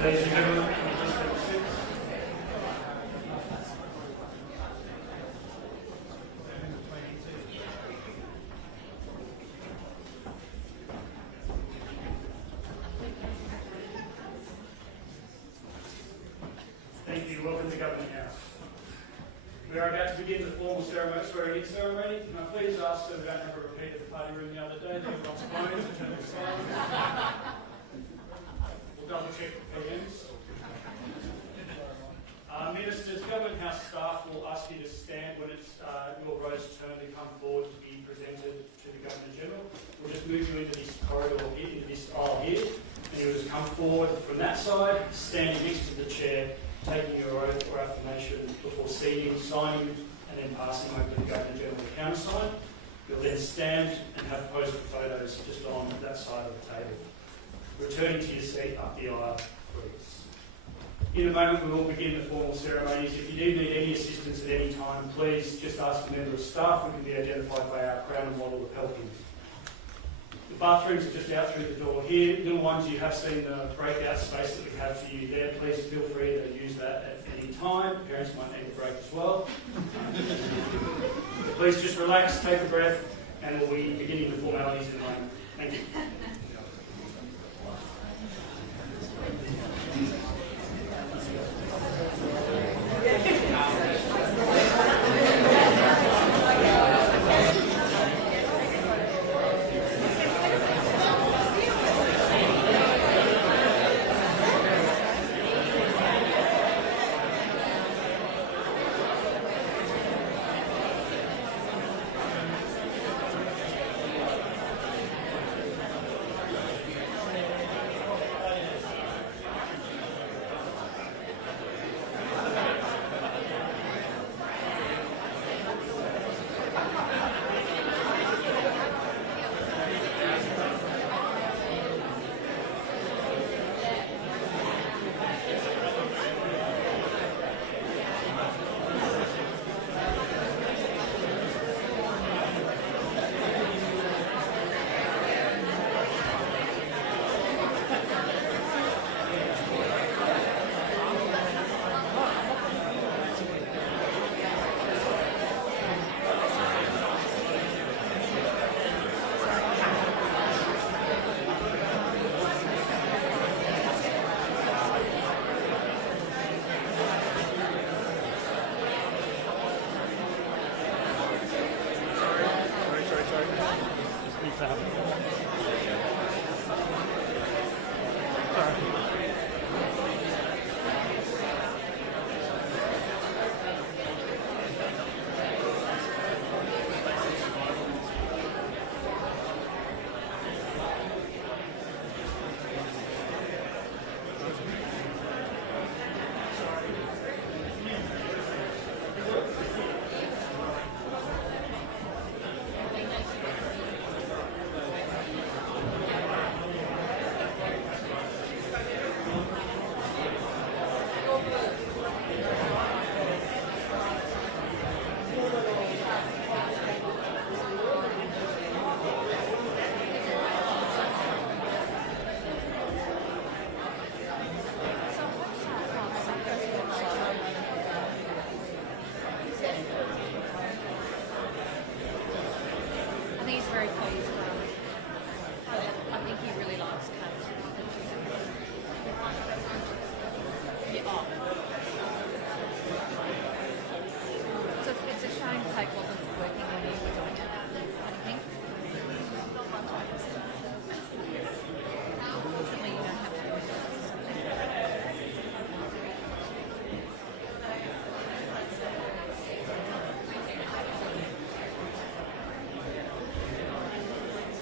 Ladies and gentlemen, can you please take a seat? Thank you. Welcome to Government House. We are about to begin the formal swearing-in ceremony. Can I please ask so we don't have a repeat of the party room the other day, that everyone's phones in terms of silence. We'll double check the PMs. Ministers, Government House staff will ask you to stand when it's your rose turn to come forward to be presented to the Governor-General. We'll just move you into this corridor here, into this aisle here, and you'll just come forward from that side, standing next to the chair, taking your oath or affirmation before seating, signing, and then passing over to the Governor-General to countersign. You'll then stand and have posed for photos just on that side of the table. Returning to your seat up the aisle, please. In a moment, we will begin the formal ceremonies. If you do need any assistance at any time, please just ask a member of staff who can be identified by our crown and model of helping. The bathrooms are just out through the door here. Little ones, you have seen the breakout space that we have for you there. Please feel free to use that at any time. Parents might need a break as well. Please just relax, take a breath, and we'll be beginning the formalities in a moment. Thank you.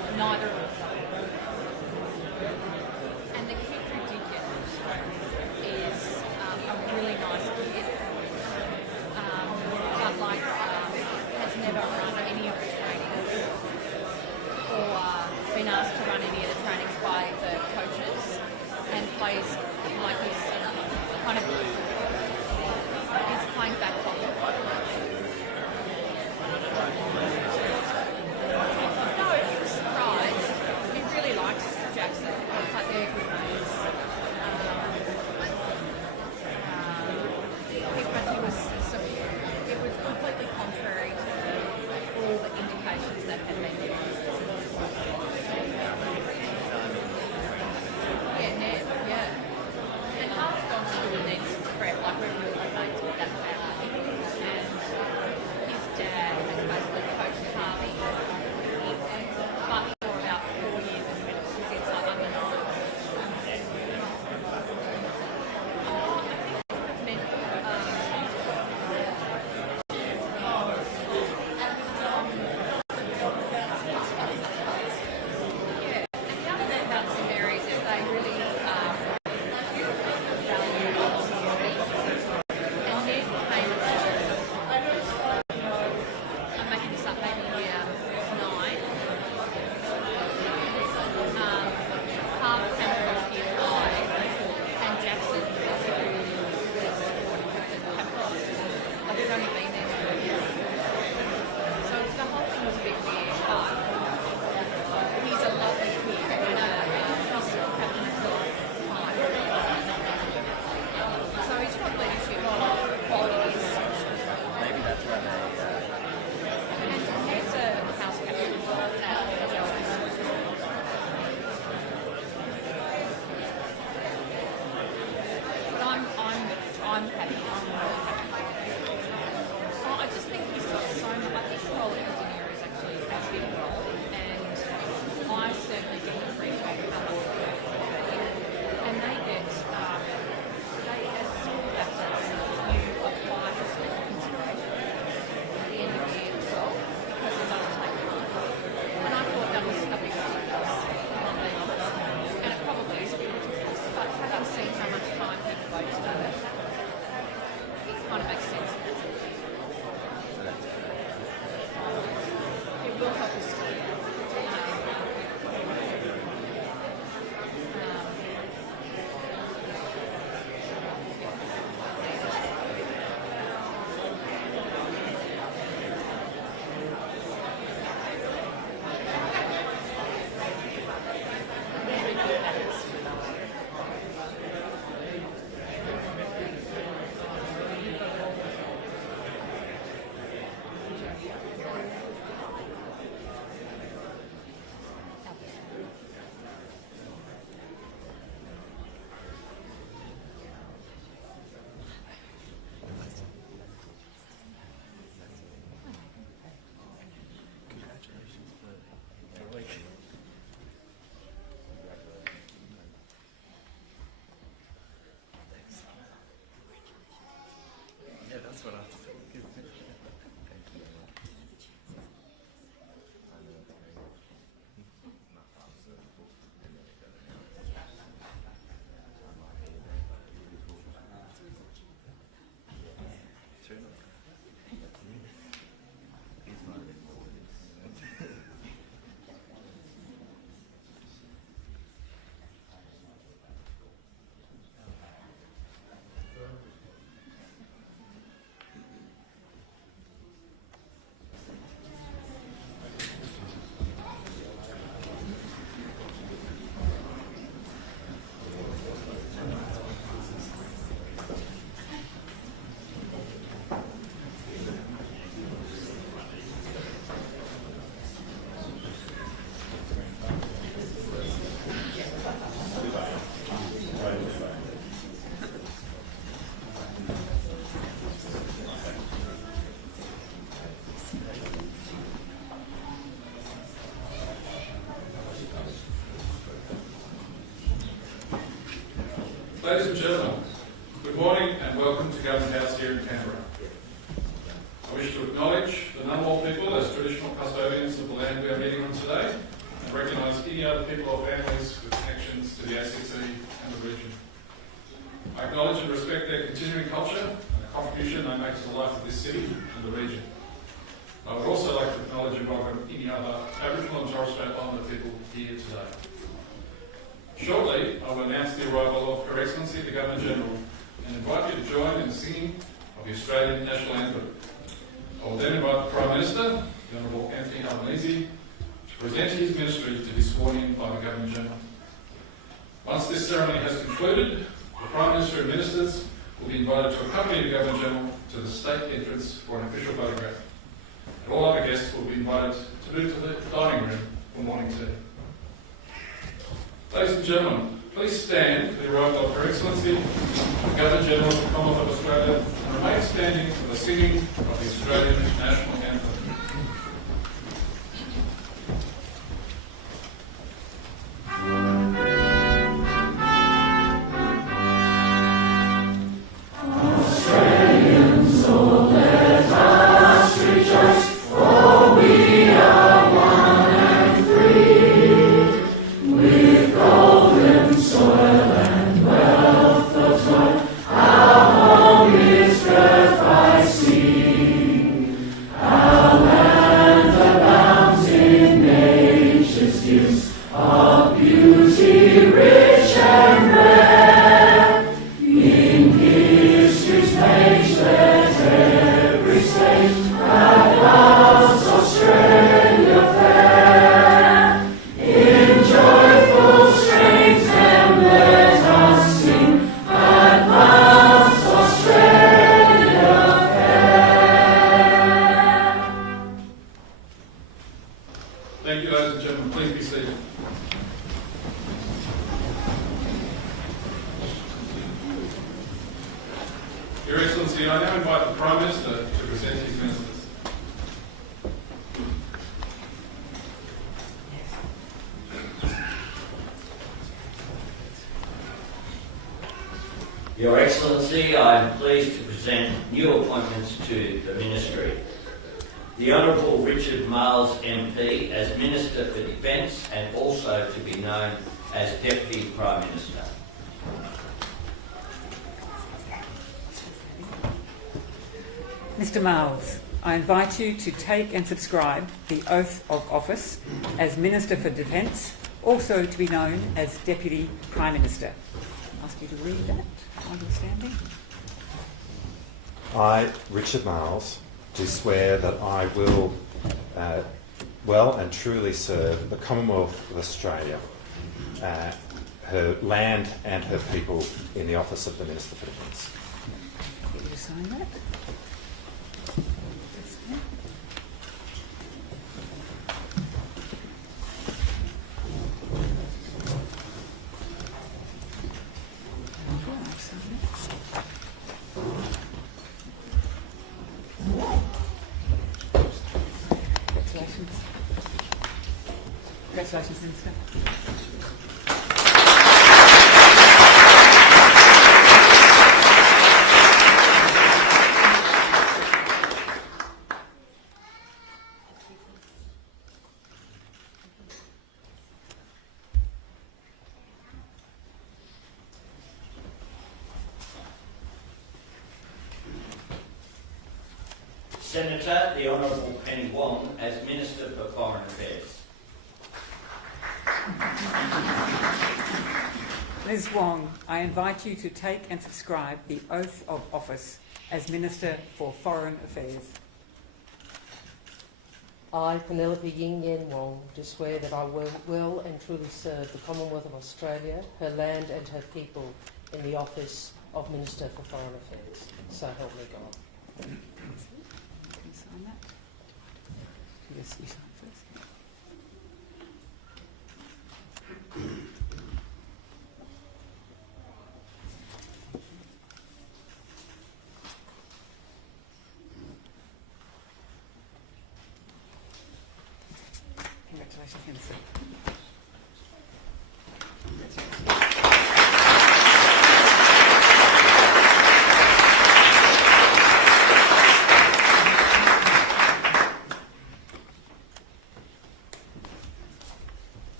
neither of them. And the kid who did get it is a really nice kid, but has never run any of the trainings or been asked to run any of the trainings by the coaches, and plays like he's kind of he's playing back pocket. No, he was surprised. He really likes Jackson. Like they're good mates. But it was completely contrary to all the indications that had been given. Yeah, Ned, yeah. And half gone school needs prep, like we're really mates with that family. And his dad has basically coached Harvey in Butler for about 4 years in middle, since like under 9. Ladies and gentlemen, good morning and welcome to Government House here in Canberra. I wish to acknowledge the Ngunnawal people as traditional custodians of the land we are meeting on today, and to recognise any other people or families with connections to the ACT and the region. I acknowledge and respect their continuing culture and the contribution they make to the life of this city and the region. I would also like to acknowledge and welcome any other Aboriginal and Torres Strait Islander people here today. Shortly, I will announce the arrival of Her Excellency the Governor-General and invite you to join in the singing of the Australian National Anthem. I will then invite the Prime Minister, the Honourable Anthony Albanese, to present his ministry to be sworn in by the Governor-General. Once this ceremony has concluded, the Prime Minister and Ministers will be invited to accompany the Governor-General to the state entrance for an official photograph. And all other guests will be invited to move to the dining room for morning tea. Ladies and gentlemen, please stand for the arrival of Her Excellency, the Governor-General of the Commonwealth of Australia, and remain standing for the singing of the Australian National Anthem. Your Excellency, I now invite the Prime Minister to present his ministers. Your Excellency, I am pleased to present new appointments to the Ministry. The Honourable Richard Marles MP as Minister for Defence and also to be known as Deputy Prime Minister. Mr Marles, I invite you to take and subscribe the oath of office as Minister for Defence, also to be known as Deputy Prime Minister. I'll ask you to read that while you're standing. I, Richard Marles, do swear that I will well and truly serve the Commonwealth of Australia, her land and her people in the office of the Minister for Defence. Get you to sign that. Congratulations, Minister. Senator, the Honourable Penny Wong as Minister for Foreign Affairs. Ms Wong, I invite you to take and subscribe the oath of office as Minister for Foreign Affairs. I, Penelope Wong, do swear that I will and truly serve the Commonwealth of Australia, her land and her people in the office of Minister for Foreign Affairs. So help me God. Can you sign that? Yes, you sign first. Congratulations, Minister.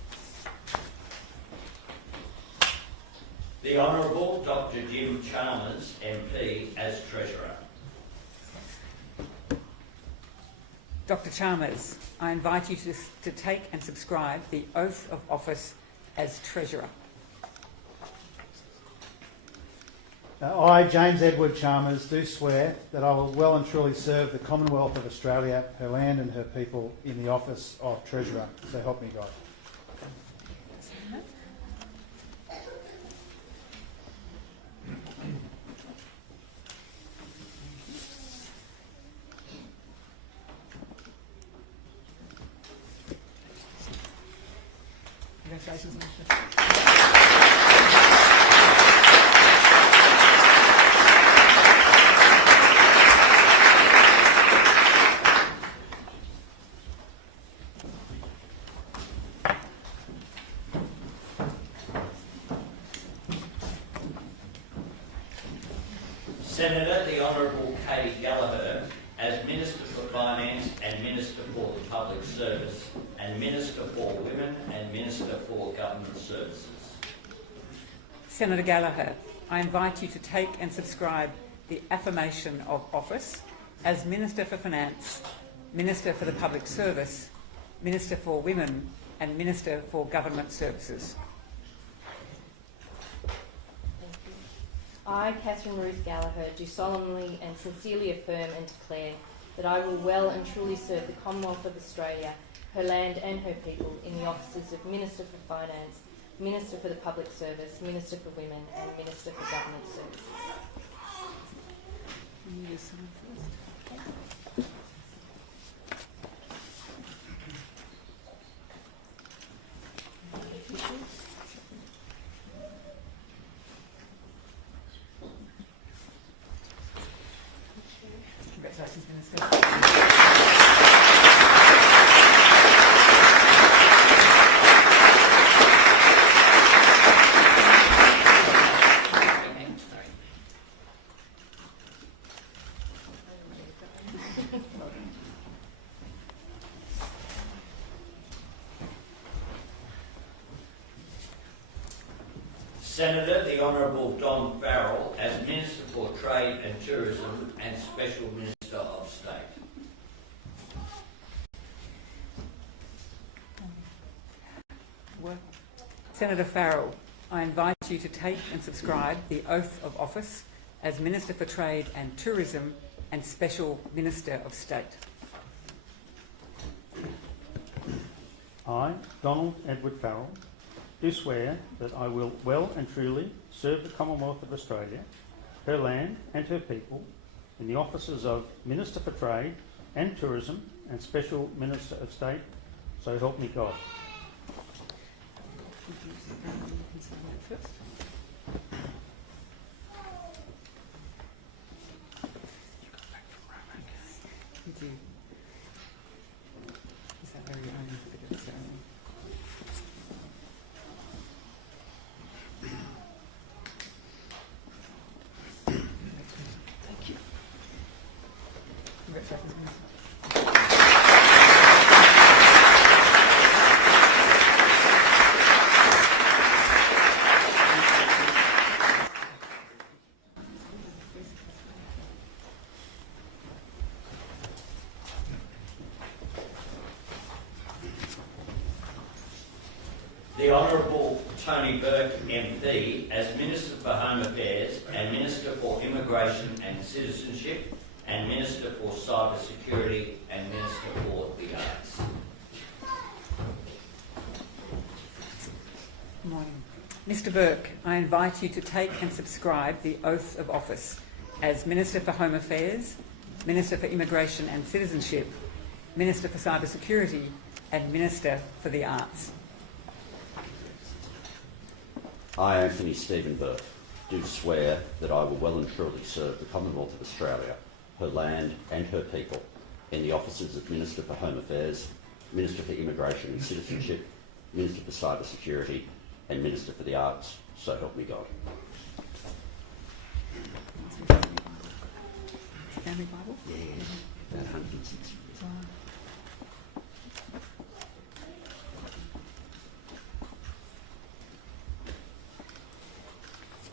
The Honourable Dr. Jim Chalmers, MP, as Treasurer. Dr. Chalmers, I invite you to take and subscribe the oath of office as Treasurer. I, James Edward Chalmers, do swear that I will well and truly serve the Commonwealth of Australia, her land and her people in the office of Treasurer. So help me God. Congratulations, Minister. Senator, the Honourable Katherine Gallagher, as Minister for Finance and Minister for the Public Service and Minister for Women and Minister for Government Services. Senator Gallagher, I invite you to take and subscribe the affirmation of office as Minister for Finance, Minister for the Public Service, Minister for Women and Minister for Government Services. I, Catherine Ruth Gallagher, do solemnly and sincerely affirm and declare that I will well and truly serve the Commonwealth of Australia, her land and her people in the offices of Minister for Finance, Minister for the Public Service, Minister for Women and Minister for Government Services. Congratulations, Minister. Senator, the Honourable Don Farrell, as Minister for Trade and Tourism and Special Minister of State. Senator Farrell, I invite you to take and subscribe the oath of office as Minister for Trade and Tourism and Special Minister of State. I, Donald Edward Farrell, do swear that I will well and truly serve the Commonwealth of Australia, her land and her people in the offices of Minister for Trade and Tourism and Special Minister of State, so help me God. Is that very own bit of ceremony? Thank you. Congratulations, Minister. The Honourable Tony Burke, MP, as Minister for Home Affairs and Minister for Immigration and Citizenship and Minister for Cyber Security and Minister for the Arts. Good morning. Mr. Burke, I invite you to take and subscribe the oath of office as Minister for Home Affairs, Minister for Immigration and Citizenship, Minister for Cyber Security and Minister for the Arts. I, Anthony Stephen Burke, do swear that I will well and truly serve the Commonwealth of Australia, her land and her people in the offices of Minister for Home Affairs, Minister for Immigration and Citizenship, Minister for Cyber Security and Minister for the Arts, so help me God. Family Bible? Yeah, about 160 years.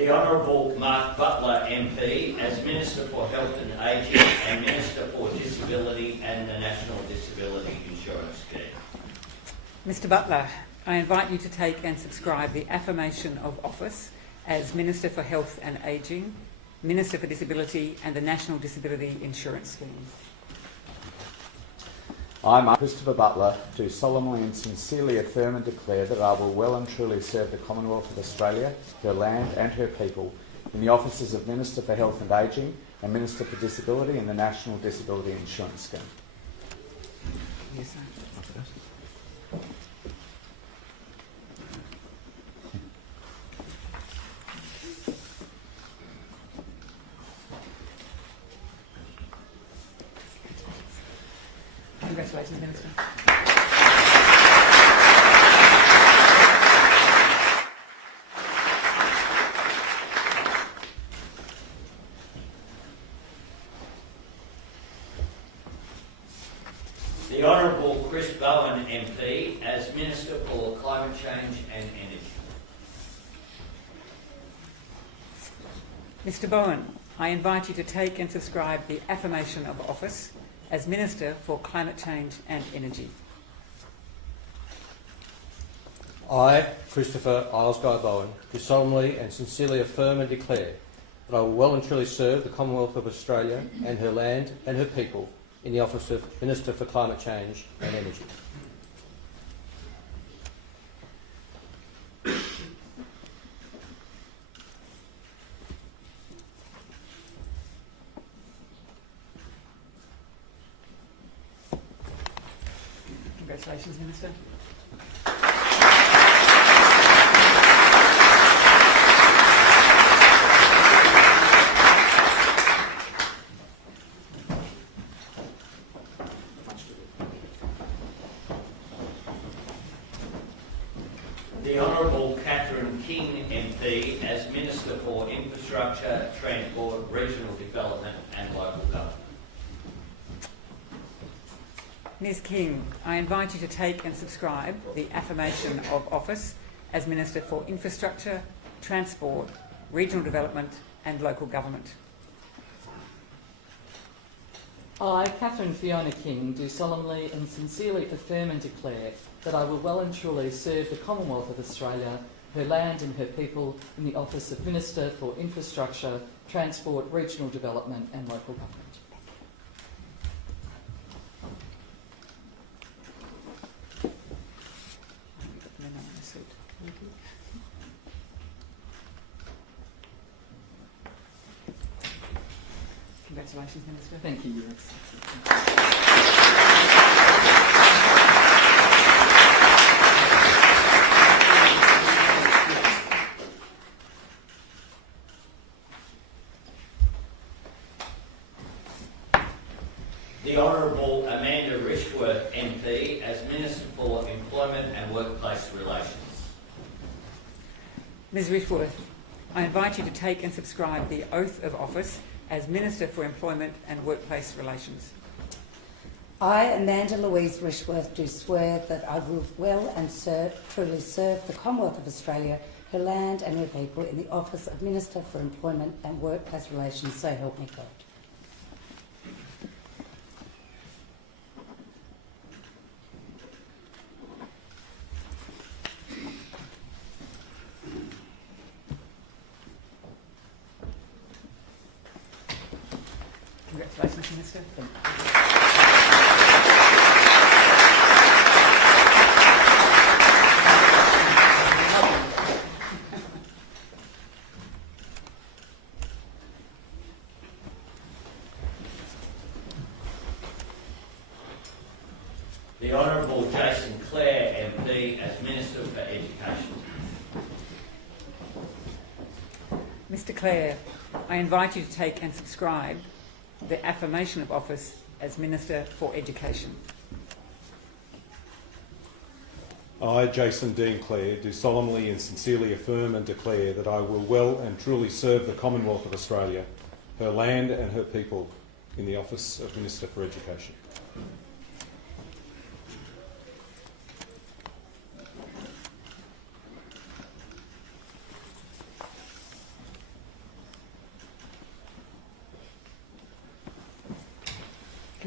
The Honourable Mark Butler MP as Minister for Health and Ageing and Minister for Disability and the National Disability Insurance Scheme. Mr Butler, I invite you to take and subscribe the affirmation of office as Minister for Health and Ageing, Minister for Disability and the National Disability Insurance Scheme. I, Christopher Butler, do solemnly and sincerely affirm and declare that I will well and truly serve the Commonwealth of Australia, her land and her people in the offices of Minister for Health and Ageing and Minister for Disability and the National Disability Insurance Scheme. Yes, sir. Congratulations, Minister. The Honourable Chris Bowen MP as Minister for Climate Change and Energy. Mr Bowen, I invite you to take and subscribe the affirmation of office as Minister for Climate Change and Energy. I, Christopher Guy Bowen, do solemnly and sincerely affirm and declare that I will well and truly serve the Commonwealth of Australia and her land and her people in the office of Minister for Climate Change and Energy. Congratulations, Minister. The Honourable Katherine King MP as Minister for Infrastructure, Transport, Regional Development and Local Government. Ms King, I invite you to take and subscribe the affirmation of office as Minister for Infrastructure, Transport, Regional Development and Local Government. I, Katherine Fiona King, do solemnly and sincerely affirm and declare that I will well and truly serve the Commonwealth of Australia, her land and her people in the office of Minister for Infrastructure, Transport, Regional Development and Local Government. Congratulations, Minister. Thank you, Your Excellency. The Honourable Amanda Rishworth MP as Minister for Employment and Workplace Relations. Ms Rishworth, I invite you to take and subscribe the oath of office as Minister for Employment and Workplace Relations. I, Amanda Louise Rishworth, do swear that I will well and truly serve the Commonwealth of Australia, her land and her people in the office of Minister for Employment and Workplace Relations, so help me God. Congratulations, Minister. Thank you. The Honourable Jason Clare MP as Minister for Education. Mr Clare, I invite you to take and subscribe the affirmation of office as Minister for Education. I, Jason Dean Clare, do solemnly and sincerely affirm and declare that I will well and truly serve the Commonwealth of Australia, her land and her people in the office of Minister for Education.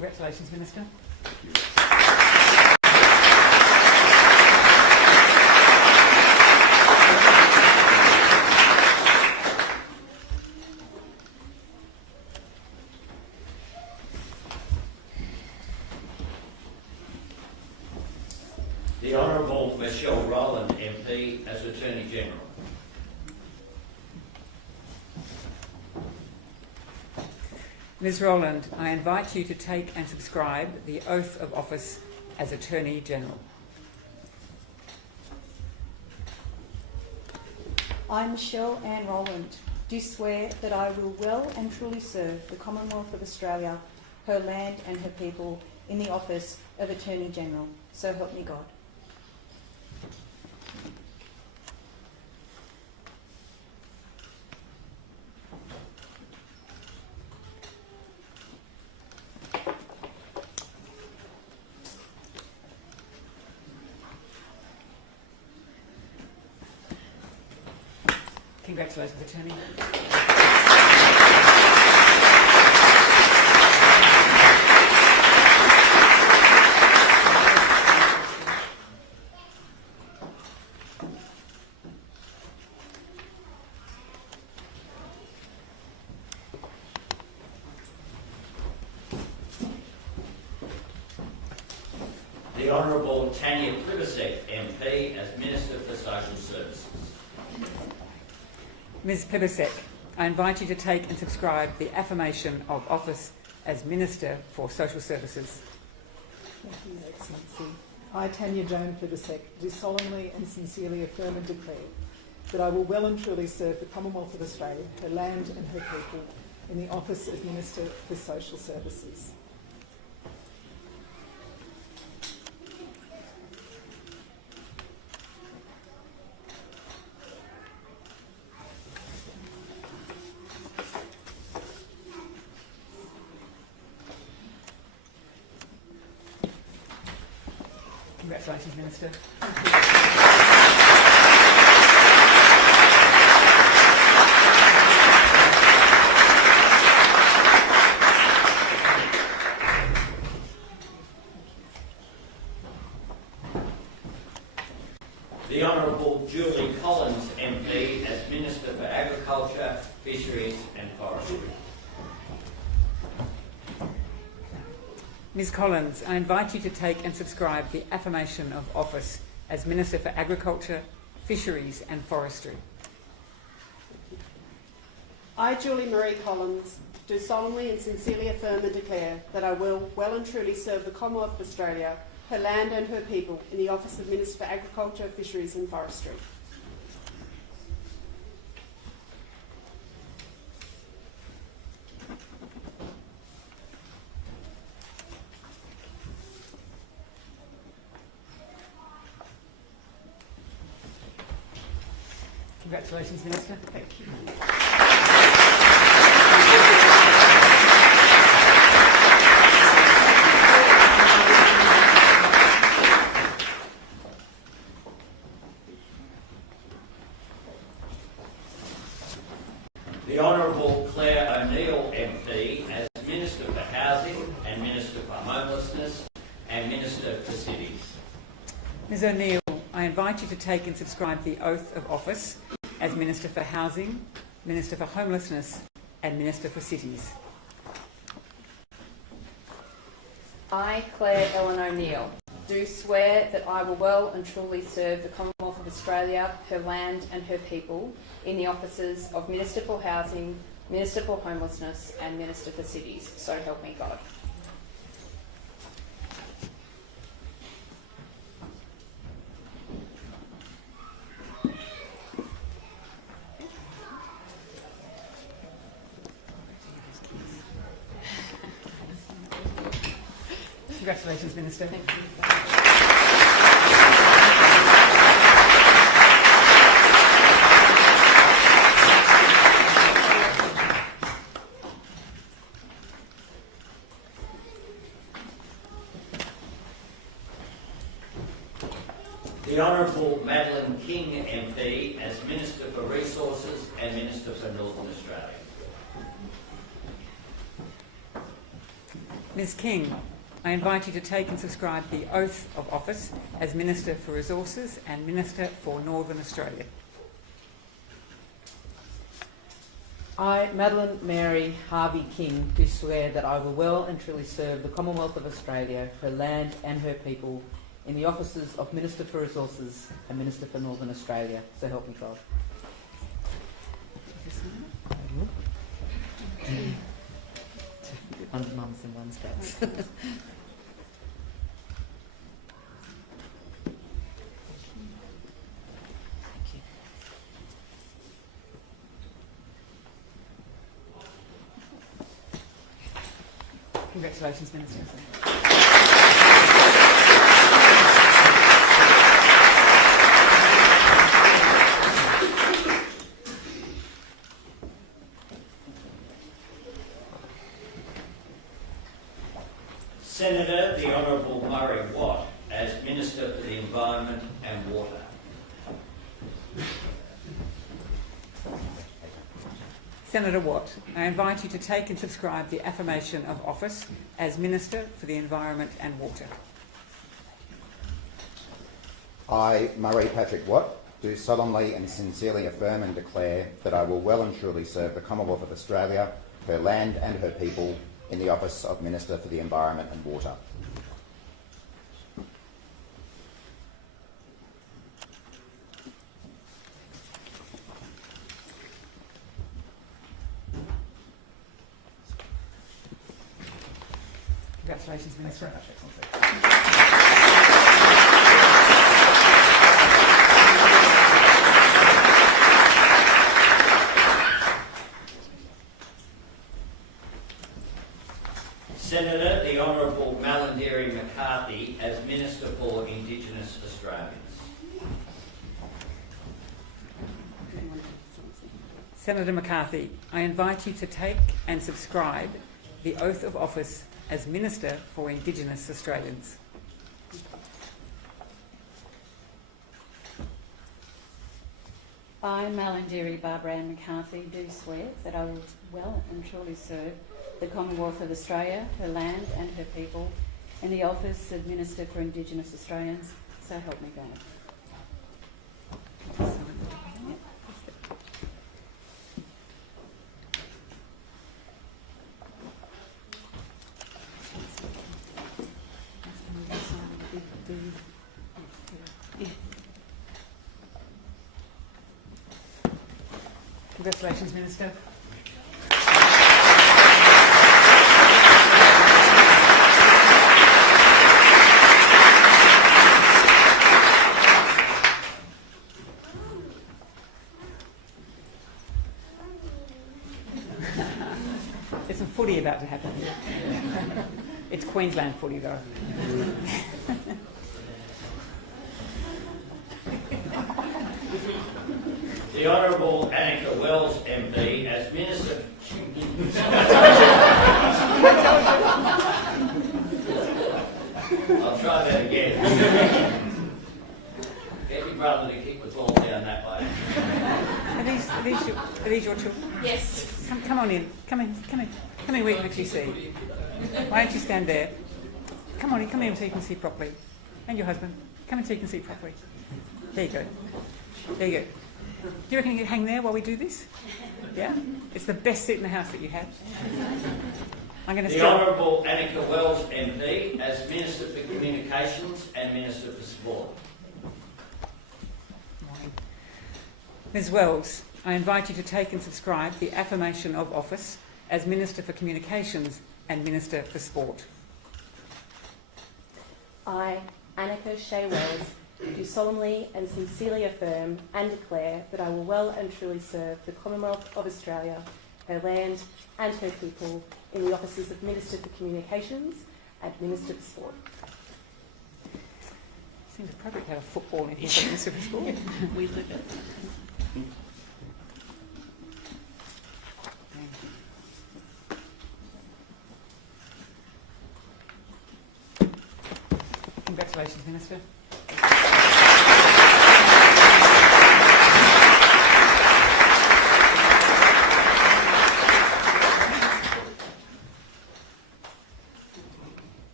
Congratulations, Minister. The Honourable Michelle Roland MP as Attorney General. Ms Roland, I invite you to take and subscribe the oath of office as Attorney General. I, Michelle Ann Roland, do swear that I will well and truly serve the Commonwealth of Australia, her land and her people in the office of Attorney General. So help me God. Congratulations, Attorney. The Honourable Tanya Plibersek MP as Minister for Social Services. Ms Plibersek, I invite you to take and subscribe the affirmation of office as Minister for Social Services. Thank you, Your Excellency. I, Tanya Joan Plibersek, do solemnly and sincerely affirm and declare that I will well and truly serve the Commonwealth of Australia, her land and her people, in the office of Minister for Social Services. Congratulations, Minister. The Honourable Julie Collins MP as Minister for Agriculture, Fisheries and Forestry. Ms Collins, I invite you to take and subscribe the affirmation of office as Minister for Agriculture, Fisheries and Forestry. I, Julie Marie Collins, do solemnly and sincerely affirm and declare that I will well and truly serve the Commonwealth of Australia, her land and her people in the office of Minister for Agriculture, Fisheries and Forestry. Congratulations, Minister. Thank you. The Honourable Clare ONeal MP as Minister for Housing and Minister for Homelessness and Minister for Cities. Ms ONeal, I invite you to take and subscribe the oath of office as Minister for Housing, Minister for Homelessness and Minister for Cities. I, Clare Ellen ONeal, do swear that I will well and truly serve the Commonwealth of Australia, her land and her people in the offices of Minister for Housing, Minister for Homelessness and Minister for Cities. So help me God. Congratulations, Minister. Thank you. The Honourable Madeline King MP as Minister for Resources and Minister for Northern Australia. Ms King, I invite you to take and subscribe the oath of office as Minister for Resources and Minister for Northern Australia. I, Madeline Mary Harvey King, do swear that I will well and truly serve the Commonwealth of Australia, her land and her people, in the offices of Minister for Resources and Minister for Northern Australia. So help me God. One mums and one's dads. Congratulations, Minister. Senator the Honourable Murray Watt as Minister for the Environment and Water. Senator Watt, I invite you to take and subscribe the affirmation of office as Minister for the Environment and Water. I, Murray Patrick Watt, do solemnly and sincerely affirm and declare that I will well and truly serve the Commonwealth of Australia, her land and her people, in the office of Minister for the Environment and Water. Congratulations, Minister. Senator the Honourable Madeline McCarthy as Minister for Indigenous Australians. Senator McCarthy, I invite you to take and subscribe the oath of office as Minister for Indigenous Australians. I, Malindery Barbara Ann McCarthy, do swear that I will well and truly serve the Commonwealth of Australia, her land and her people, in the office of Minister for Indigenous Australians. So help me God. Congratulations, Minister. There's some footy about to happen. It's Queensland footy, though. The Honourable Annika Wells MP as Minister. I'll try that again. Get your brother to kick the ball down that way. Are these your children? Yes. Come on in. Come in where you can actually see. Why don't you stand there? Come on in, come in so you can see properly. And your husband. Come in so you can see properly. There you go. There you go. Do you reckon you can hang there while we do this? Yeah? It's the best seat in the house that you have. I'm going to The Honourable Annika Wells MP as Minister for Communications and Minister for Sport. Ms Wells, I invite you to take and subscribe the affirmation of office as Minister for Communications and Minister for Sport. I, Annika Shea Wells, do solemnly and sincerely affirm and declare that I will well and truly serve the Commonwealth of Australia, her land and her people, in the offices of Minister for Communications and Minister for Sport. Seems appropriate to have a football in here for Minister for Sport. We live it. Congratulations, Minister.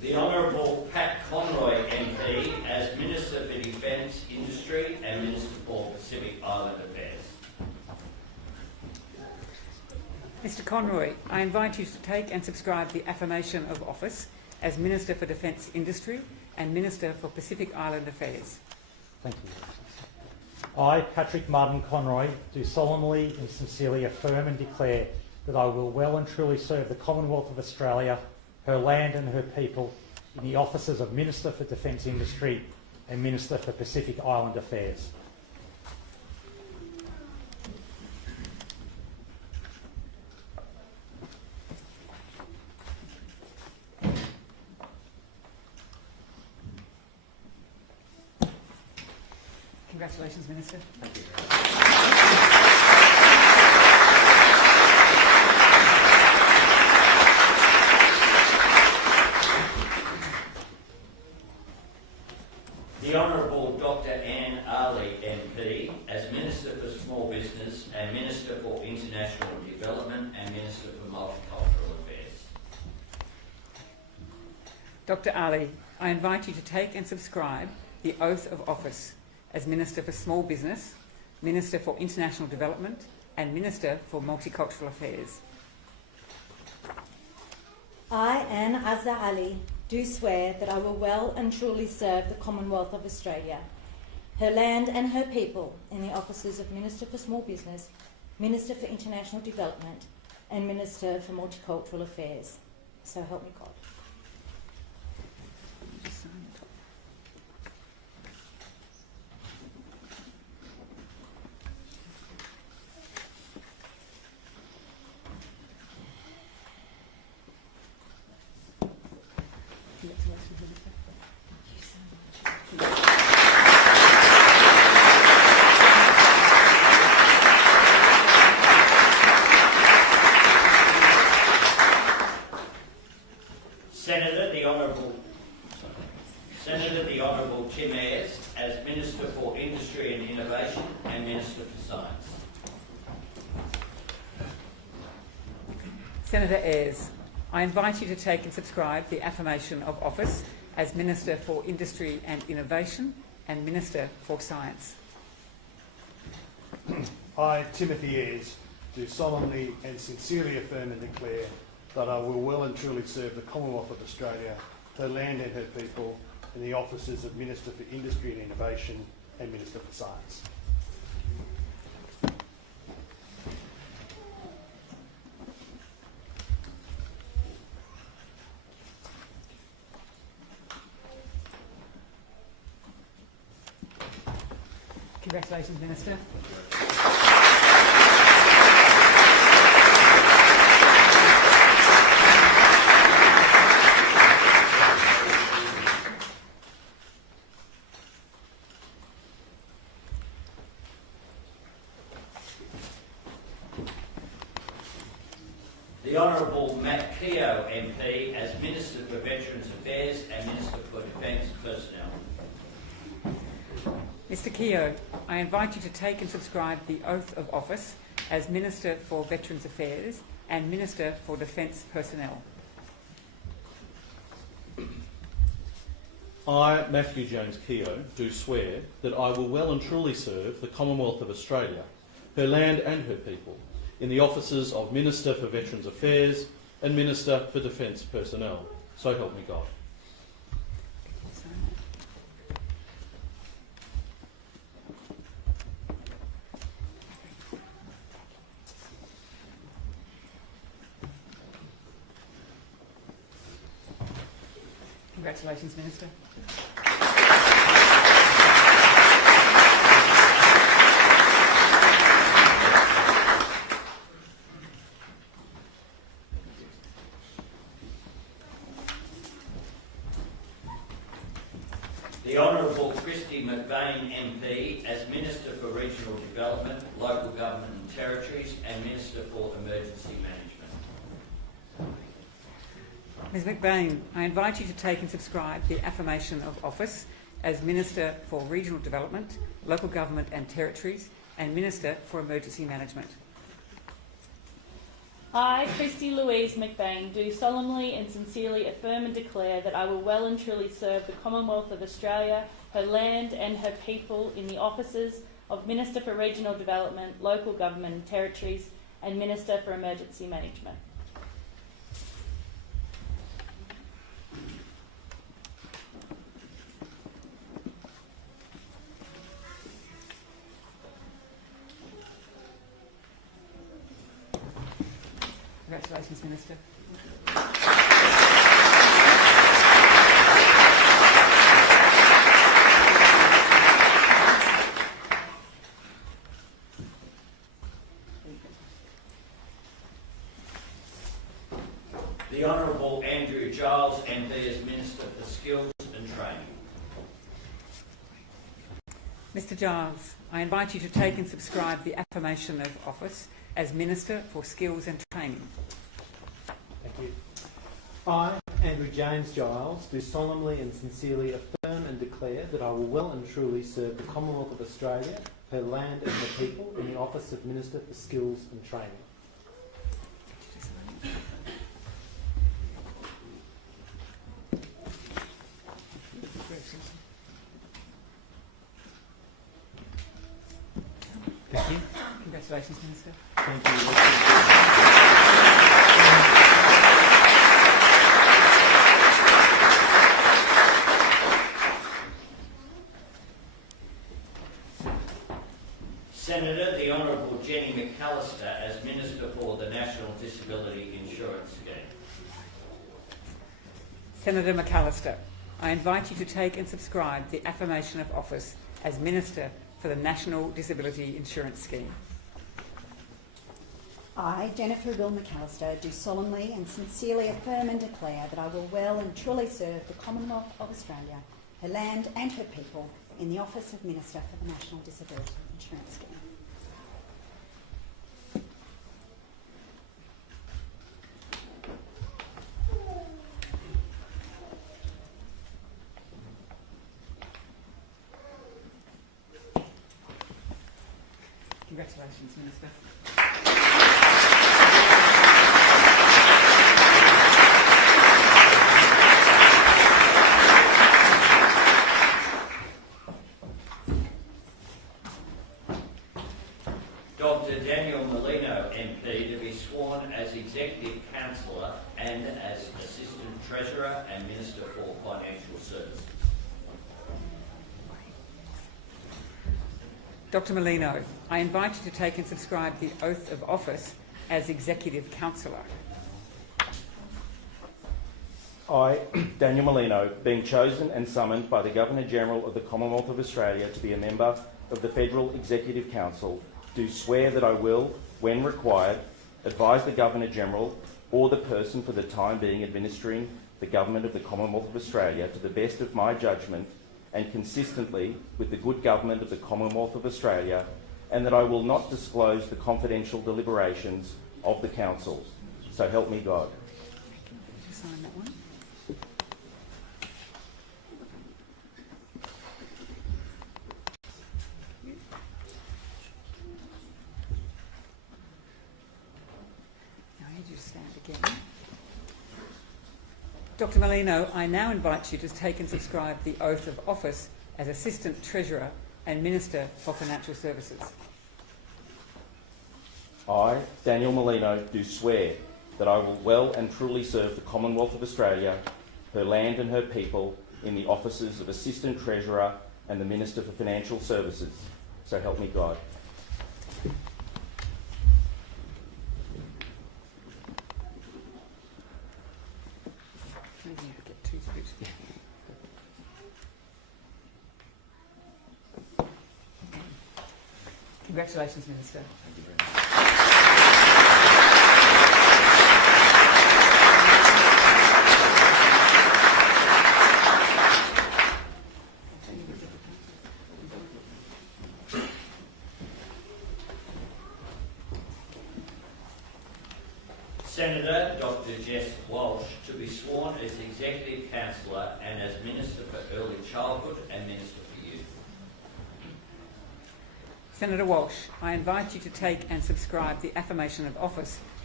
The Honourable Pat Conroy MP as Minister for Defence, Industry and Minister for Pacific Island Affairs. Mr Conroy, I invite you to take and subscribe the affirmation of office as Minister for Defence Industry and Minister for Pacific Island Affairs. Thank you. I, Patrick Martin Conroy, do solemnly and sincerely affirm and declare that I will well and truly serve the Commonwealth of Australia, her land and her people, in the offices of Minister for Defence Industry and Minister for Pacific Island Affairs. Congratulations, Minister. Thank you. The Honourable Dr Anne Ali MP as Minister for Small Business and Minister for International Development and Minister for Multicultural Affairs. Dr Ali, I invite you to take and subscribe the oath of office as Minister for Small Business, Minister for International Development and Minister for Multicultural Affairs. I, Anne Azza Ali, do swear that I will well and truly serve the Commonwealth of Australia, her land and her people in the offices of Minister for Small Business, Minister for International Development and Minister for Multicultural Affairs. So help me God. Senator the Honourable Tim Ayres as Minister for Industry and Innovation and Minister for Science. Senator Ayres, I invite you to take and subscribe the affirmation of office as Minister for Industry and Innovation and Minister for Science. I, Timothy Ayres, do solemnly and sincerely affirm and declare that I will well and truly serve the Commonwealth of Australia, her land and her people, in the offices of Minister for Industry and Innovation and Minister for Science. Congratulations, Minister. The Honourable Matt Keogh MP as Minister for Veterans Affairs and Minister for Defence Personnel. Mr Keogh, I invite you to take and subscribe the oath of office as Minister for Veterans Affairs and Minister for Defence Personnel. I, Matthew Jones Keogh, do swear that I will well and truly serve the Commonwealth of Australia, her land and her people, in the offices of Minister for Veterans Affairs and Minister for Defence Personnel. So help me God. Congratulations, Minister. The Honourable Christy McBain MP as Minister for Regional Development, Local Government and Territories and Minister for Emergency Management. Ms McBain, I invite you to take and subscribe the affirmation of office as Minister for Regional Development, Local Government and Territories and Minister for Emergency Management. I, Christy Louise McBain, do solemnly and sincerely affirm and declare that I will well and truly serve the Commonwealth of Australia, her land and her people in the offices of Minister for Regional Development, Local Government and Territories and Minister for Emergency Management. Congratulations, Minister. The Honourable Andrew Giles, MP, as Minister for Skills and Training. Mr Giles, I invite you to take and subscribe the affirmation of office as Minister for Skills and Training. Thank you. I, Andrew James Giles, do solemnly and sincerely affirm and declare that I will well and truly serve the Commonwealth of Australia, her land and her people in the office of Minister for Skills and Training. Thank you. Congratulations, Minister. Thank you. Senator, the Honourable Jenny McAllister, as Minister for the National Disability Insurance Scheme. Senator McAllister, I invite you to take and subscribe the affirmation of office as Minister for the National Disability Insurance Scheme. I, Jennifer Bill McAllister, do solemnly and sincerely affirm and declare that I will well and truly serve the Commonwealth of Australia, her land and her people in the office of Minister for the National Disability Insurance Scheme. Congratulations, Minister. Dr. Daniel Molino, MP, to be sworn as Executive Councillor and as Assistant Treasurer and Minister for Financial Services. Dr. Molino, I invite you to take and subscribe the oath of office as Executive Councillor. I, Daniel Molino, being chosen and summoned by the Governor-General of the Commonwealth of Australia to be a member of the Federal Executive Council, do swear that I will, when required, advise the Governor-General or the person for the time being administering the government of the Commonwealth of Australia to the best of my judgment and consistently with the good government of the Commonwealth of Australia, and that I will not disclose the confidential deliberations of the Council. So help me God. Did you sign that one? Now I need you to stand again. Dr. Molino, I now invite you to take and subscribe the oath of office as Assistant Treasurer and Minister for Financial Services. I, Daniel Molino, do swear that I will well and truly serve the Commonwealth of Australia, her land and her people in the offices of Assistant Treasurer and the Minister for Financial Services. So help me God. Maybe you could get two scoops. Congratulations, Minister. Thank you very much. Senator Dr. Jess Walsh, to be sworn as Executive Councillor and as Minister for Early Childhood and Minister for Youth. Senator Walsh, I invite you to take and subscribe the affirmation of office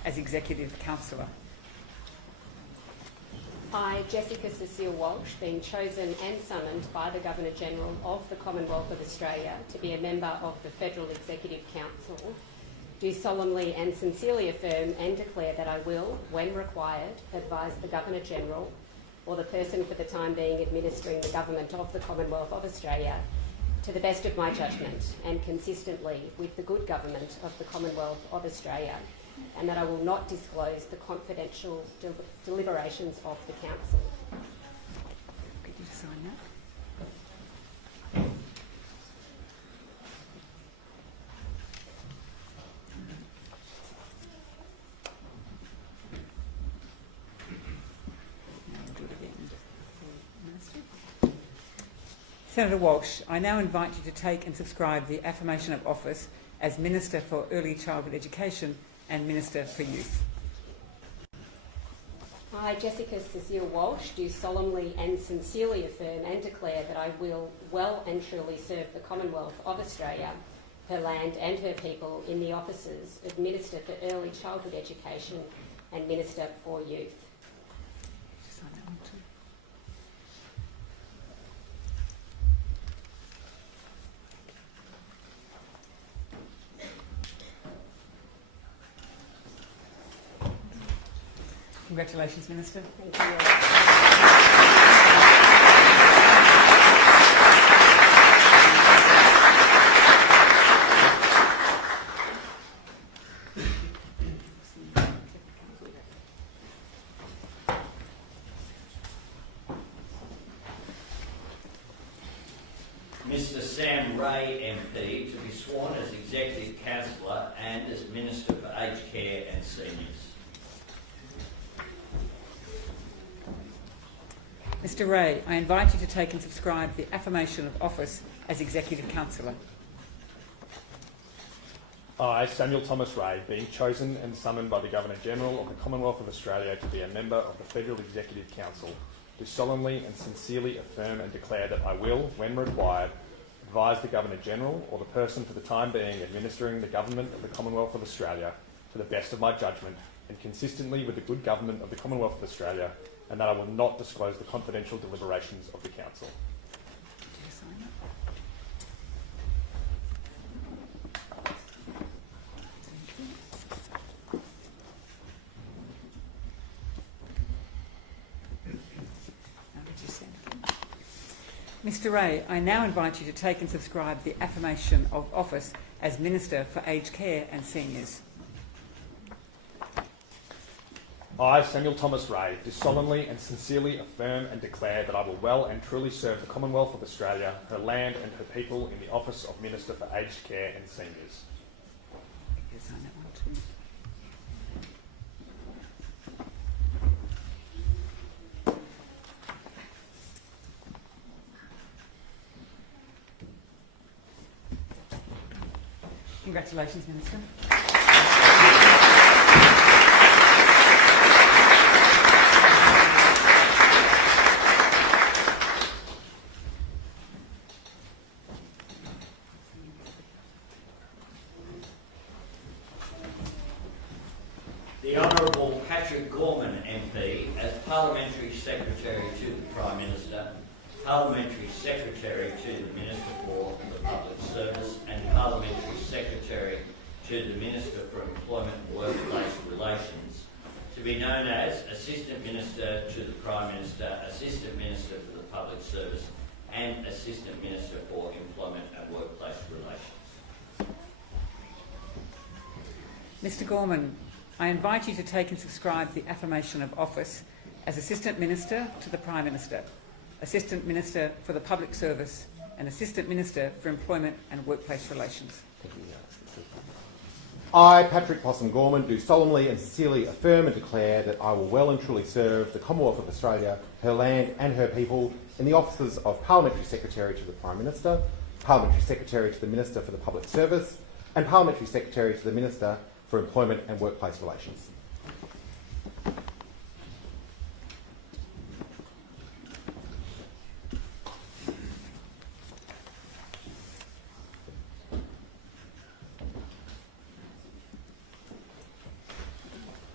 as Executive Councillor. I, Jessica Cecile Walsh, being chosen and summoned by the Governor-General of the Commonwealth of Australia to be a member of the Federal Executive Council, do solemnly and sincerely affirm and declare that I will, when required, advise the Governor-General or the person for the time being administering the government of the Commonwealth of Australia to the best of my judgment and consistently with the good government of the Commonwealth of Australia, and that I will not disclose the confidential deliberations of the Council. Could you sign that? Senator Walsh, I now invite you to take and subscribe the affirmation of office as Minister for Early Childhood Education and Minister for Youth. I, Jessica Cecile Walsh, do solemnly and sincerely affirm and declare that I will well and truly serve the Commonwealth of Australia, her land and her people in the offices of Minister for Early Childhood Education and Minister for Youth. Congratulations, Minister. Thank you. Mr Sam Ray MP to be sworn as Executive Councillor and as Minister for Aged Care and Seniors. Mr Ray, I invite you to take and subscribe the affirmation of office as Executive Councillor. I, Samuel Thomas Ray, being chosen and summoned by the Governor-General of the Commonwealth of Australia to be a member of the Federal Executive Council, do solemnly and sincerely affirm and declare that I will, when required, advise the Governor-General or the person for the time being administering the government of the Commonwealth of Australia to the best of my judgment and consistently with the good government of the Commonwealth of Australia, and that I will not disclose the confidential deliberations of the Council. Mr Ray, I now invite you to take and subscribe the affirmation of office as Minister for Aged Care and Seniors. I, Samuel Thomas Ray, do solemnly and sincerely affirm and declare that I will well and truly serve the Commonwealth of Australia, her land and her people in the office of Minister for Aged Care and Seniors. Congratulations, Minister. The Honourable Gorman MP as Parliamentary Secretary to the Prime Minister, Parliamentary Secretary to the Minister for the Public Service and Parliamentary Secretary to the Minister for Employment and Workplace Relations, to be known as Assistant Minister to the Prime Minister, Assistant Minister for the Public Service and Assistant Minister for Employment and Workplace Relations. Mr Gorman, I invite you to take and subscribe the affirmation of office as Assistant Minister to the Prime Minister, Assistant Minister for the Public Service and Assistant Minister for Employment and Workplace Relations. I, Patrick Possum Gorman, do solemnly and sincerely affirm and declare that I will well and truly serve the Commonwealth of Australia, her land and her people in the offices of Parliamentary Secretary to the Prime Minister, Parliamentary Secretary to the Minister for the Public Service and Parliamentary Secretary to the Minister for Employment and Workplace Relations.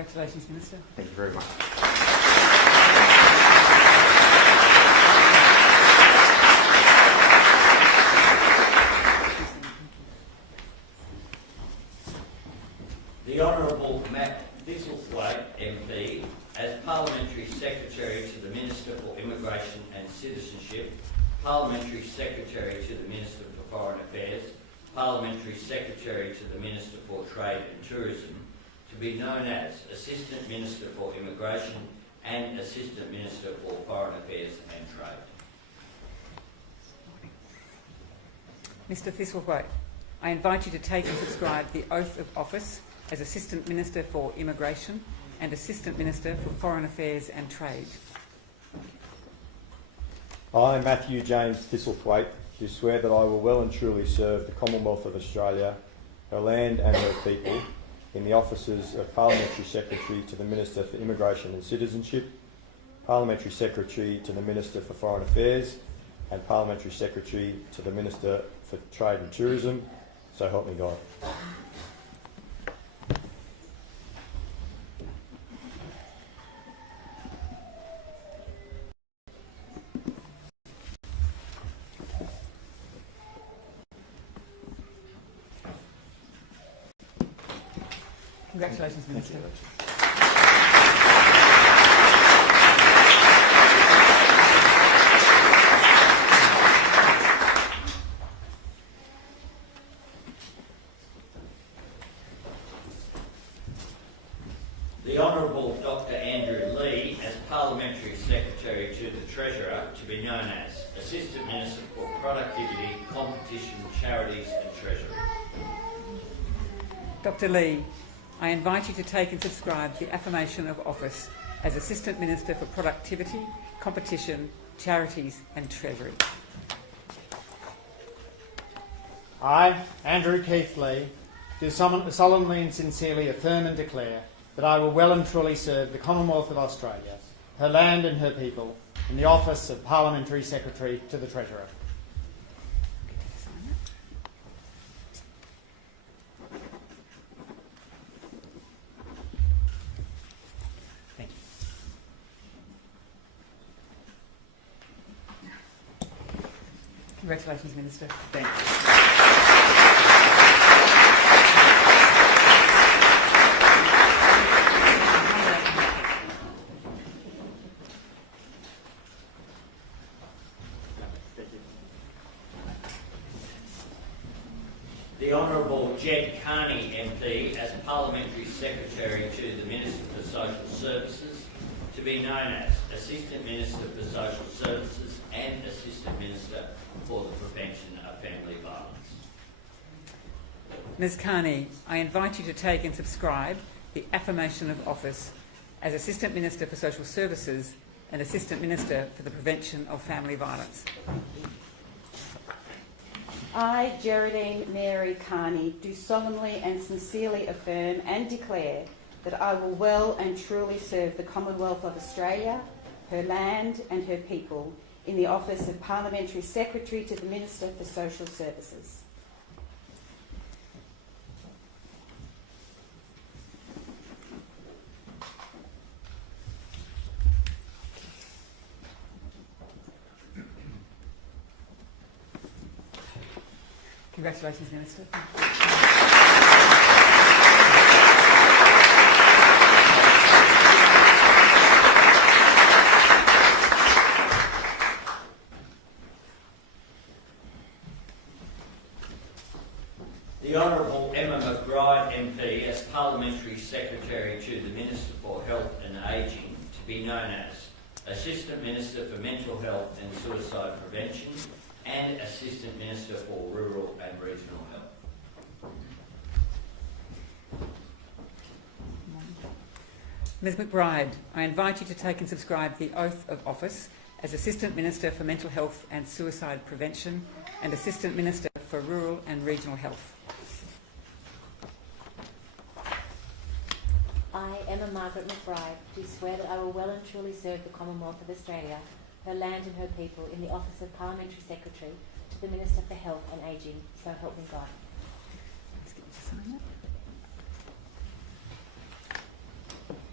Congratulations, Minister. Thank you very much. The Honourable Thistlewait MP, as Parliamentary Secretary to the Minister for Immigration and Citizenship, Parliamentary Secretary to the Minister for Foreign Affairs, Parliamentary Secretary to the Minister for Trade and Tourism, to be known as Assistant Minister for Immigration and Assistant Minister for Foreign Affairs and Trade. Mr Thistlewait, I invite you to take and subscribe the oath of office as Assistant Minister for Immigration and Assistant Minister for Foreign Affairs and Trade. I, Matthew James Thistlethwaite, do swear that I will well and truly serve the Commonwealth of Australia, her land and her people, in the offices of Parliamentary Secretary to the Minister for Immigration and Citizenship, Parliamentary Secretary to the Minister for Foreign Affairs, and Parliamentary Secretary to the Minister for Trade and Tourism, so help me God. Congratulations, Minister. The Honourable Dr Andrew Lee, as Parliamentary Secretary to the Treasurer, to be known as Assistant Minister for Productivity, Competition, Charities and Treasury. Dr Lee, I invite you to take and subscribe the affirmation of office as Assistant Minister for Productivity, Competition, Charities and Treasury. I, Andrew Keith Lee, do solemnly and sincerely affirm and declare that I will well and truly serve the Commonwealth of Australia, her land and her people, in the office of Parliamentary Secretary to the Treasurer. Congratulations, Minister. Thank you. The Honourable Jed Carney MP, as Parliamentary Secretary to the Minister for Social Services, to be known as Assistant Minister for Social Services and Assistant Minister for the Prevention of Family Violence. Ms Carney, I invite you to take and subscribe the affirmation of office as Assistant Minister for Social Services and Assistant Minister for the Prevention of Family Violence. I, Geraldine Mary Carney, do solemnly and sincerely affirm and declare that I will well and truly serve the Commonwealth of Australia, her land and her people, in the office of Parliamentary Secretary to the Minister for Social Services. Congratulations, Minister. The Honourable Emma McBride MP, as Parliamentary Secretary to the Minister for Health and Ageing, to be known as Assistant Minister for Mental Health and Suicide Prevention and Assistant Minister for Rural and Regional Health. Ms McBride, I invite you to take and subscribe the oath of office as Assistant Minister for Mental Health and Suicide Prevention and Assistant Minister for Rural and Regional Health. I, Emma Margaret McBride, do swear that I will well and truly serve the Commonwealth of Australia, her land and her people, in the office of Parliamentary Secretary to the Minister for Health and Ageing, so help me God. Let's get you to sign that.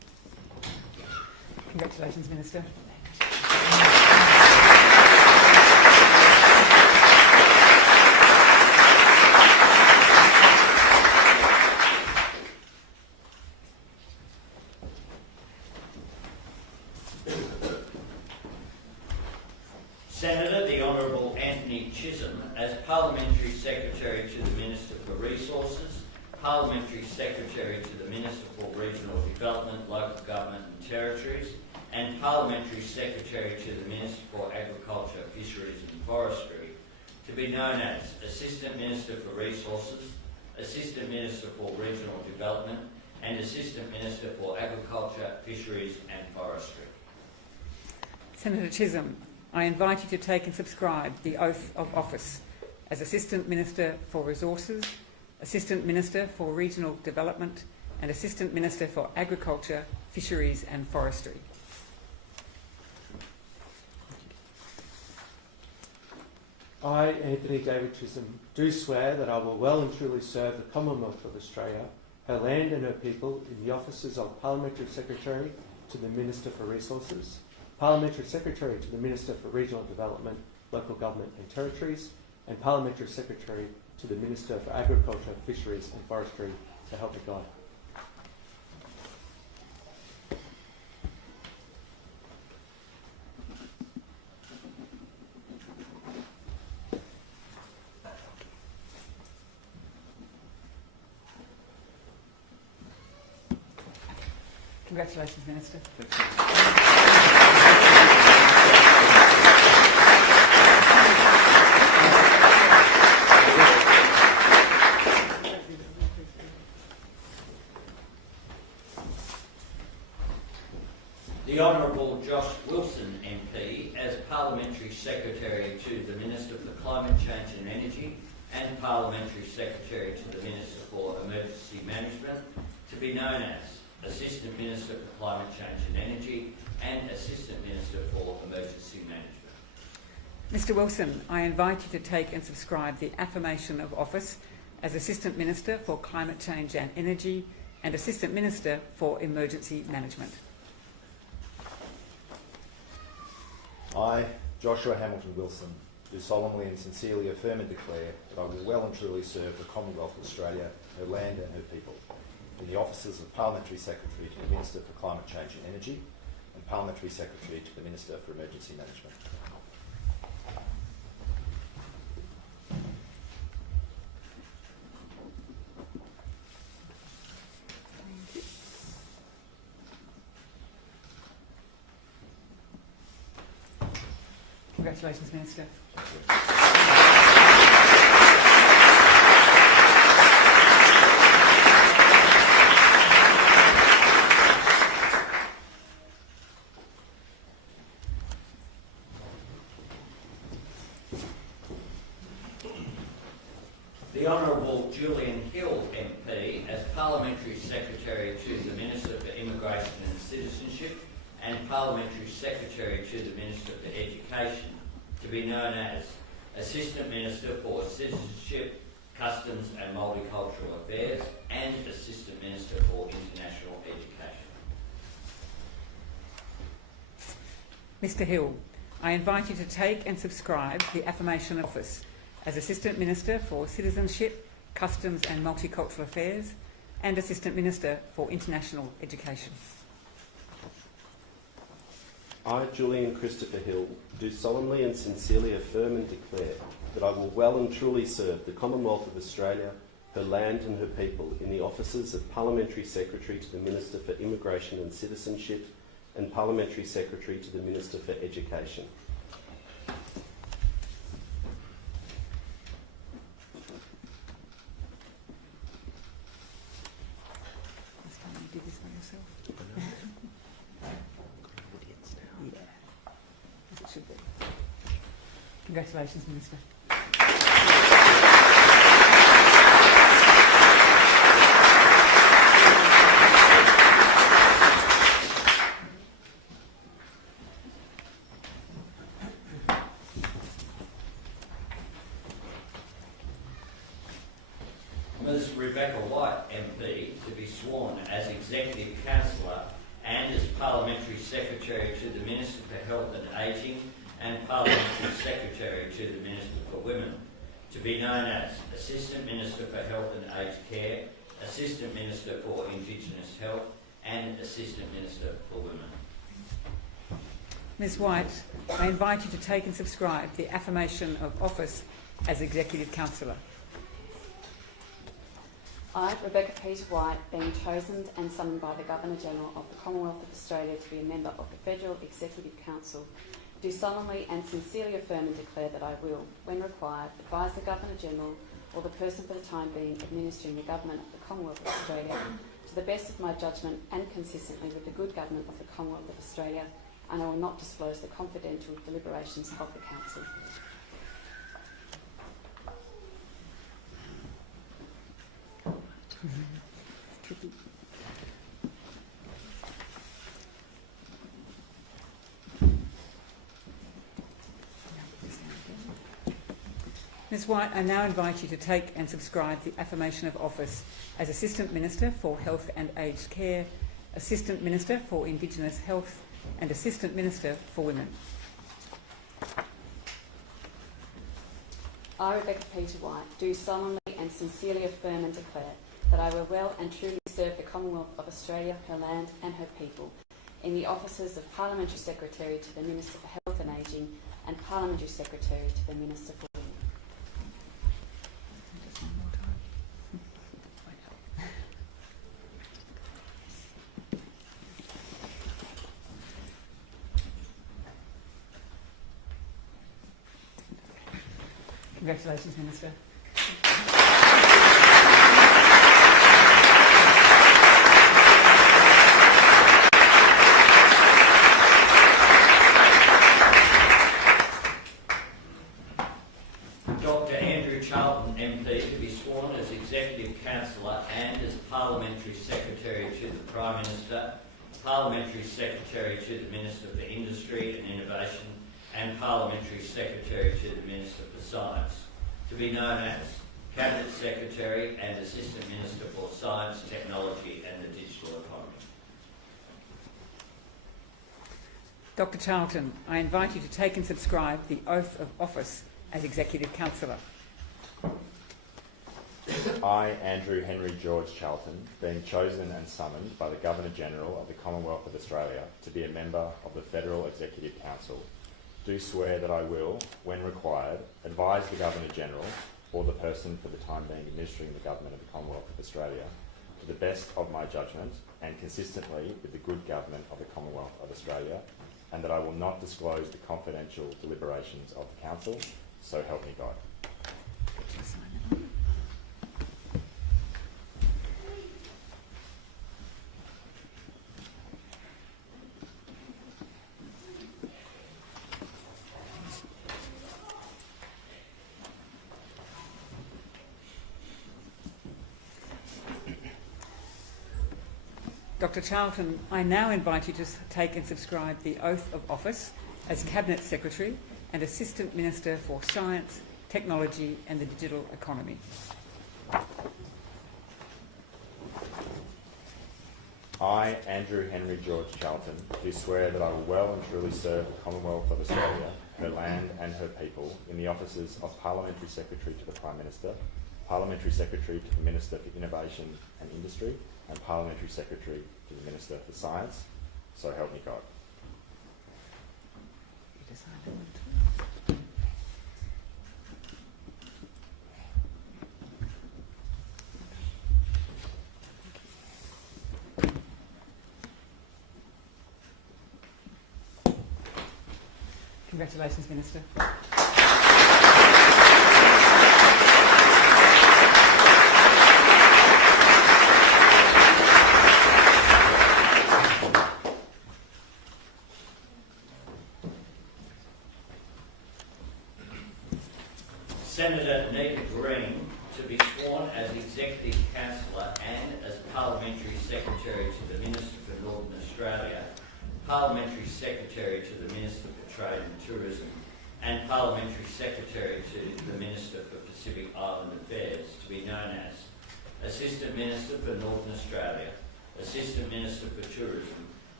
Congratulations, Minister. Senator, the Honourable Anthony Chisum, as Parliamentary Secretary to the Minister for Resources, Parliamentary Secretary to the Minister for Regional Development, Local Government and Territories, and Parliamentary Secretary to the Minister for Agriculture, Fisheries and Forestry, to be known as Assistant Minister for Resources, Assistant Minister for Regional Development, and Assistant Minister for Agriculture, Fisheries and Forestry. Senator Chisum, I invite you to take and subscribe the oath of office as Assistant Minister for Resources, Assistant Minister for Regional Development and Assistant Minister for Agriculture, Fisheries and Forestry. I, Anthony David Chisum, do swear that I will well and truly serve the Commonwealth of Australia, her land and her people in the offices of Parliamentary Secretary to the Minister for Resources, Parliamentary Secretary to the Minister for Regional Development, Local Government and Territories, and Parliamentary Secretary to the Minister for Agriculture, Fisheries and Forestry, so help me God. Congratulations, Minister. The Honourable Josh Wilson MP as Parliamentary Secretary to the Minister for Climate Change and Energy and Parliamentary Secretary to the Minister for Emergency Management, to be known as Assistant Minister for Climate Change and Energy and Assistant Minister for Emergency Management. Mr Wilson, I invite you to take and subscribe the affirmation of office as Assistant Minister for Climate Change and Energy and Assistant Minister for Emergency Management. I, Joshua Hamilton Wilson, do solemnly and sincerely affirm and declare that I will well and truly serve the Commonwealth of Australia, her land and her people, in the offices of Parliamentary Secretary to the Minister for Climate Change and Energy and Parliamentary Secretary to the Minister for Emergency Management. Congratulations, Minister. The Honourable Julian Hill MP as Parliamentary Secretary to the Minister for Immigration and Citizenship and Parliamentary Secretary to the Minister for Education, to be known as Assistant Minister for Citizenship, Customs and Multicultural Affairs and Assistant Minister for International Education. Mr Hill, I invite you to take and subscribe the affirmation of office as Assistant Minister for Citizenship, Customs and Multicultural Affairs and Assistant Minister for International Education. I, Julian Christopher Hill, do solemnly and sincerely affirm and declare that I will well and truly serve the Commonwealth of Australia, her land and her people in the offices of Parliamentary Secretary to the Minister for Immigration and Citizenship and Parliamentary Secretary to the Minister for Education. Congratulations, Minister. Ms Rebecca White MP to be sworn as Executive Councillor and as Parliamentary Secretary to the Minister for Health and Ageing and Parliamentary Secretary to the Minister for Women, to be known as Assistant Minister for Health and Aged Care, Assistant Minister for Indigenous Health and Assistant Minister for Women. Ms White, I invite you to take and subscribe the affirmation of office as Executive Councillor. I, Rebecca Peter White, being chosen and summoned by the Governor-General of the Commonwealth of Australia to be a member of the Federal Executive Council, do solemnly and sincerely affirm and declare that I will, when required, advise the Governor-General or the person for the time being administering the government of the Commonwealth of Australia to the best of my judgment and consistently with the good government of the Commonwealth of Australia, and I will not disclose the confidential deliberations of the Council. Ms White, I now invite you to take and subscribe the affirmation of office as Assistant Minister for Health and Aged Care, Assistant Minister for Indigenous Health and Assistant Minister for Women. I, Rebecca Peter White, do solemnly and sincerely affirm and declare that I will well and truly serve the Commonwealth of Australia, her land and her people in the offices of Parliamentary Secretary to the Minister for Health and Ageing and Parliamentary Secretary to the Minister for Women. Congratulations, Minister. Dr. Andrew Charlton MP to be sworn as Executive Councillor and as Parliamentary Secretary to the Prime Minister, Parliamentary Secretary to the Minister for Industry and Innovation and Parliamentary Secretary to the Minister for Science, to be known as Cabinet Secretary and Assistant Minister for Science, Technology and the Digital Economy. Dr Charlton, I invite you to take and subscribe the oath of office as Executive Councillor. I, Andrew Henry George Charlton, being chosen and summoned by the Governor-General of the Commonwealth of Australia to be a member of the Federal Executive Council, do swear that I will, when required, advise the Governor-General or the person for the time being administering the government of the Commonwealth of Australia to the best of my judgment and consistently with the good government of the Commonwealth of Australia, and that I will not disclose the confidential deliberations of the Council, so help me God. Dr Charlton, I now invite you to take and subscribe the oath of office as Cabinet Secretary and Assistant Minister for Science, Technology and the Digital Economy. I, Andrew Henry George Charlton, do swear that I will well and truly serve the Commonwealth of Australia, her land and her people in the offices of Parliamentary Secretary to the Prime Minister, Parliamentary Secretary to the Minister for Innovation and Industry, and Parliamentary Secretary to the Minister for Science, so help me God. Congratulations, Minister. Senator Nita Green to be sworn as Executive Councillor and as Parliamentary Secretary to the Minister for Northern Australia, Parliamentary Secretary to the Minister for Trade and Tourism, and Parliamentary Secretary to the Minister for Pacific Island Affairs, to be known as Assistant Minister for Northern Australia, Assistant Minister for Tourism,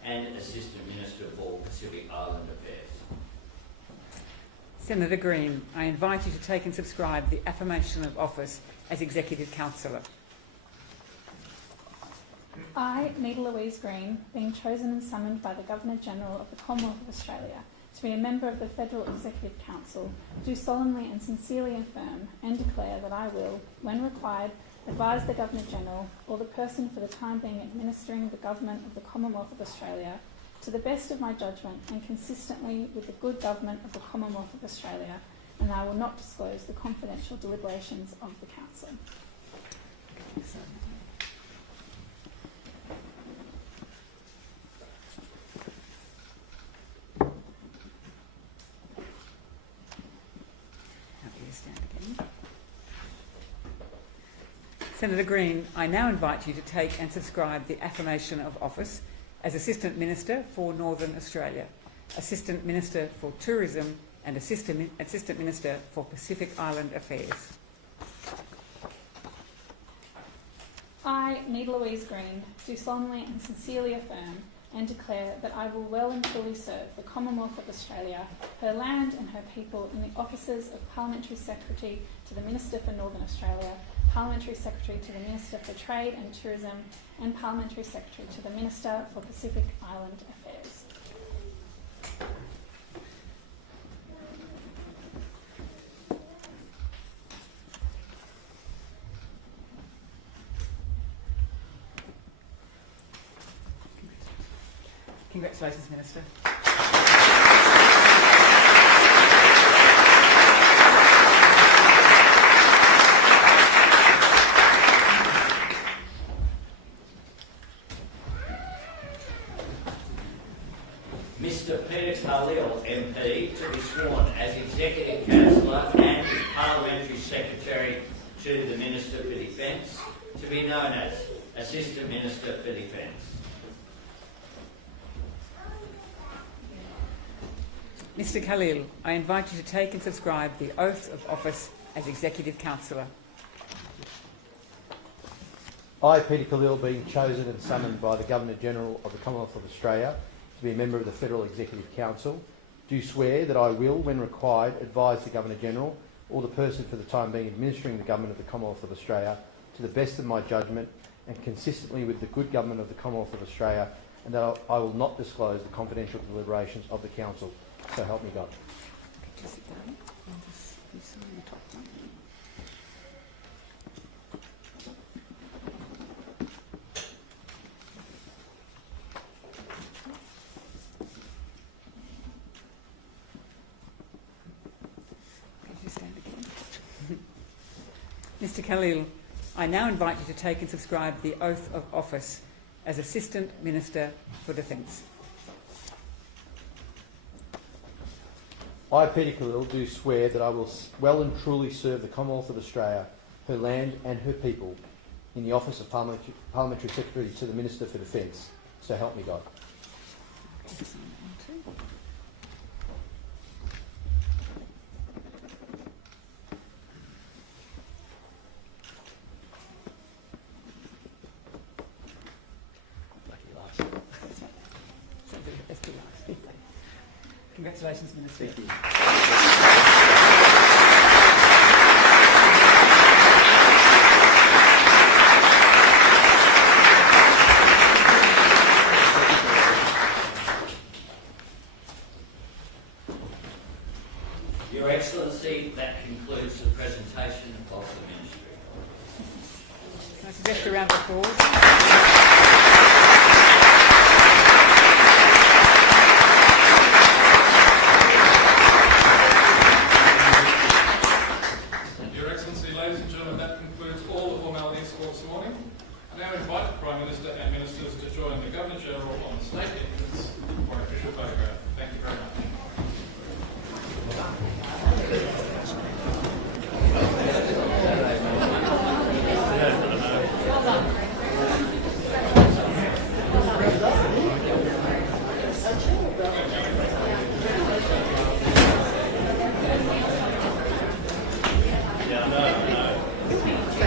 and Assistant Minister for Pacific Island Affairs. Senator Green, I invite you to take and subscribe the affirmation of office as Executive Councillor. I, Nita Louise Green, being chosen and summoned by the Governor-General of the Commonwealth of Australia to be a member of the Federal Executive Council, do solemnly and sincerely affirm and declare that I will, when required, advise the Governor-General or the person for the time being administering the government of the Commonwealth of Australia to the best of my judgment and consistently with the good government of the Commonwealth of Australia, and I will not disclose the confidential deliberations of the Council. Senator Green, I now invite you to take and subscribe the affirmation of office as Assistant Minister for Northern Australia, Assistant Minister for Tourism and Assistant Minister for Pacific Island Affairs. I, Nita Louise Green, do solemnly and sincerely affirm and declare that I will well and truly serve the Commonwealth of Australia, her land and her people in the offices of Parliamentary Secretary to the Minister for Northern Australia, Parliamentary Secretary to the Minister for Trade and Tourism, and Parliamentary Secretary to the Minister for Pacific Island Affairs. Congratulations, Minister. Mr. Peter Khalil, MP, to be sworn as Executive Councillor and as Parliamentary Secretary to the Minister for Defence, to be known as Assistant Minister for Defence. Mr. Khalil, I invite you to take and subscribe the oath of office as Executive Councillor. I, Peter Khalil, being chosen and summoned by the Governor-General of the Commonwealth of Australia to be a member of the Federal Executive Council, do swear that I will, when required, advise the Governor-General or the person for the time being administering the government of the Commonwealth of Australia to the best of my judgment and consistently with the good government of the Commonwealth of Australia, and that I will not disclose the confidential deliberations of the Council. So help me God. Mr. Khalil, I now invite you to take and subscribe the oath of office as Assistant Minister for Defence. I, Peter Khalil, do swear that I will well and truly serve the Commonwealth of Australia, her land and her people, in the office of Parliamentary Secretary to the Minister for Defence. So help me God. Congratulations, Minister. Thank you. Your Excellency, that concludes the presentation of the Ministry. Can I suggest a round of applause?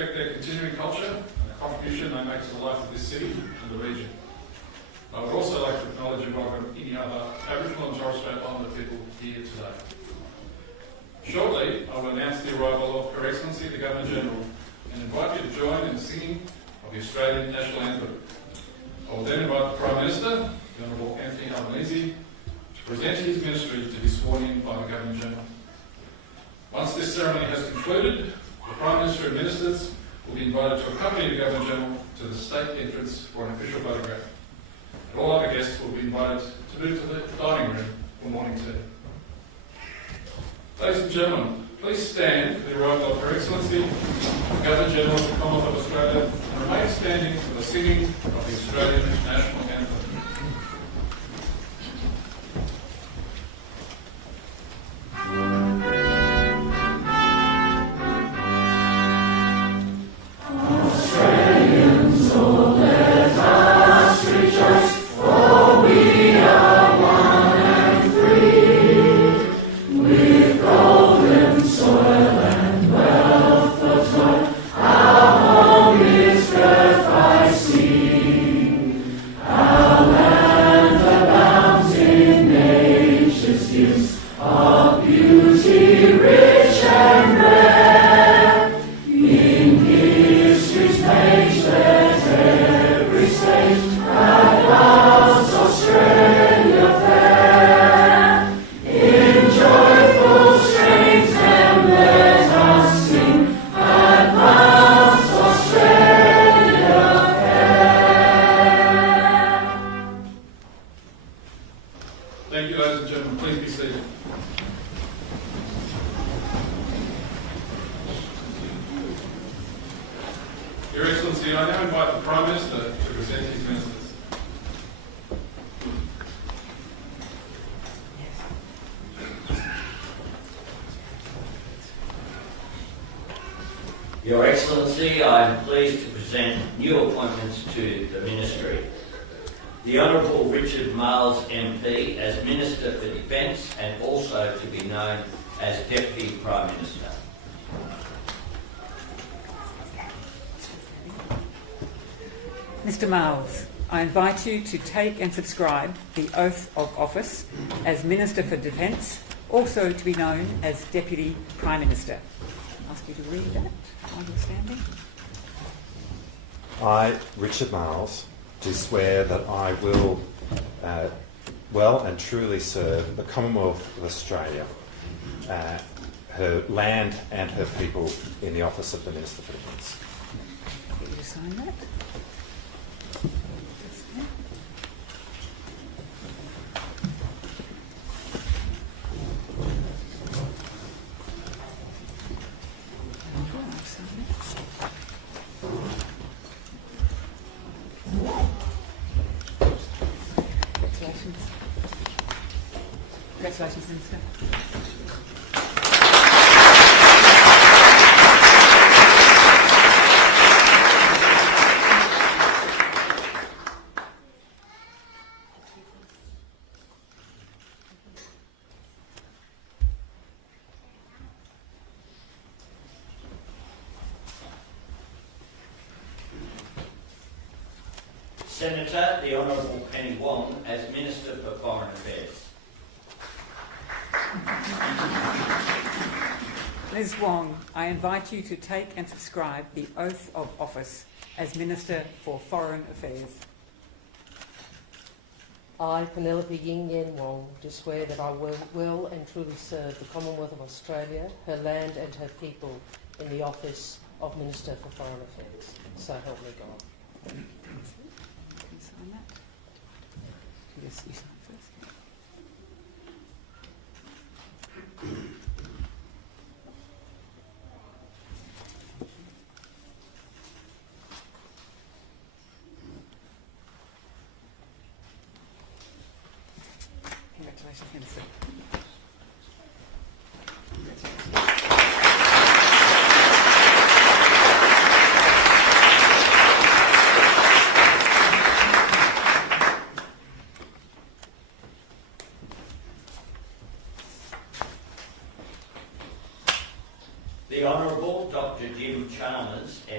respect their continuing culture and the contribution they make to the life of this city and the region. I would also like to acknowledge and welcome any other Aboriginal and Torres Strait Islander people here today. Shortly, I will announce the arrival of Her Excellency the Governor-General and invite you to join in the singing of the Australian National Anthem. I will then invite the Prime Minister, the Honourable Anthony Albanese, to present his ministry to be sworn in by the Governor-General. Once this ceremony has concluded, the Prime Minister and Ministers will be invited to accompany the Governor-General to the state entrance for an official photograph. And all other guests will be invited to move to the dining room for morning tea. Ladies and gentlemen, please stand for the arrival of Her Excellency, the Governor-General of the Commonwealth of Australia, and remain standing for the singing of the Australian National Anthem. Australians, oh, let us rejoice, for we are one and free, with golden soil and wealth of joy. Our home is girt by sea. Our land abounds in nature's gifts of beauty rich and rare. In history's page let every stage advance Australia fair. In joyful strains then let us sing, advance Australia fair. Thank you, ladies and gentlemen. Please be seated. Your Excellency, I now invite the Prime Minister to present his ministers. Your Excellency, I am pleased to present new appointments to the Ministry. The Honourable Richard Marles MP as Minister for Defence and also to be known as Deputy Prime Minister. Mr Marles, I invite you to take and subscribe the oath of office as Minister for Defence, also to be known as Deputy Prime Minister. I'll ask you to read that while you're standing. I, Richard Marles, do swear that I will well and truly serve the Commonwealth of Australia, her land and her people in the office of the Minister for Defence. Get you to sign that. Congratulations, Minister. Senator, the Honourable Penny Wong as Minister for Foreign Affairs. Ms Wong, I invite you to take and subscribe the oath of office as Minister for Foreign Affairs. I, Penelope Wong, do swear that I will well and truly serve the Commonwealth of Australia, her land and her people in the office of Minister for Foreign Affairs. So help me God. Can you sign that? Yes, you sign first. Congratulations, Minister. The Honourable Dr. Jim Chalmers,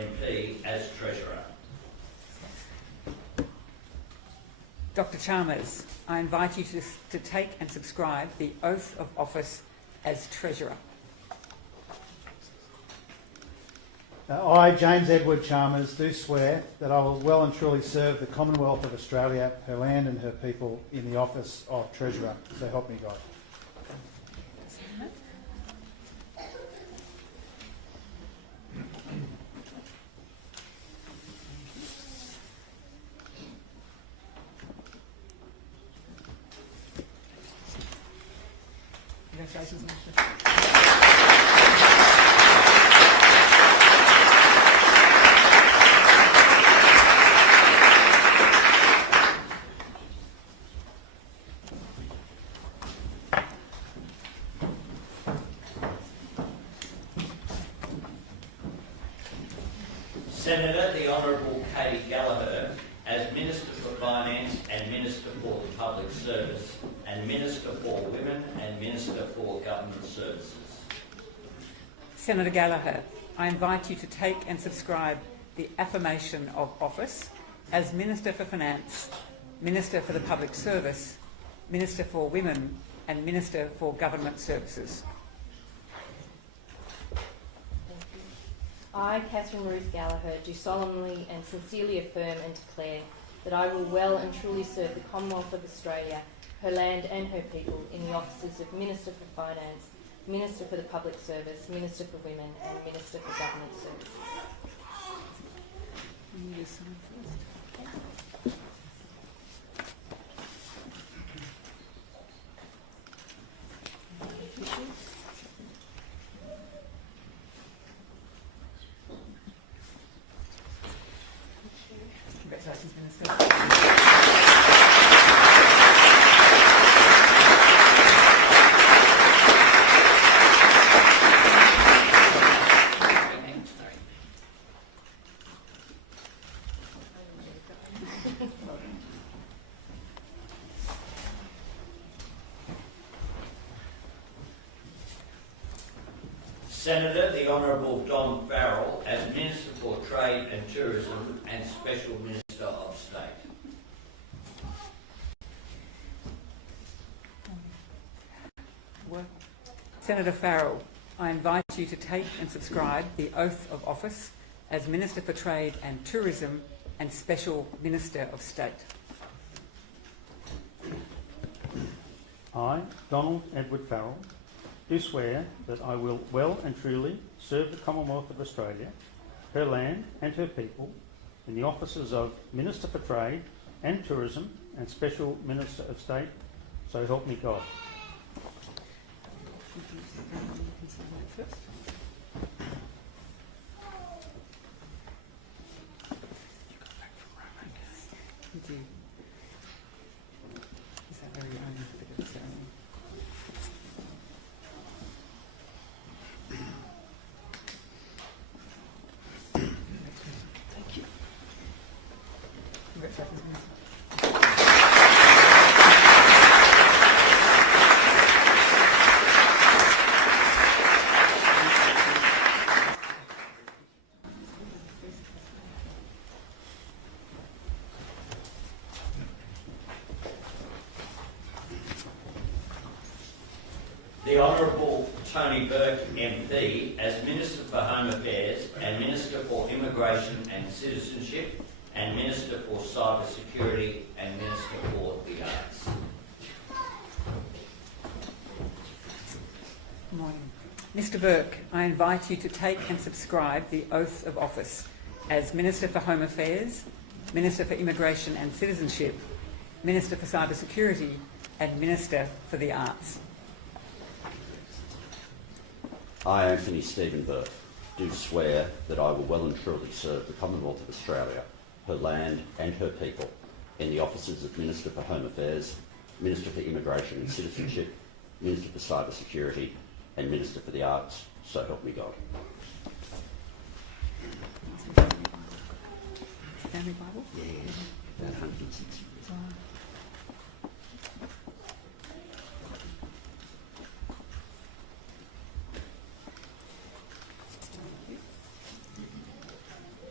MP as Treasurer. Dr. Chalmers, I invite you to take and subscribe the oath of office as Treasurer. I, James Edward Chalmers, do swear that I will well and truly serve the Commonwealth of Australia, her land and her people in the office of Treasurer. So help me God. Congratulations, Minister. Senator, the Honourable Katherine Gallagher, as Minister for Finance and Minister for the Public Service and Minister for Women and Minister for Government Services. Senator Gallagher, I invite you to take and subscribe the affirmation of office as Minister for Finance, Minister for the Public Service, Minister for Women and Minister for Government Services. I, Katherine Ruth Gallagher, do solemnly and sincerely affirm and declare that I will well and truly serve the Commonwealth of Australia, her land and her people in the offices of Minister for Finance, Minister for the Public Service, Minister for Women and Minister for Government Services. Congratulations, Minister. Senator, the Honourable Farrell, as Minister for Trade and Tourism and Special Minister of State. Senator Farrell, I invite you to take and subscribe the oath of office as Minister for Trade and Tourism and Special Minister of State. I, Donald Edward Farrell, do swear that I will well and truly serve the Commonwealth of Australia, her land and her people in the offices of Minister for Trade and Tourism and Special Minister of State, so help me God. Is that very own bit of the ceremony? Thank you. Congratulations, Minister. The Honourable Tony Burke MP as Minister for Home Affairs and Minister for Immigration and Citizenship and Minister for Cyber Security and Minister for the Arts. Good morning. Mr Burke, I invite you to take and subscribe the oath of office as Minister for Home Affairs, Minister for Immigration and Citizenship, Minister for Cyber Security and Minister for the Arts. I, Anthony Stephen Burke, do swear that I will well and truly serve the Commonwealth of Australia, her land and her people in the offices of Minister for Home Affairs, Minister for Immigration and Citizenship, Minister for Cyber Security and Minister for the Arts, so help me God. Family Bible? Yeah, about 160.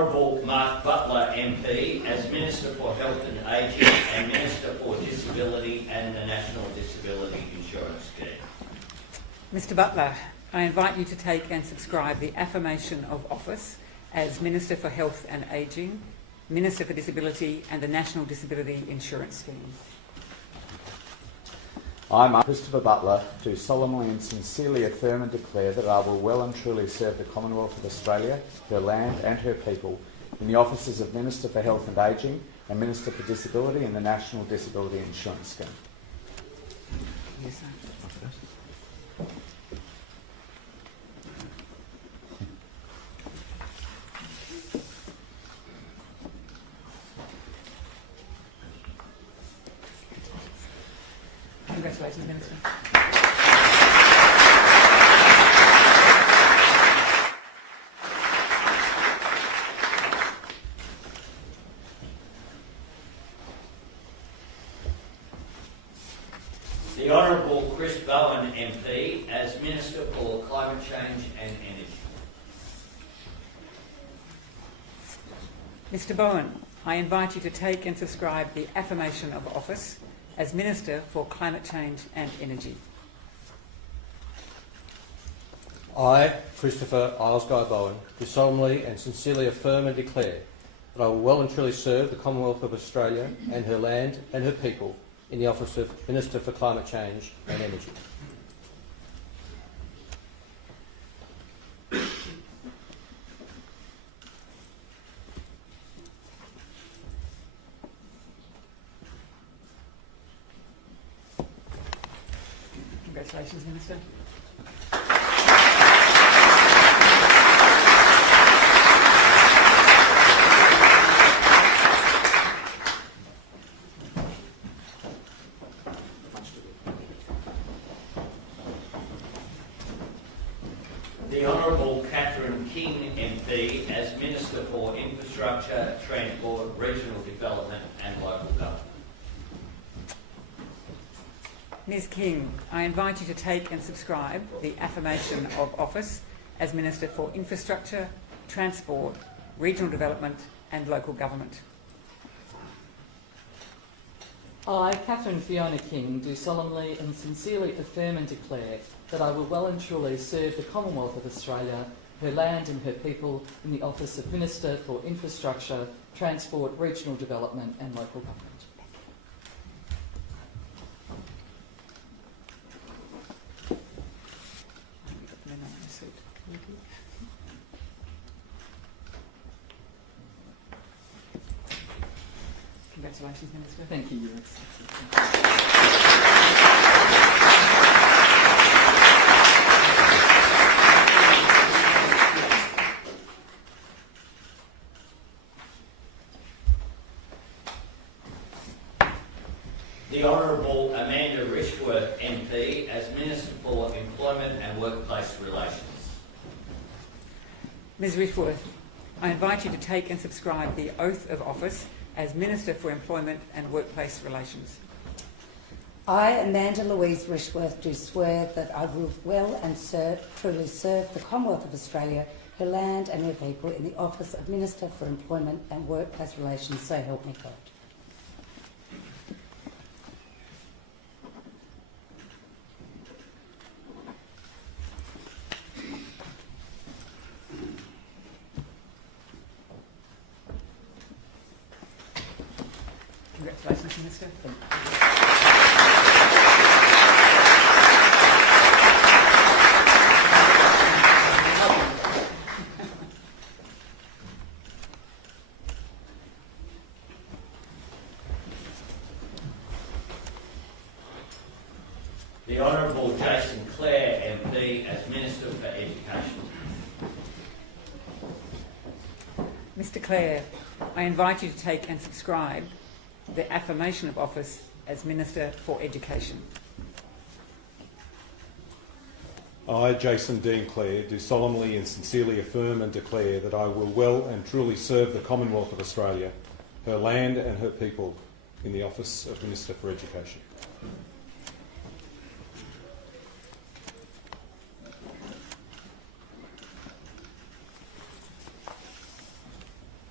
Honourable Mark Butler MP as Minister for Health and Ageing and Minister for Disability and the National Disability Insurance Scheme. Mr Butler, I invite you to take and subscribe the affirmation of office as Minister for Health and Ageing, Minister for Disability and the National Disability Insurance Scheme. I, Mark Christopher Butler, do solemnly and sincerely affirm and declare that I will well and truly serve the Commonwealth of Australia, her land and her people in the offices of Minister for Health and Ageing and Minister for Disability and the National Disability Insurance Scheme. Yes, sir. Congratulations, Minister. The Honourable Chris Bowen MP as Minister for Climate Change and Energy. Mr Bowen, I invite you to take and subscribe the affirmation of office as Minister for Climate Change and Energy. I, Christopher Guy Bowen, do solemnly and sincerely affirm and declare that I will well and truly serve the Commonwealth of Australia and her land and her people in the office of Minister for Climate Change and Energy. Congratulations, Minister. The Honourable Katherine King MP as Minister for Infrastructure, Transport, Regional Development and Local Government. Ms King, I invite you to take and subscribe the affirmation of office as Minister for Infrastructure, Transport, Regional Development and Local Government. I, Catherine Fiona King, do solemnly and sincerely affirm and declare that I will well and truly serve the Commonwealth of Australia, her land and her people in the office of Minister for Infrastructure, Transport, Regional Development and Local Government. Congratulations, Minister. Thank you, The Honourable Amanda Rishworth MP as Minister for Employment and Workplace Relations. Ms Rishworth, I invite you to take and subscribe the oath of office as Minister for Employment and Workplace Relations. I, Amanda Louise Rishworth, do swear that I will well and truly serve the Commonwealth of Australia, her land and her people in the office of Minister for Employment and Workplace Relations, so help me God. Congratulations, Minister. The Honourable Jason Clare MP as Minister for Education. Mr Clare, I invite you to take and subscribe the affirmation of office as Minister for Education. I, Jason Dean Clare, do solemnly and sincerely affirm and declare that I will well and truly serve the Commonwealth of Australia, her land and her people in the office of Minister for Education.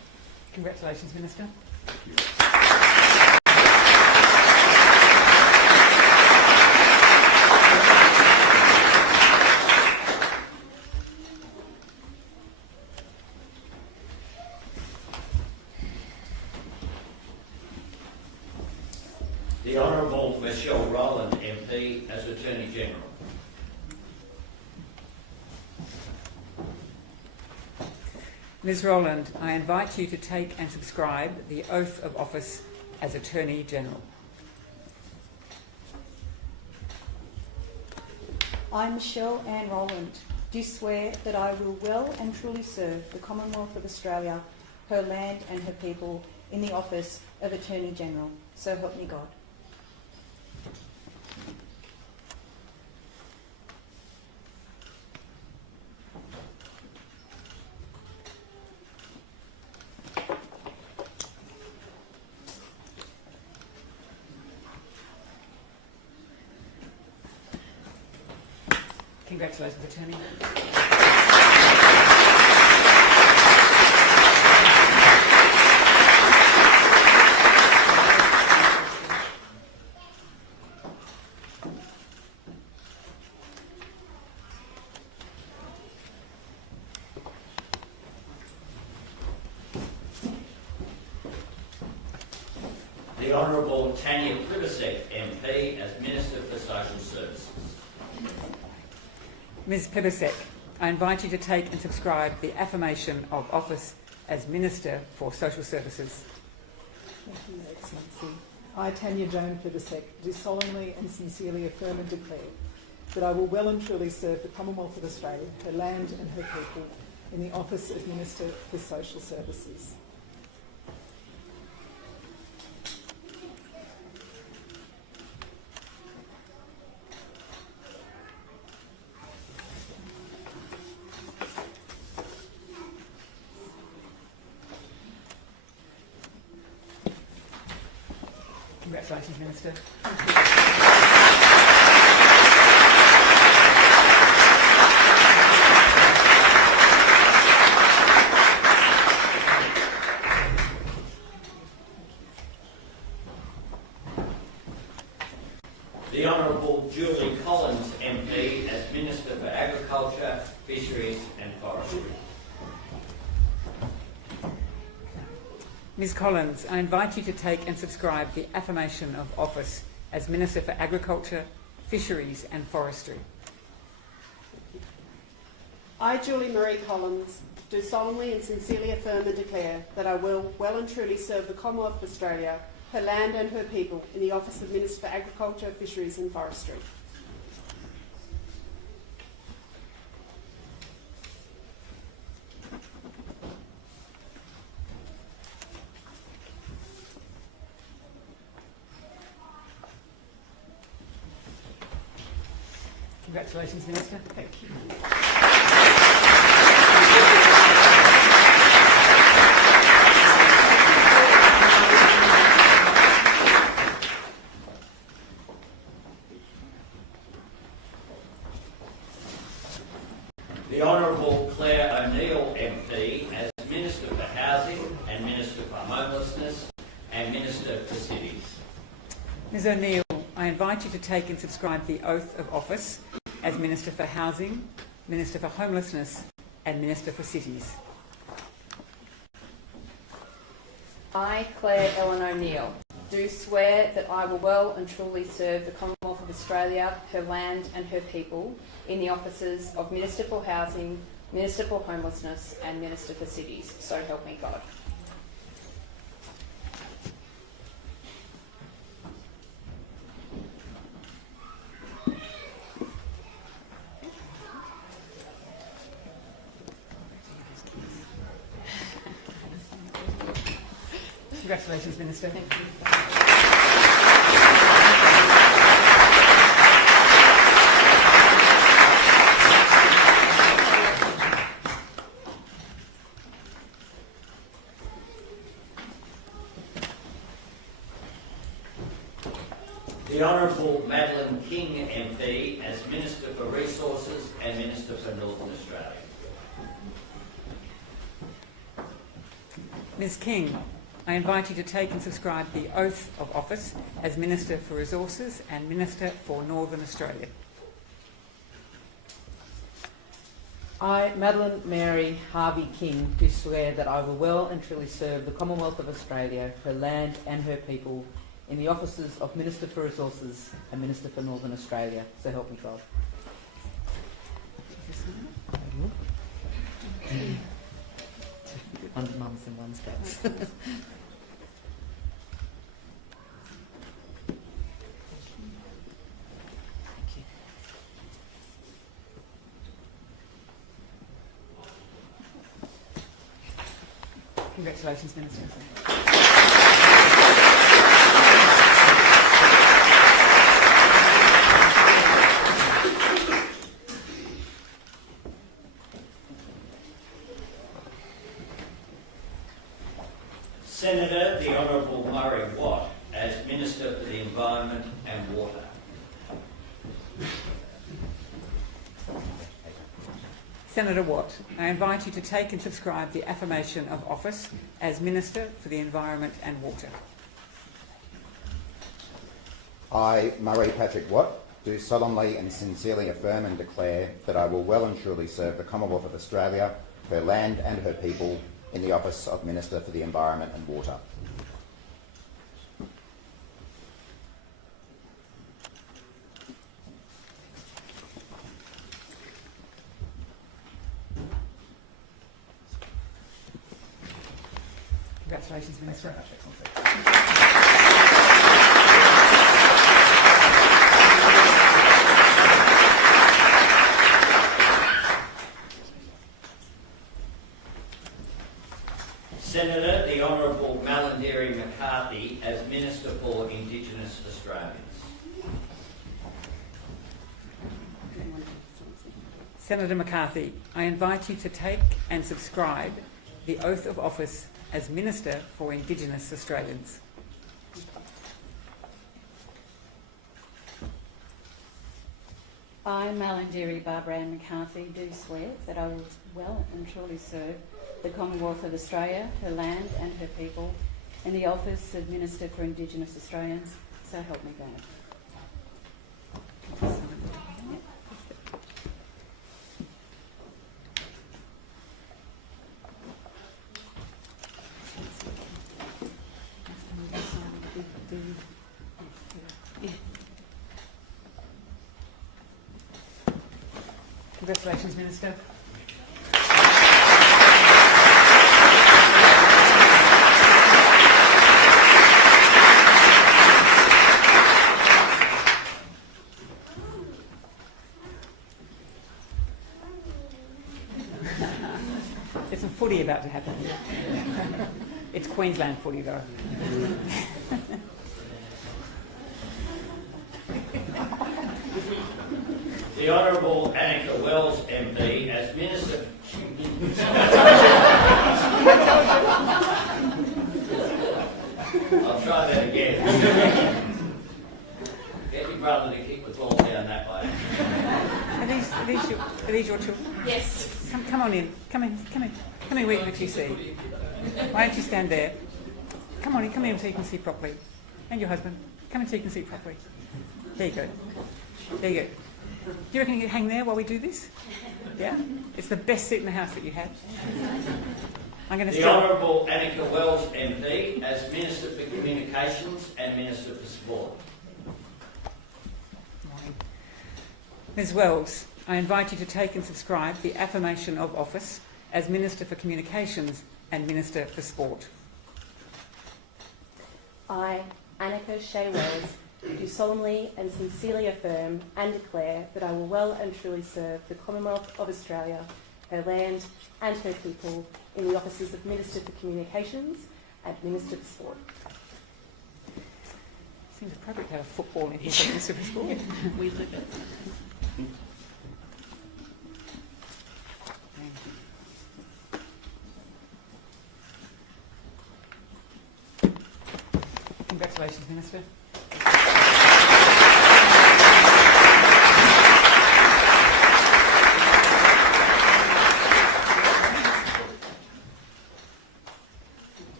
Congratulations, Minister. The Honourable Michelle Roland MP as Attorney General. Ms Roland, I invite you to take and subscribe the oath of office as Attorney General. I, Michelle Ann Roland, do swear that I will well and truly serve the Commonwealth of Australia, her land and her people in the office of Attorney General. So help me God. Congratulations, Attorney. The Honourable Tanya Plibersek MP as Minister for Social Services. Ms Plibersek, I invite you to take and subscribe the affirmation of office as Minister for Social Services. Thank you, Your Excellency. I, Tanya Joan Plibersek, do solemnly and sincerely affirm and declare that I will well and truly serve the Commonwealth of Australia, her land and her people, in the office of Minister for Social Services. Congratulations, Minister. The Honourable Julie Collins MP as Minister for Agriculture, Fisheries and Forestry. Ms Collins, I invite you to take and subscribe the affirmation of office as Minister for Agriculture, Fisheries and Forestry. I, Julie Marie Collins, do solemnly and sincerely affirm and declare that I will well and truly serve the Commonwealth of Australia, her land and her people in the office of Minister for Agriculture, Fisheries and Forestry. Congratulations, Minister. Thank you. The Honourable Clare ONeal MP as Minister for Housing and Minister for Homelessness and Minister for Cities. Ms ONeal, I invite you to take and subscribe the oath of office as Minister for Housing, Minister for Homelessness and Minister for Cities. I, Clare Ellen ONeal, do swear that I will well and truly serve the Commonwealth of Australia, her land and her people in the offices of Minister for Housing, Minister for Homelessness and Minister for Cities. So help me God. Congratulations, Minister. Thank you. The Honourable Madeline King MP as Minister for Resources and Minister for Northern Australia. Ms King, I invite you to take and subscribe the oath of office as Minister for Resources and Minister for Northern Australia. I, Madeline Mary Harvey King, do swear that I will well and truly serve the Commonwealth of Australia, her land and her people in the offices of Minister for Resources and Minister for Northern Australia. So help me God. One's mums and one's dads. Congratulations, Minister. Senator the Honourable Murray Watt as Minister for the Environment and Water. Senator Watt, I invite you to take and subscribe the affirmation of office as Minister for the Environment and Water. I, Murray Patrick Watt, do solemnly and sincerely affirm and declare that I will well and truly serve the Commonwealth of Australia, her land and her people in the office of Minister for the Environment and Water. Congratulations, Minister. Senator the Honourable McCarthy as Minister for Indigenous Australians. Senator McCarthy, I invite you to take and subscribe the oath of office as Minister for Indigenous Australians. I, Malandiri Barbara Ann McCarthy, do swear that I will well and truly serve the Commonwealth of Australia, her land and her people, in the office of Minister for Indigenous Australians, so help me God. Congratulations, Minister. There's some footy about to happen. It's Queensland footy, though. The Honourable Annika Wells MP as Minister. I'll try that again. Get your brother to kick the ball down that way. Are these your children? Yes. Come on in. Come in. Where can you see? Why don't you stand there? Come on in. Come in so you can see properly. And your husband. Come in so you can see properly. There you go. There you go. Do you reckon you can hang there while we do this? Yeah? It's the best seat in the house that you have. I'm going to The Honourable Annika Wells MP as Minister for Communications and Minister for Sport. Ms Wells, I invite you to take and subscribe the affirmation of office as Minister for Communications and Minister for Sport. I, Annika Shea Wells, do solemnly and sincerely affirm and declare that I will well and truly serve the Commonwealth of Australia, her land and her people in the offices of Minister for Communications and Minister for Sport. Seems appropriate to have a football in here for Minister for Sport. We live it. Congratulations, Minister.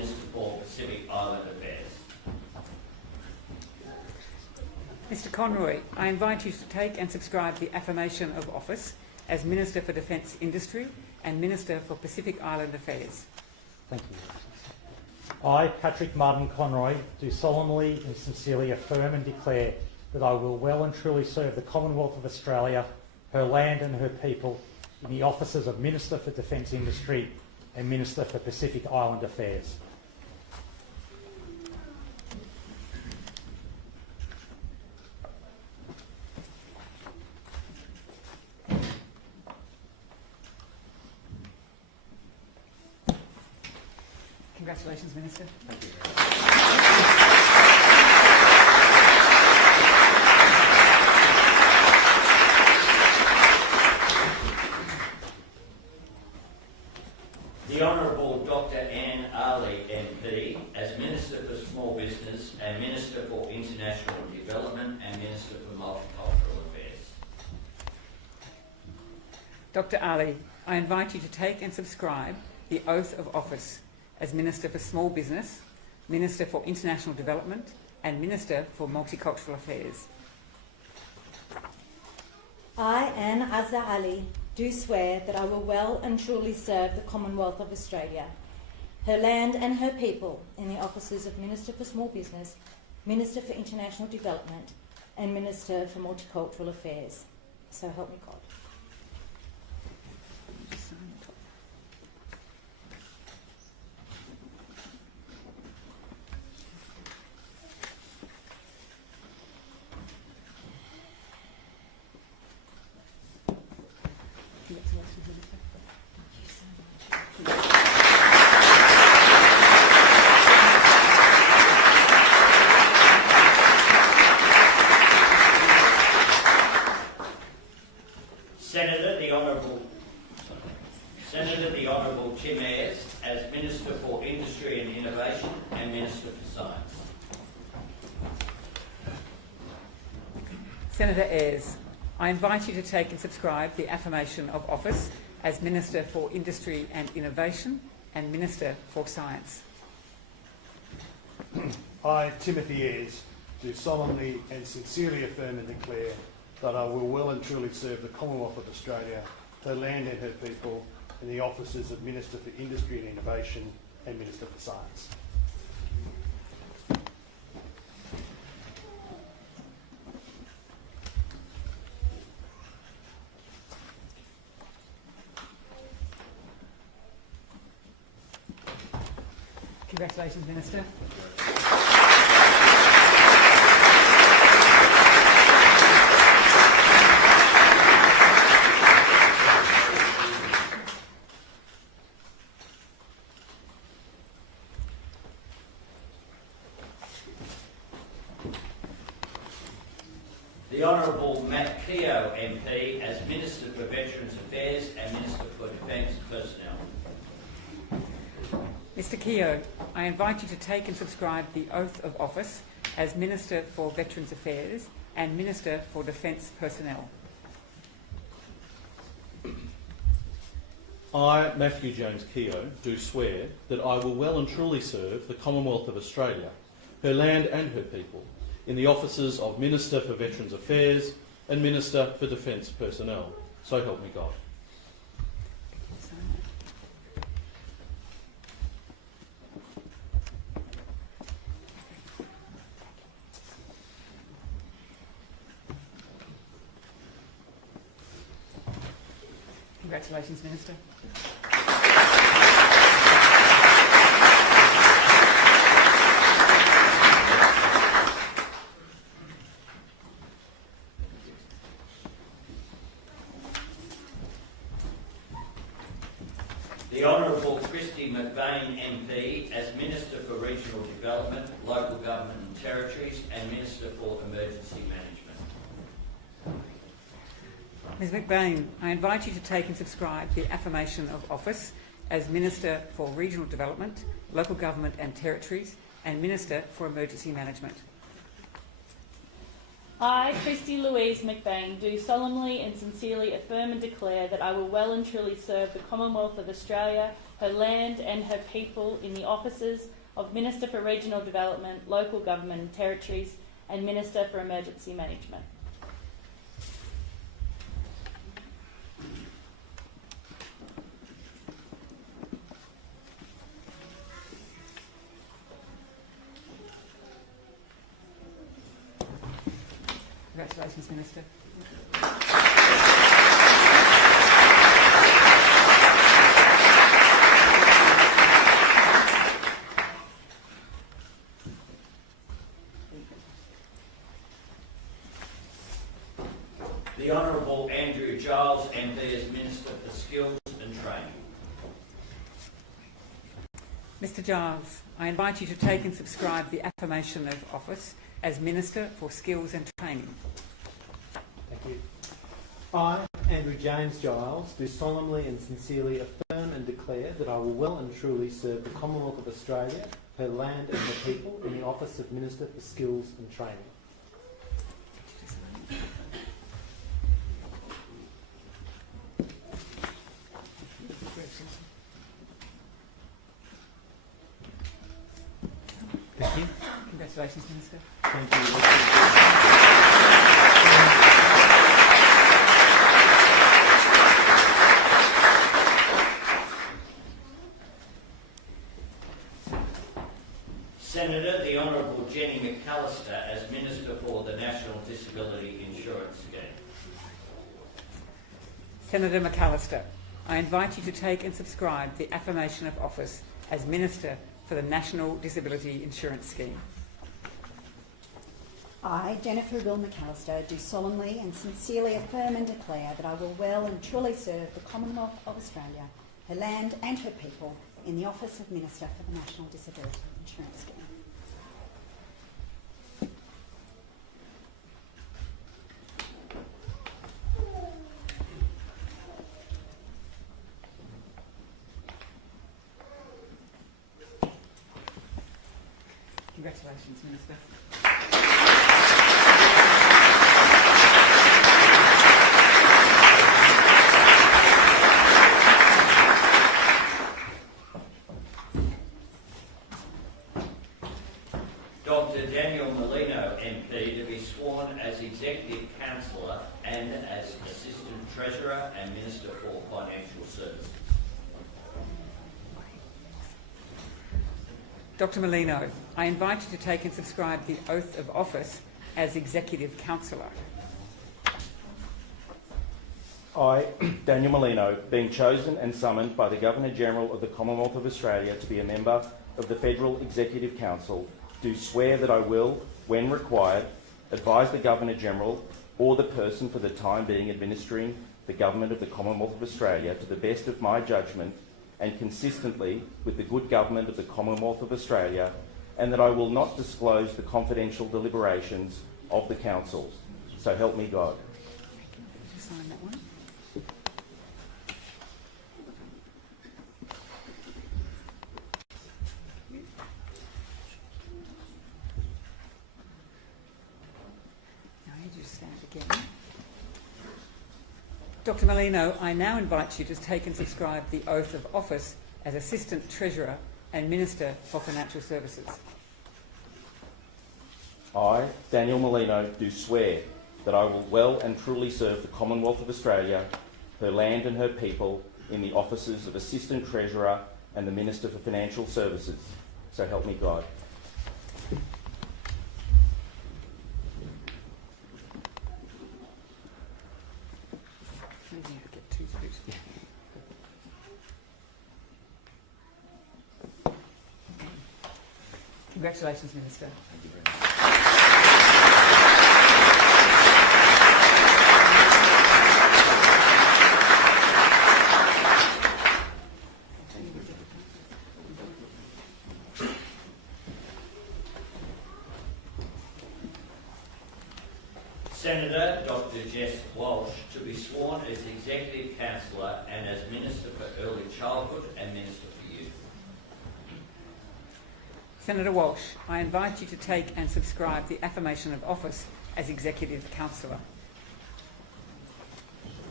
Minister for Pacific Island Affairs. Mr Conroy, I invite you to take and subscribe the affirmation of office as Minister for Defence Industry and Minister for Pacific Island Affairs. Thank you. I, Patrick Martin Conroy, do solemnly and sincerely affirm and declare that I will well and truly serve the Commonwealth of Australia, her land and her people, in the offices of Minister for Defence Industry and Minister for Pacific Island Affairs. Congratulations, Minister. Thank you. The Honourable Dr Anne Ali MP as Minister for Small Business and Minister for International Development and Minister for Multicultural Affairs. Dr Ali, I invite you to take and subscribe the oath of office as Minister for Small Business, Minister for International Development and Minister for Multicultural Affairs. I, Anne Azza Ali, do swear that I will well and truly serve the Commonwealth of Australia, her land and her people in the offices of Minister for Small Business, Minister for International Development and Minister for Multicultural Affairs. So help me God. Senator the Honourable Tim Ayres as Minister for Industry and Innovation and Minister for Science. Senator Ayres, I invite you to take and subscribe the affirmation of office as Minister for Industry and Innovation and Minister for Science. I, Timothy Ayres, do solemnly and sincerely affirm and declare that I will well and truly serve the Commonwealth of Australia, her land and her people, in the offices of Minister for Industry and Innovation and Minister for Science. Congratulations, Minister. The Honourable Matt Keogh MP as Minister for Veterans Affairs and Minister for Defence Personnel. Mr Keogh, I invite you to take and subscribe the oath of office as Minister for Veterans Affairs and Minister for Defence Personnel. I, Matthew James Keogh, do swear that I will well and truly serve the Commonwealth of Australia, her land and her people, in the offices of Minister for Veterans Affairs and Minister for Defence Personnel. So help me God. Congratulations, Minister. The Honourable Christy McBain MP as Minister for Regional Development, Local Government and Territories and Minister for Emergency Management. Ms McBain, I invite you to take and subscribe the affirmation of office as Minister for Regional Development, Local Government and Territories and Minister for Emergency Management. I, Christy Louise McBain, do solemnly and sincerely affirm and declare that I will well and truly serve the Commonwealth of Australia, her land and her people in the offices of Minister for Regional Development, Local Government and Territories and Minister for Emergency Management. Congratulations, Minister. The Honourable Andrew Giles, MP as Minister for Skills and Training. Mr Giles, I invite you to take and subscribe the affirmation of office as Minister for Skills and Training. Thank you. I, Andrew James Giles, do solemnly and sincerely affirm and declare that I will well and truly serve the Commonwealth of Australia, her land and her people in the office of Minister for Skills and Training. Thank you. Congratulations, Minister. Thank you. Senator, the Honourable Jenny McAllister as Minister for the National Disability Insurance Scheme. Senator McAllister, I invite you to take and subscribe the affirmation of office as Minister for the National Disability Insurance Scheme. I, Jennifer Bill McAllister, do solemnly and sincerely affirm and declare that I will well and truly serve the Commonwealth of Australia, her land and her people in the office of Minister for the National Disability Insurance Scheme. Congratulations, Minister. Dr. Daniel Molino, MP, to be sworn as Executive Councillor and as Assistant Treasurer and Minister for Financial Services. Dr Molino, I invite you to take and subscribe the oath of office as Executive Councillor. I, Daniel Molino, being chosen and summoned by the Governor-General of the Commonwealth of Australia to be a member of the Federal Executive Council, do swear that I will, when required, advise the Governor-General or the person for the time being administering the government of the Commonwealth of Australia to the best of my judgment and consistently with the good government of the Commonwealth of Australia, and that I will not disclose the confidential deliberations of the Council. So help me God. Did you sign that one? Now you just stand again. Dr Molino, I now invite you to take and subscribe the oath of office as Assistant Treasurer and Minister for Financial Services. I, Daniel Molino, do swear that I will well and truly serve the Commonwealth of Australia, her land and her people in the offices of Assistant Treasurer and the Minister for Financial Services. So help me God. Congratulations, Minister. Thank you very much. Senator Dr. Jess Walsh to be sworn as Executive Councillor and as Minister for Early Childhood and Minister for Youth. Senator Walsh, I invite you to take and subscribe the affirmation of office as Executive Councillor.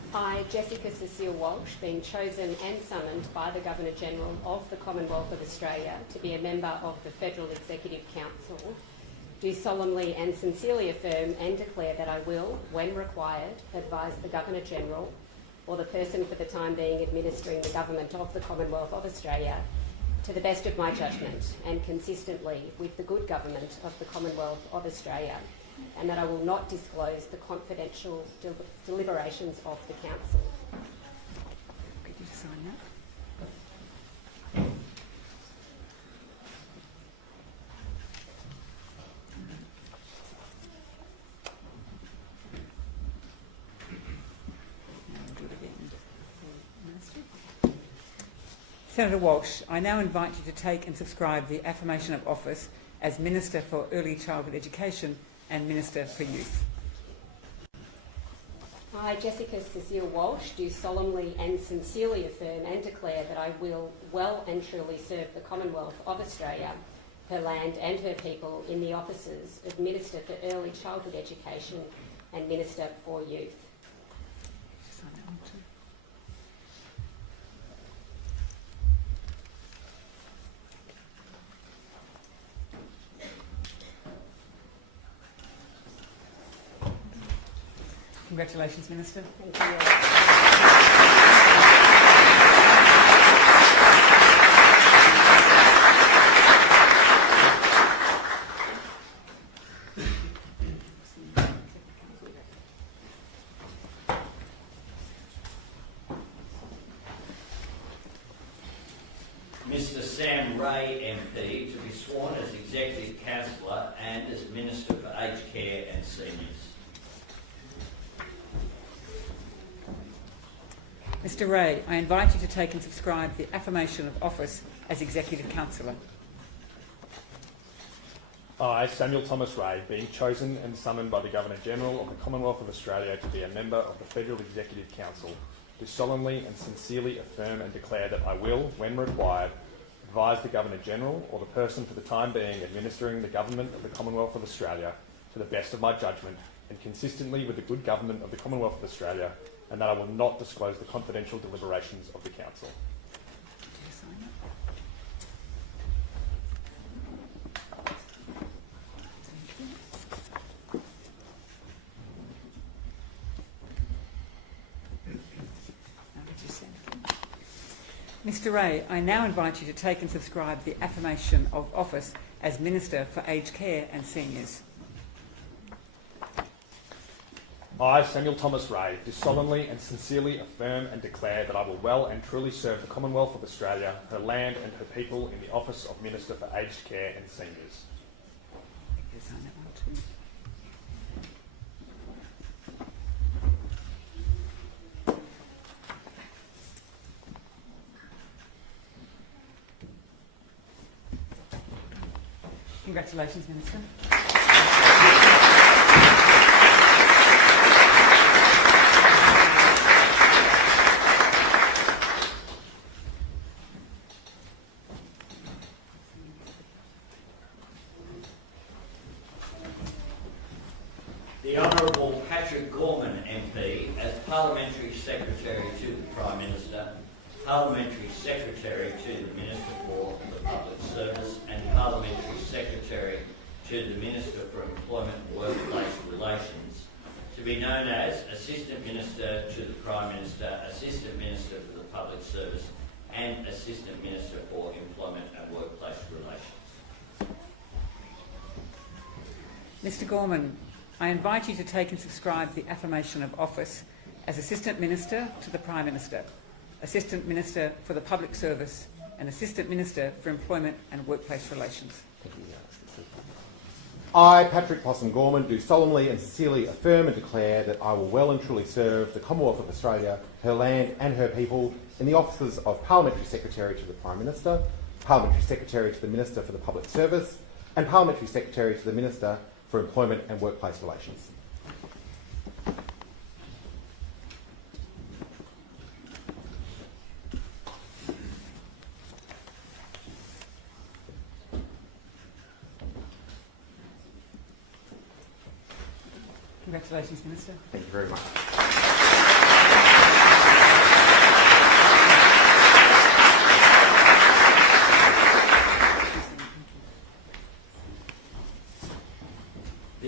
I, Jessica Cecile Walsh, being chosen and summoned by the Governor-General of the Commonwealth of Australia to be a member of the Federal Executive Council, do solemnly and sincerely affirm and declare that I will, when required, advise the Governor-General or the person for the time being administering the government of the Commonwealth of Australia to the best of my judgment and consistently with the good government of the Commonwealth of Australia, and that I will not disclose the confidential deliberations of the Council. Could you sign that? Senator Walsh, I now invite you to take and subscribe the affirmation of office as Minister for Early Childhood Education and Minister for Youth. I, Jessica Cecile Walsh, do solemnly and sincerely affirm and declare that I will well and truly serve the Commonwealth of Australia, her land and her people in the offices of Minister for Early Childhood Education and Minister for Youth. Congratulations, Minister. Thank you. Mr Sam Ray MP to be sworn as Executive Councillor and as Minister for Aged Care and Seniors. Mr Ray, I invite you to take and subscribe the affirmation of office as Executive Councillor. I, Samuel Thomas Ray, being chosen and summoned by the Governor-General of the Commonwealth of Australia to be a member of the Federal Executive Council, do solemnly and sincerely affirm and declare that I will, when required, advise the Governor-General or the person for the time being administering the government of the Commonwealth of Australia to the best of my judgment and consistently with the good government of the Commonwealth of Australia, and that I will not disclose the confidential deliberations of the Council. Mr Ray, I now invite you to take and subscribe the affirmation of office as Minister for Aged Care and Seniors. I, Samuel Thomas Ray, do solemnly and sincerely affirm and declare that I will well and truly serve the Commonwealth of Australia, her land and her people in the office of Minister for Aged Care and Seniors. Congratulations, Minister. The Honourable Gorman MP as Parliamentary Secretary to the Prime Minister, Parliamentary Secretary to the Minister for the Public Service and Parliamentary Secretary to the Minister for Employment and Workplace Relations, to be known as Assistant Minister to the Prime Minister, Assistant Minister for the Public Service and Assistant Minister for Employment and Workplace Relations. Mr Gorman, I invite you to take and subscribe the affirmation of office as Assistant Minister to the Prime Minister, Assistant Minister for the Public Service and Assistant Minister for Employment and Workplace Relations. I, Patrick Possum Gorman, do solemnly and sincerely affirm and declare that I will well and truly serve the Commonwealth of Australia, her land and her people in the offices of Parliamentary Secretary to the Prime Minister, Parliamentary Secretary to the Minister for the Public Service and Parliamentary Secretary to the Minister for Employment and Workplace Relations. Congratulations, Minister. Thank you very much.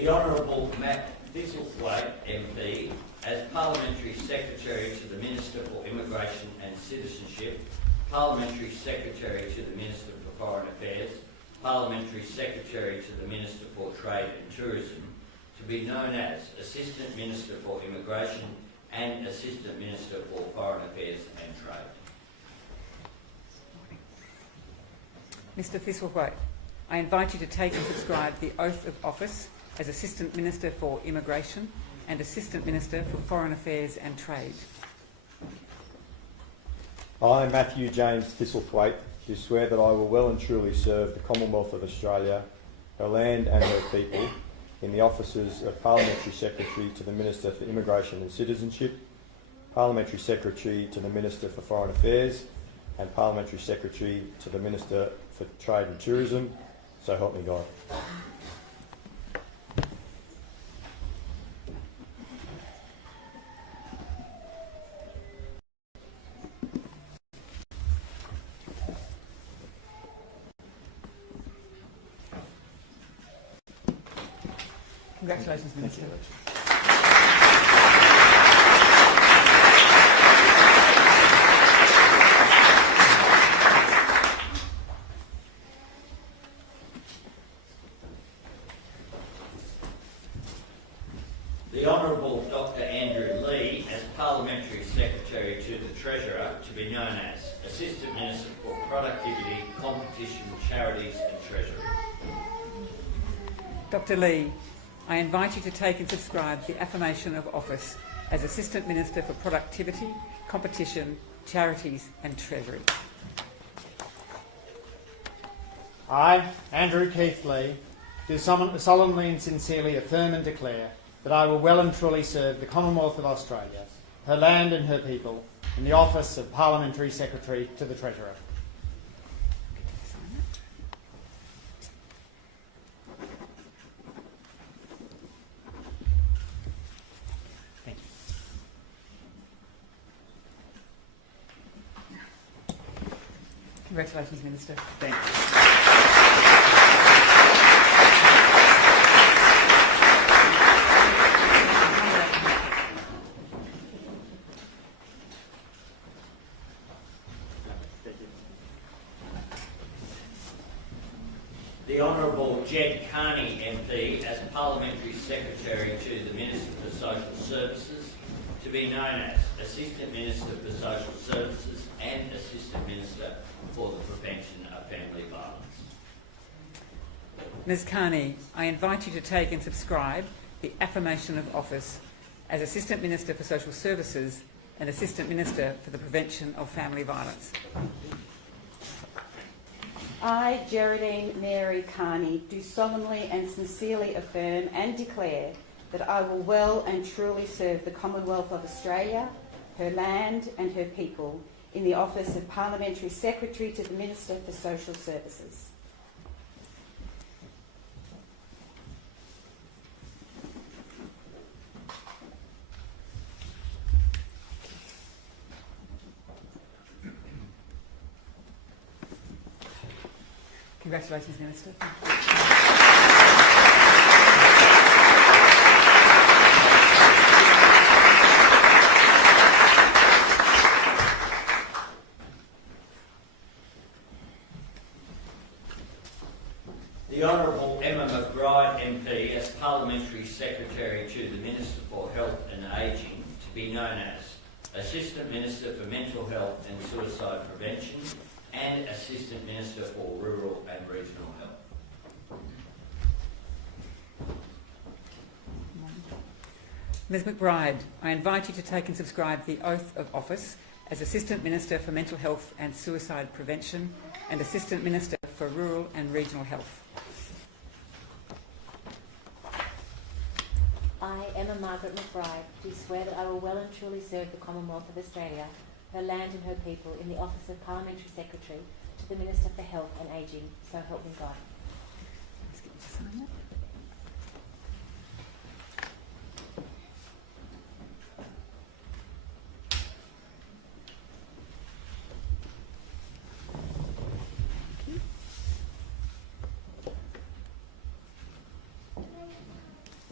The Honourable Matt Thistlewait MP as Parliamentary Secretary to the Minister for Immigration and Citizenship, Parliamentary Secretary to the Minister for Foreign Affairs, Parliamentary Secretary to the Minister for Trade and Tourism, to be known as Assistant Minister for Immigration and Assistant Minister for Foreign Affairs and Trade. Mr Thistlewait, I invite you to take and subscribe the oath of office as Assistant Minister for Immigration and Assistant Minister for Foreign Affairs and Trade. I, Matthew James Thistlethwaite, do swear that I will well and truly serve the Commonwealth of Australia, her land and her people, in the offices of Parliamentary Secretary to the Minister for Immigration and Citizenship, Parliamentary Secretary to the Minister for Foreign Affairs, and Parliamentary Secretary to the Minister for Trade and Tourism, so help me God. Congratulations, Minister. The Honourable Dr Andrew Lee as Parliamentary Secretary to the Treasurer, to be known as Assistant Minister for Productivity, Competition, Charities and Treasury. Dr Lee, I invite you to take and subscribe the affirmation of office as Assistant Minister for Productivity, Competition, Charities and Treasury. I, Andrew Keith Lee, do solemnly and sincerely affirm and declare that I will well and truly serve the Commonwealth of Australia, her land and her people, in the office of Parliamentary Secretary to the Treasurer. Thank you. Congratulations, Minister. Thank you. The Honourable Jed Carney MP as Parliamentary Secretary to the Minister for Social Services, to be known as Assistant Minister for Social Services and Assistant Minister for the Prevention of Family Violence. Ms Carney, I invite you to take and subscribe the affirmation of office as Assistant Minister for Social Services and Assistant Minister for the Prevention of Family Violence. I, Geraldine Mary Carney, do solemnly and sincerely affirm and declare that I will well and truly serve the Commonwealth of Australia, her land and her people, in the office of Parliamentary Secretary to the Minister for Social Services. Congratulations, Minister. The Honourable Emma McBride MP as Parliamentary Secretary to the Minister for Health and Ageing, to be known as Assistant Minister for Mental Health and Suicide Prevention and Assistant Minister for Rural and Regional Health. Ms McBride, I invite you to take and subscribe the oath of office as Assistant Minister for Mental Health and Suicide Prevention and Assistant Minister for Rural and Regional Health. I, Emma Margaret McBride, do swear that I will well and truly serve the Commonwealth of Australia, her land and her people, in the office of Parliamentary Secretary to the Minister for Health and Ageing, so help me God. Let's get you to sign that.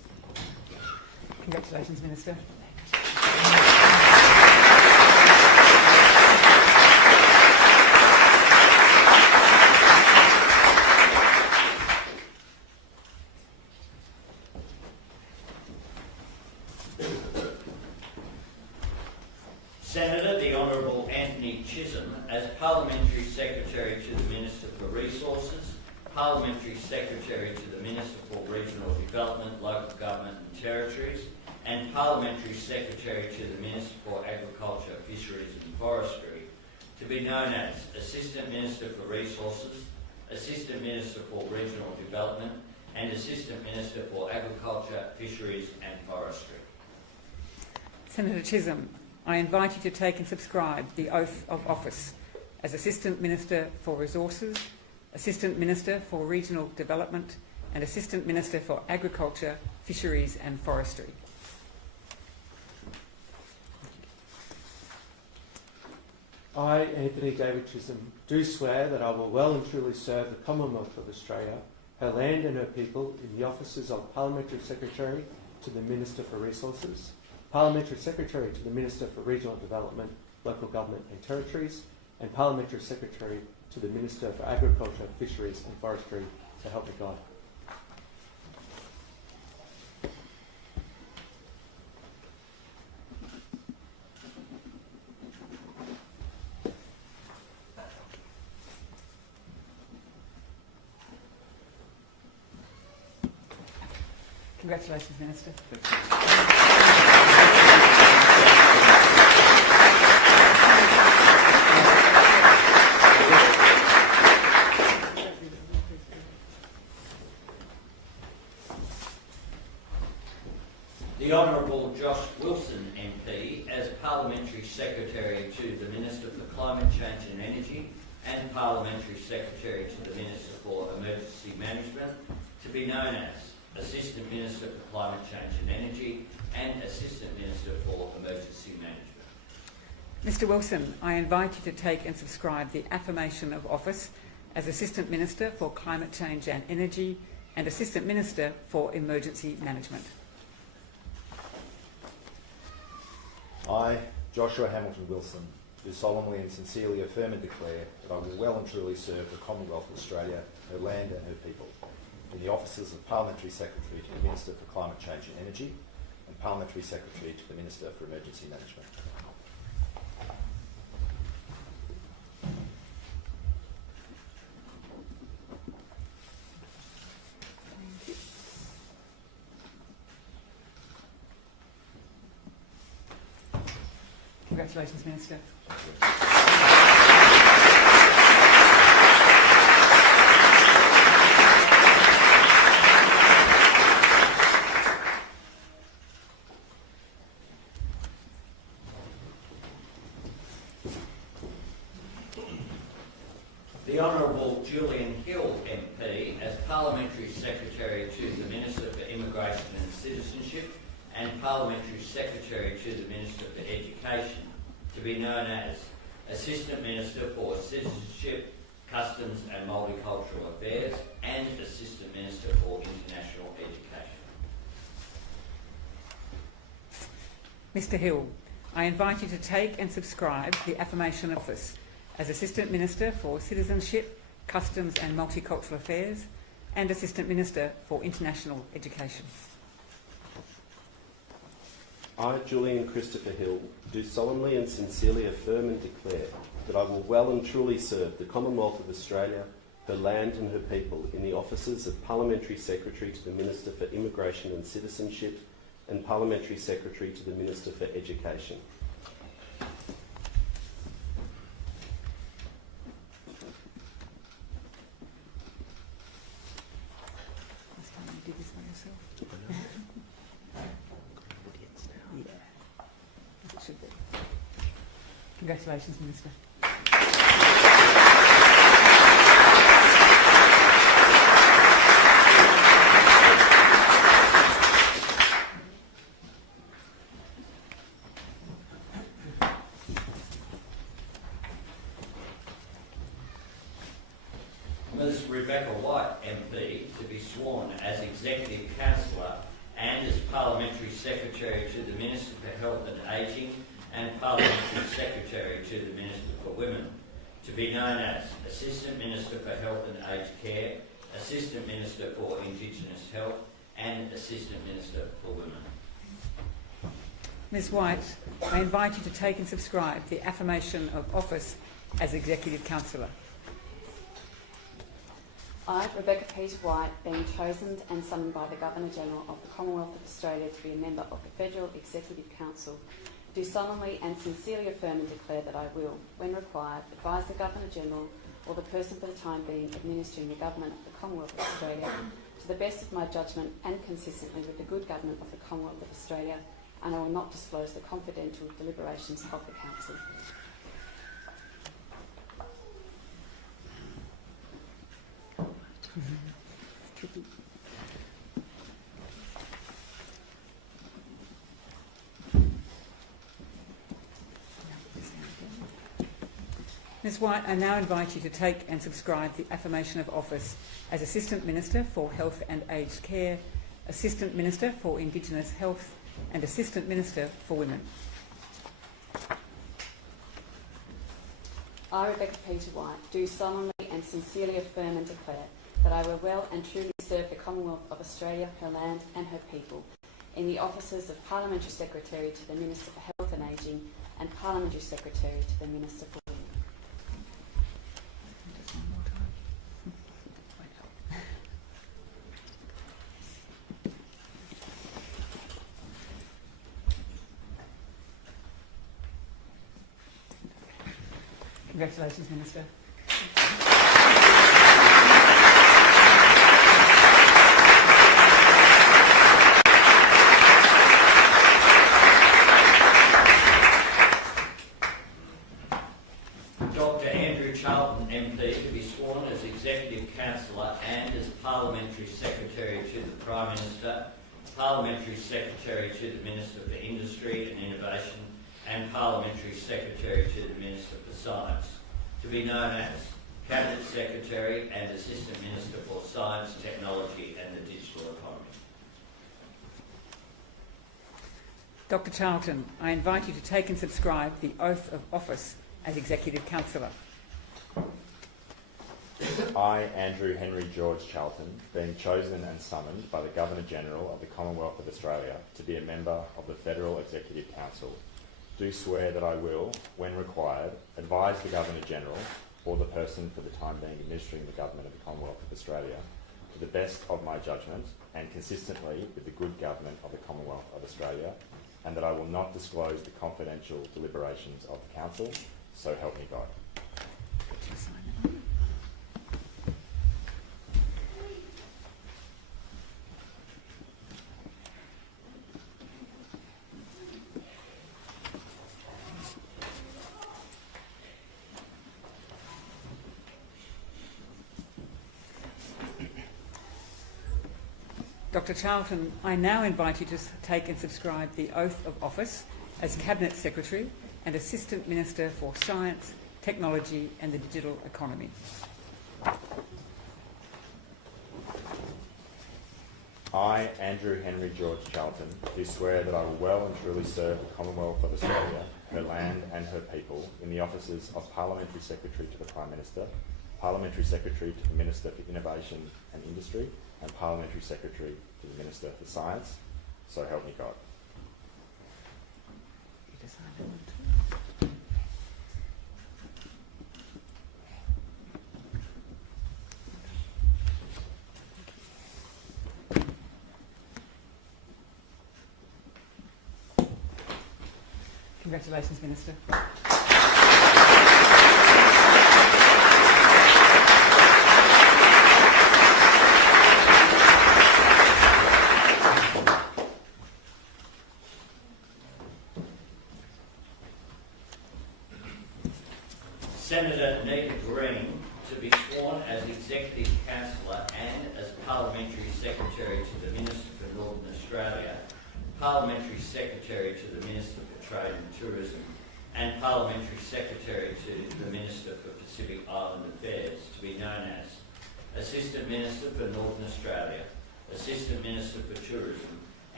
Congratulations, Minister. Senator, the Honourable Anthony Chisum, as Parliamentary Secretary to the Minister for Resources, Parliamentary Secretary to the Minister for Regional Development, Local Government and Territories, and Parliamentary Secretary to the Minister for Agriculture, Fisheries and Forestry, to be known as Assistant Minister for Resources, Assistant Minister for Regional Development, and Assistant Minister for Agriculture, Fisheries and Forestry. Senator Chisum, I invite you to take and subscribe the oath of office as Assistant Minister for Resources, Assistant Minister for Regional Development and Assistant Minister for Agriculture, Fisheries and Forestry. I, Anthony David Chisum, do swear that I will well and truly serve the Commonwealth of Australia, her land and her people in the offices of Parliamentary Secretary to the Minister for Resources, Parliamentary Secretary to the Minister for Regional Development, Local Government and Territories, and Parliamentary Secretary to the Minister for Agriculture, Fisheries and Forestry, so help me God. Congratulations, Minister. The Honourable Josh Wilson MP as Parliamentary Secretary to the Minister for Climate Change and Energy and Parliamentary Secretary to the Minister for Emergency Management, to be known as Assistant Minister for Climate Change and Energy and Assistant Minister for Emergency Management. Mr Wilson, I invite you to take and subscribe the affirmation of office as Assistant Minister for Climate Change and Energy and Assistant Minister for Emergency Management. I, Joshua Hamilton Wilson, do solemnly and sincerely affirm and declare that I will well and truly serve the Commonwealth of Australia, her land and her people, in the offices of Parliamentary Secretary to the Minister for Climate Change and Energy and Parliamentary Secretary to the Minister for Emergency Management. Congratulations, Minister. The Honourable Julian Hill MP as Parliamentary Secretary to the Minister for Immigration and Citizenship and Parliamentary Secretary to the Minister for Education, to be known as Assistant Minister for Citizenship, Customs and Multicultural Affairs and Assistant Minister for International Education. Mr Hill, I invite you to take and subscribe the affirmation of office as Assistant Minister for Citizenship, Customs and Multicultural Affairs and Assistant Minister for International Education. I, Julian Christopher Hill, do solemnly and sincerely affirm and declare that I will well and truly serve the Commonwealth of Australia, her land and her people in the offices of Parliamentary Secretary to the Minister for Immigration and Citizenship and Parliamentary Secretary to the Minister for Education. Congratulations, Minister. Ms Rebecca White MP to be sworn as Executive Councillor and as Parliamentary Secretary to the Minister for Health and Ageing and Parliamentary Secretary to the Minister for Women, to be known as Assistant Minister for Health and Aged Care, Assistant Minister for Indigenous Health and Assistant Minister for Women. Ms White, I invite you to take and subscribe the affirmation of office as Executive Councillor. I, Rebecca Peter White, being chosen and summoned by the Governor-General of the Commonwealth of Australia to be a member of the Federal Executive Council, do solemnly and sincerely affirm and declare that I will, when required, advise the Governor-General or the person for the time being administering the government of the Commonwealth of Australia to the best of my judgment and consistently with the good government of the Commonwealth of Australia, and I will not disclose the confidential deliberations of the Council. Ms White, I now invite you to take and subscribe the affirmation of office as Assistant Minister for Health and Aged Care, Assistant Minister for Indigenous Health and Assistant Minister for Women. I, Rebecca Peter White, do solemnly and sincerely affirm and declare that I will well and truly serve the Commonwealth of Australia, her land and her people, in the offices of Parliamentary Secretary to the Minister for Health and Ageing and Parliamentary Secretary to the Minister for Women. Congratulations, Minister. Dr. Andrew Charlton MP to be sworn as Executive Councillor and as Parliamentary Secretary to the Prime Minister, Parliamentary Secretary to the Minister for Industry and Innovation and Parliamentary Secretary to the Minister for Science, to be known as Cabinet Secretary and Assistant Minister for Science, Technology and the Digital Economy. Dr Charlton, I invite you to take and subscribe the oath of office as Executive Councillor. I, Andrew Henry George Charlton, being chosen and summoned by the Governor-General of the Commonwealth of Australia to be a member of the Federal Executive Council, do swear that I will, when required, advise the Governor-General or the person for the time being administering the government of the Commonwealth of Australia to the best of my judgment and consistently with the good government of the Commonwealth of Australia, and that I will not disclose the confidential deliberations of the Council, so help me God. Dr Charlton, I now invite you to take and subscribe the oath of office as Cabinet Secretary and Assistant Minister for Science, Technology and the Digital Economy. I, Andrew Henry George Charlton, do swear that I will well and truly serve the Commonwealth of Australia, her land and her people in the offices of Parliamentary Secretary to the Prime Minister, Parliamentary Secretary to the Minister for Innovation and Industry, and Parliamentary Secretary to the Minister for Science, so help me God. Congratulations, Minister. Senator Nita Green to be sworn as Executive Councillor and as Parliamentary Secretary to the Minister for Northern Australia, Parliamentary Secretary to the Minister for Trade and Tourism, and Parliamentary Secretary to the Minister for Pacific Island Affairs, to be known as Assistant Minister for Northern Australia, Assistant Minister for Tourism,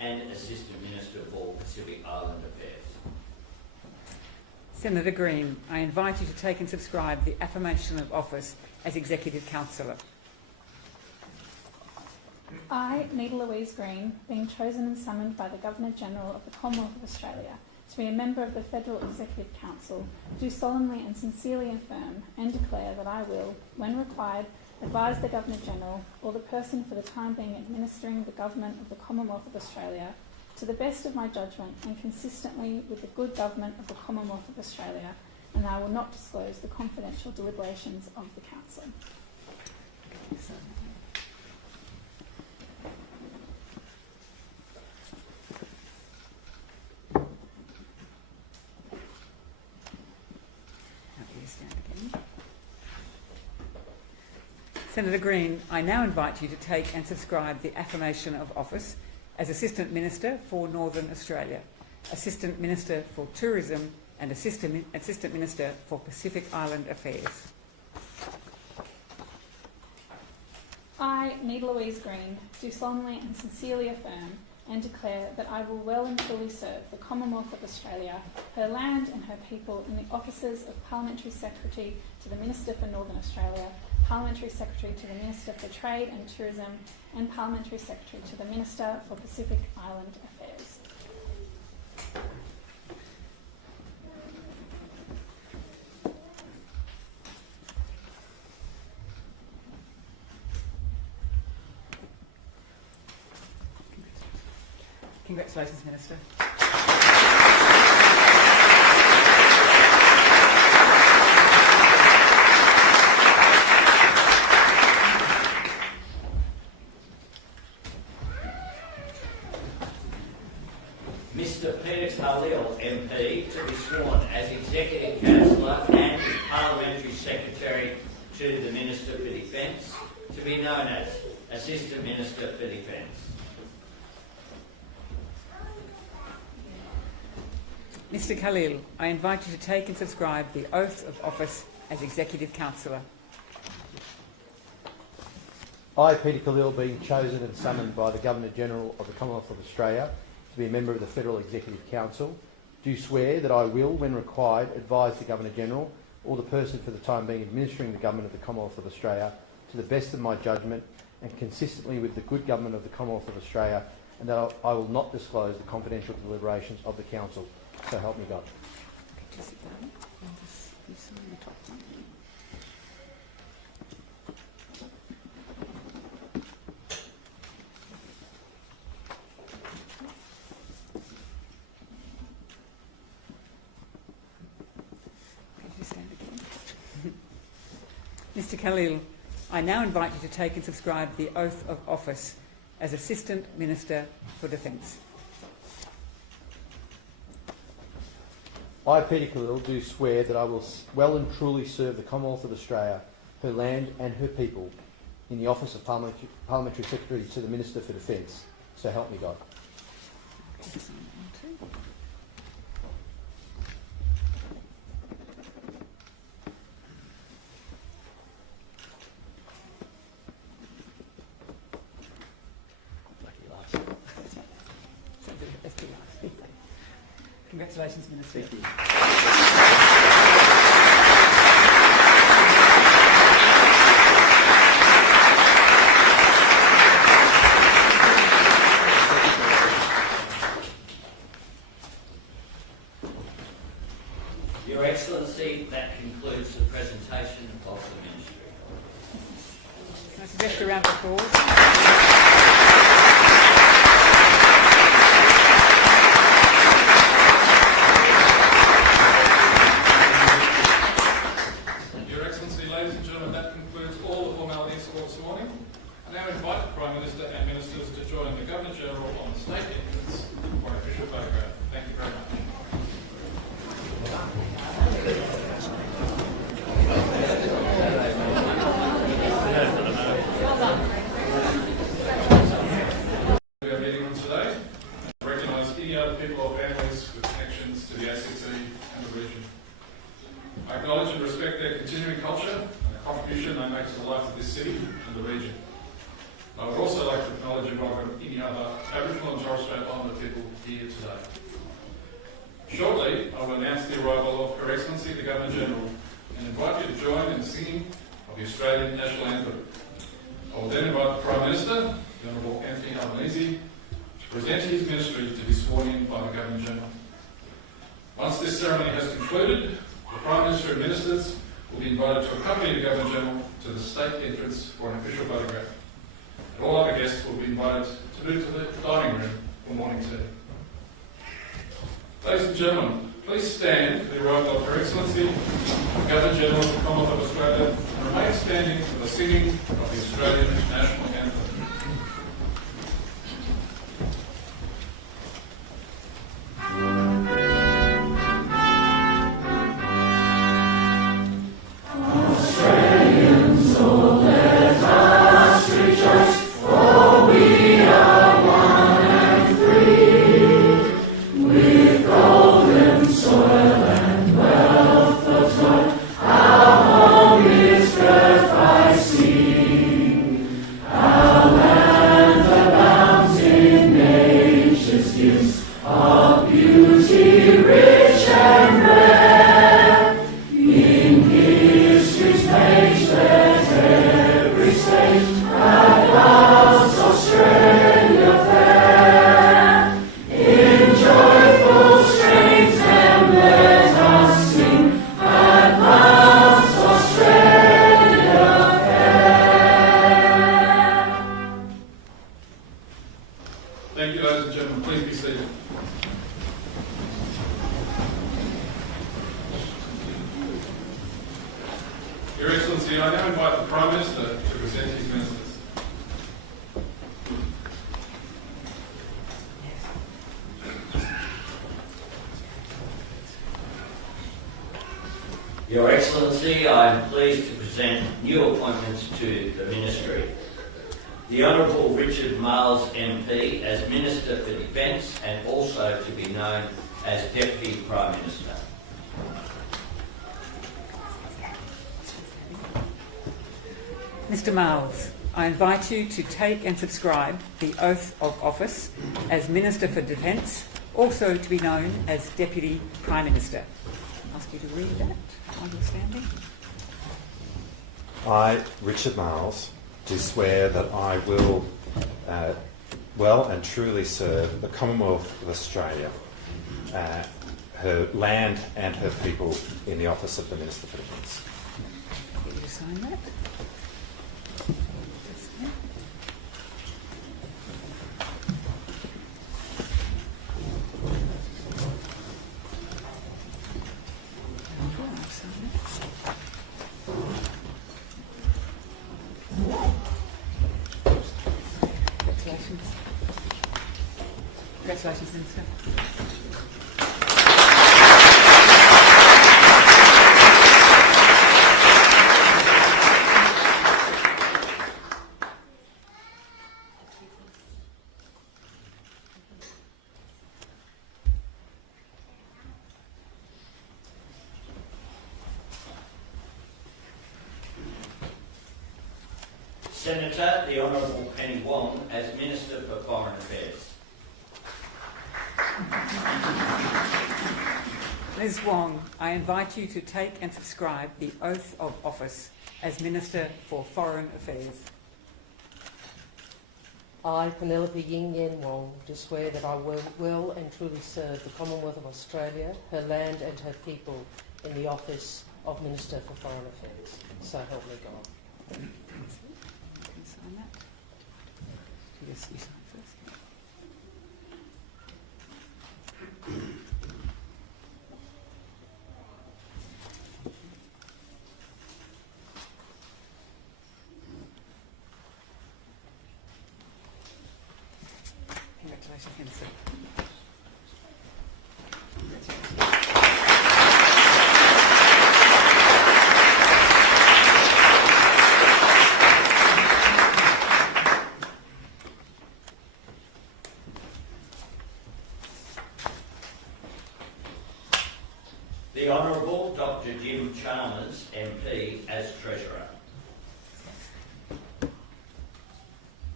and Assistant Minister for Pacific Island Affairs. Senator Green, I invite you to take and subscribe the affirmation of office as Executive Councillor. I, Nita Louise Green, being chosen and summoned by the Governor-General of the Commonwealth of Australia to be a member of the Federal Executive Council, do solemnly and sincerely affirm and declare that I will, when required, advise the Governor-General or the person for the time being administering the government of the Commonwealth of Australia to the best of my judgment and consistently with the good government of the Commonwealth of Australia, and I will not disclose the confidential deliberations of the Council. Senator Green, I now invite you to take and subscribe the affirmation of office as Assistant Minister for Northern Australia, Assistant Minister for Tourism and Assistant Minister for Pacific Island Affairs. I, Nita Louise Green, do solemnly and sincerely affirm and declare that I will well and truly serve the Commonwealth of Australia, her land and her people in the offices of Parliamentary Secretary to the Minister for Northern Australia, Parliamentary Secretary to the Minister for Trade and Tourism, and Parliamentary Secretary to the Minister for Pacific Island Affairs. Congratulations, Minister. Mr Peter Khalil MP to be sworn as Executive Councillor and Parliamentary Secretary to the Minister for Defence, to be known as Assistant Minister for Defence. Mr Khalil, I invite you to take and subscribe the oath of office as Executive Councillor. I, Peter Khalil, being chosen and summoned by the Governor-General of the Commonwealth of Australia to be a member of the Federal Executive Council, do swear that I will, when required, advise the Governor-General or the person for the time being administering the government of the Commonwealth of Australia to the best of my judgment and consistently with the good government of the Commonwealth of Australia, and that I will not disclose the confidential deliberations of the Council. So help me God. Mr Khalil, I now invite you to take and subscribe the oath of office as Assistant Minister for Defence. I, Peter Khalil, do swear that I will well and truly serve the Commonwealth of Australia, her land and her people, in the office of Parliamentary Secretary to the Minister for Defence. So help me God. Congratulations, Minister. Thank you. Your Excellency, that concludes the presentation of the Ministry. Can I suggest a round of applause? I would also like to acknowledge and welcome any other Aboriginal and Torres Strait Islander people here today. Shortly, I will announce the arrival of Her Excellency the Governor-General and invite you to join in the singing of the Australian National Anthem. I will then invite the Prime Minister, the Honourable Anthony Albanese, to present his ministry to be sworn in by the Governor-General. Once this ceremony has concluded, the Prime Minister and Ministers will be invited to accompany the Governor-General to the state entrance for an official photograph. And all other guests will be invited to move to the dining room for morning tea. Ladies and gentlemen, please stand for the arrival of Her Excellency, the Governor-General of the Commonwealth of Australia, and remain standing for the singing of the Australian National Anthem. Australians, oh, let us rejoice, for we are one and free, with golden soil and wealth of joy. Our home is girt by sea. Our land abounds in nature's gifts of beauty rich and rare. In history's page let every stage advance Australia fair. In joyful strains and let us sing, advance Australia fair. Thank you, ladies and gentlemen. Please be seated. Your Excellency, I now invite the Prime Minister to present his ministers. Your Excellency, I am pleased to present new appointments to the Ministry. The Honourable Richard Marles MP as Minister for Defence and also to be known as Deputy Prime Minister. Mr Marles, I invite you to take and subscribe the oath of office as Minister for Defence, also to be known as Deputy Prime Minister. I'll ask you to read that while you're standing. I, Richard Marles, do swear that I will well and truly serve the Commonwealth of Australia, her land and her people in the office of the Minister for Defence. Get you to sign that. Congratulations, Minister. Senator, the Honourable Penny Wong as Minister for Foreign Affairs. Ms Wong, I invite you to take and subscribe the oath of office as Minister for Foreign Affairs. I, Penelope Wong, do swear that I will well and truly serve the Commonwealth of Australia, her land and her people in the office of Minister for Foreign Affairs. So help me God. Can you sign that? Yes, you sign first. Congratulations, Minister. The Honourable Dr. Jim Chalmers, MP, as Treasurer.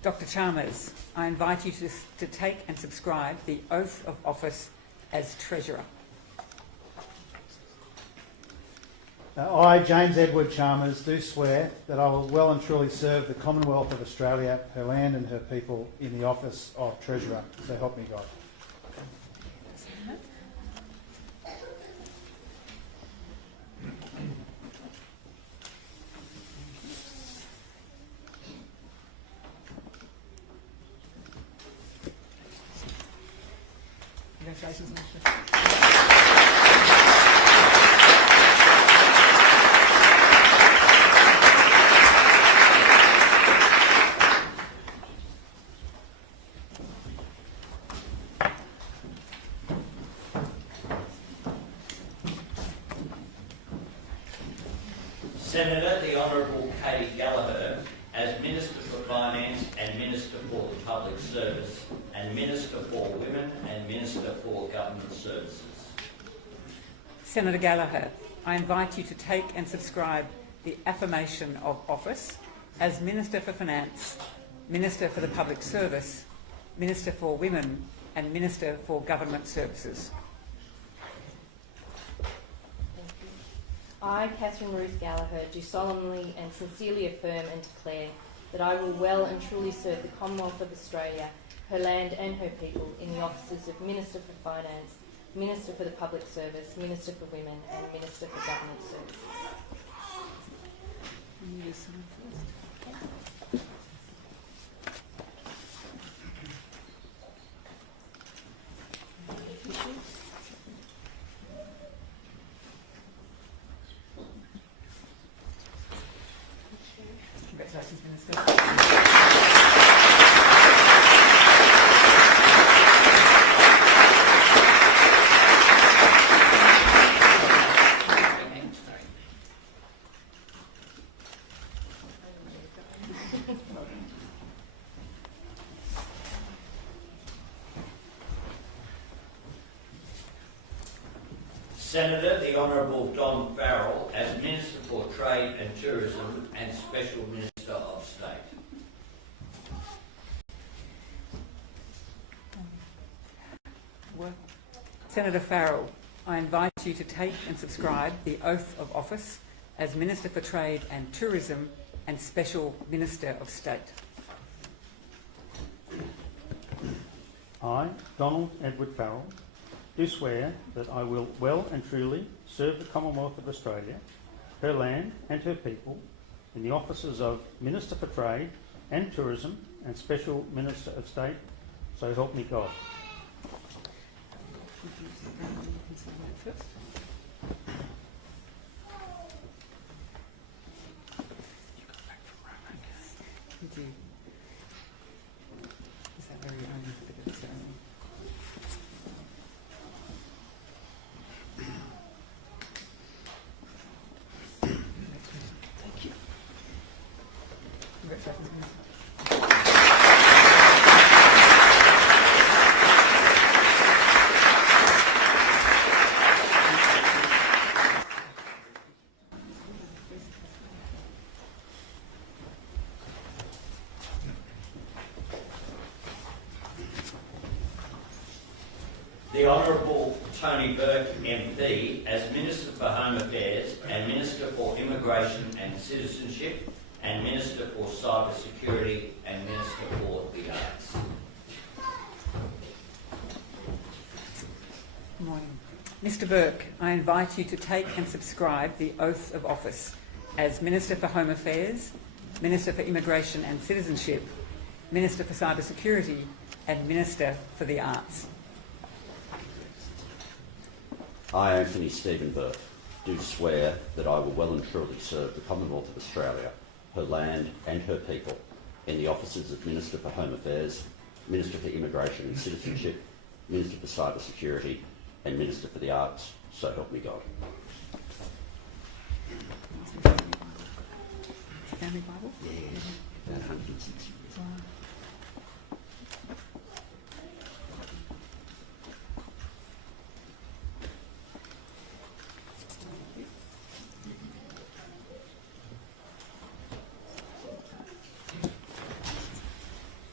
Dr. Chalmers, I invite you to take and subscribe the oath of office as Treasurer. I, James Edward Chalmers, do swear that I will well and truly serve the Commonwealth of Australia, her land and her people in the office of Treasurer. So help me God. Congratulations, Minister. Senator, the Honourable Katherine Gallagher, as Minister for Finance and Minister for the Public Service and Minister for Women and Minister for Government Services. Senator Gallagher, I invite you to take and subscribe the affirmation of office as Minister for Finance, Minister for the Public Service, Minister for Women and Minister for Government Services. I, Catherine Ruth Gallagher, do solemnly and sincerely affirm and declare that I will well and truly serve the Commonwealth of Australia, her land and her people in the offices of Minister for Finance, Minister for the Public Service, Minister for Women and Minister for Government Services. Congratulations, Minister. Senator, the Honourable Farrell, as Minister for Trade and Tourism and Special Minister of State. Senator Farrell, I invite you to take and subscribe the oath of office as Minister for Trade and Tourism and Special Minister of State. I, Donald Edward Farrell, do swear that I will well and truly serve the Commonwealth of Australia, her land and her people in the offices of Minister for Trade and Tourism and Special Minister of State, so help me God. Is that very own bit of ceremony? Thank you. Congratulations, Minister. The Honourable Tony Burke MP, as Minister for Home Affairs and Minister for Immigration and Citizenship and Minister for Cyber Security and Minister for the Arts. Good morning. Mr Burke, I invite you to take and subscribe the oath of office as Minister for Home Affairs, Minister for Immigration and Citizenship, Minister for Cyber Security and Minister for the Arts. I, Anthony Stephen Burke, do swear that I will well and truly serve the Commonwealth of Australia, her land and her people in the offices of Minister for Home Affairs, Minister for Immigration and Citizenship, Minister for Cyber Security and Minister for the Arts, so help me God. Family Bible? Yeah, about 160 years.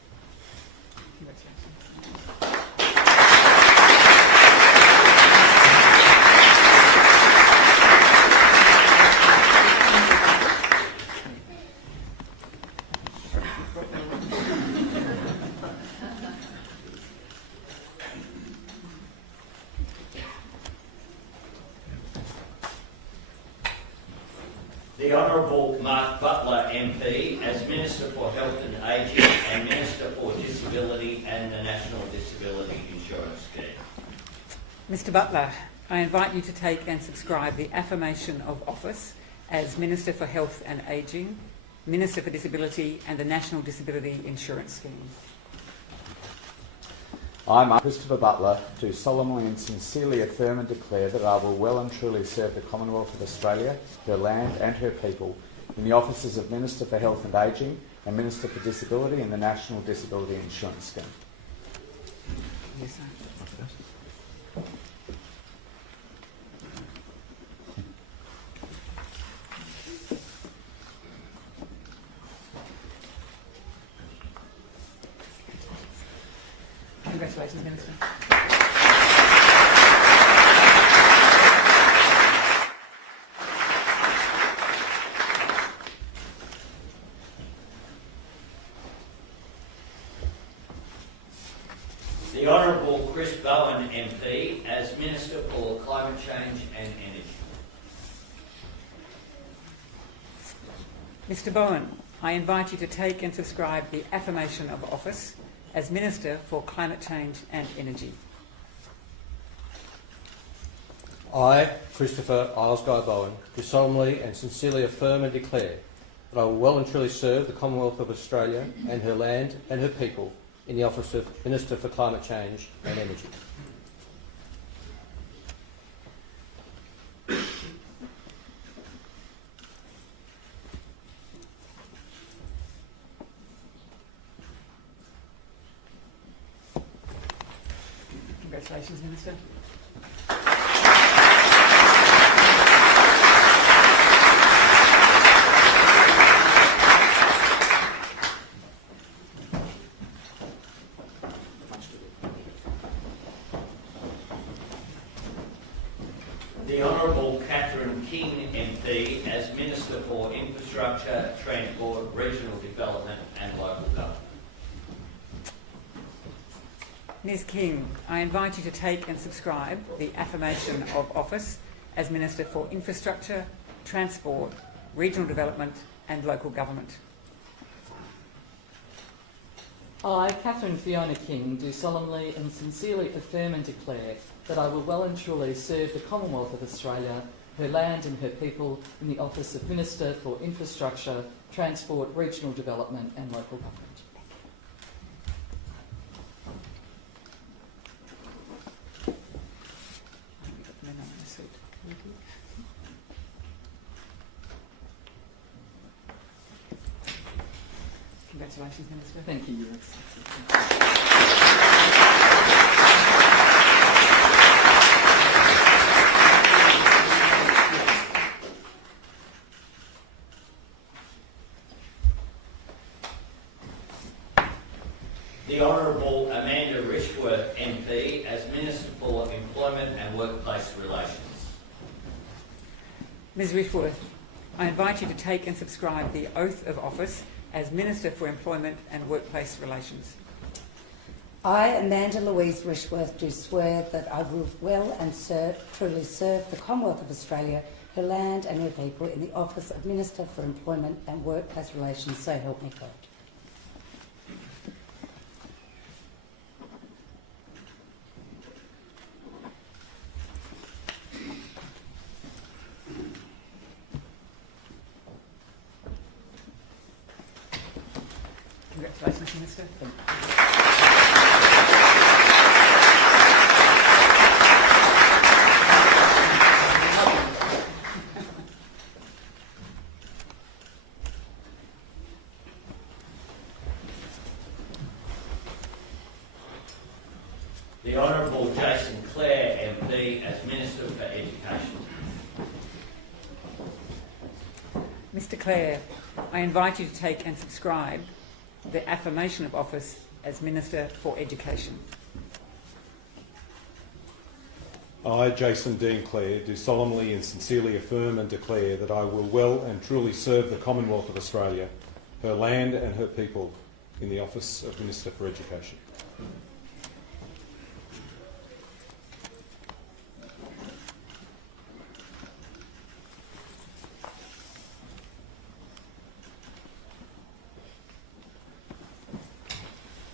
The Honourable Mark Butler MP as Minister for Health and Ageing and Minister for Disability and the National Disability Insurance Scheme. Mr Butler, I invite you to take and subscribe the affirmation of office as Minister for Health and Ageing, Minister for Disability and the National Disability Insurance Scheme. I, Christopher Butler, do solemnly and sincerely affirm and declare that I will well and truly serve the Commonwealth of Australia, her land and her people in the offices of Minister for Health and Ageing and Minister for Disability and the National Disability Insurance Scheme. Yes, sir. Congratulations, Minister. The Honourable Chris Bowen MP as Minister for Climate Change and Energy. Mr Bowen, I invite you to take and subscribe the affirmation of office as Minister for Climate Change and Energy. I, Christopher Isles-Guy Bowen, do solemnly and sincerely affirm and declare that I will well and truly serve the Commonwealth of Australia and her land and her people in the office of Minister for Climate Change and Energy. Congratulations, Minister. The Honourable Katherine King MP as Minister for Infrastructure, Transport, Regional Development and Local Government. Ms King, I invite you to take and subscribe the affirmation of office as Minister for Infrastructure, Transport, Regional Development and Local Government. I, Catherine Fiona King, do solemnly and sincerely affirm and declare that I will well and truly serve the Commonwealth of Australia, her land and her people in the office of Minister for Infrastructure, Transport, Regional Development and Local Government. Congratulations, Minister. Thank you, Your The Honourable Amanda Rishworth MP as Minister for Employment and Workplace Relations. Ms Rishworth, I invite you to take and subscribe the oath of office as Minister for Employment and Workplace Relations. I, Amanda Louise Rishworth, do swear that I will well and truly serve the Commonwealth of Australia, her land and her people in the office of Minister for Employment and Workplace Relations, so help me God. Congratulations, Minister. The Honourable Jason Clare MP as Minister for Education. Mr Clare, I invite you to take and subscribe the affirmation of office as Minister for Education. I, Jason Dean Clare, do solemnly and sincerely affirm and declare that I will well and truly serve the Commonwealth of Australia, her land and her people in the office of Minister for Education.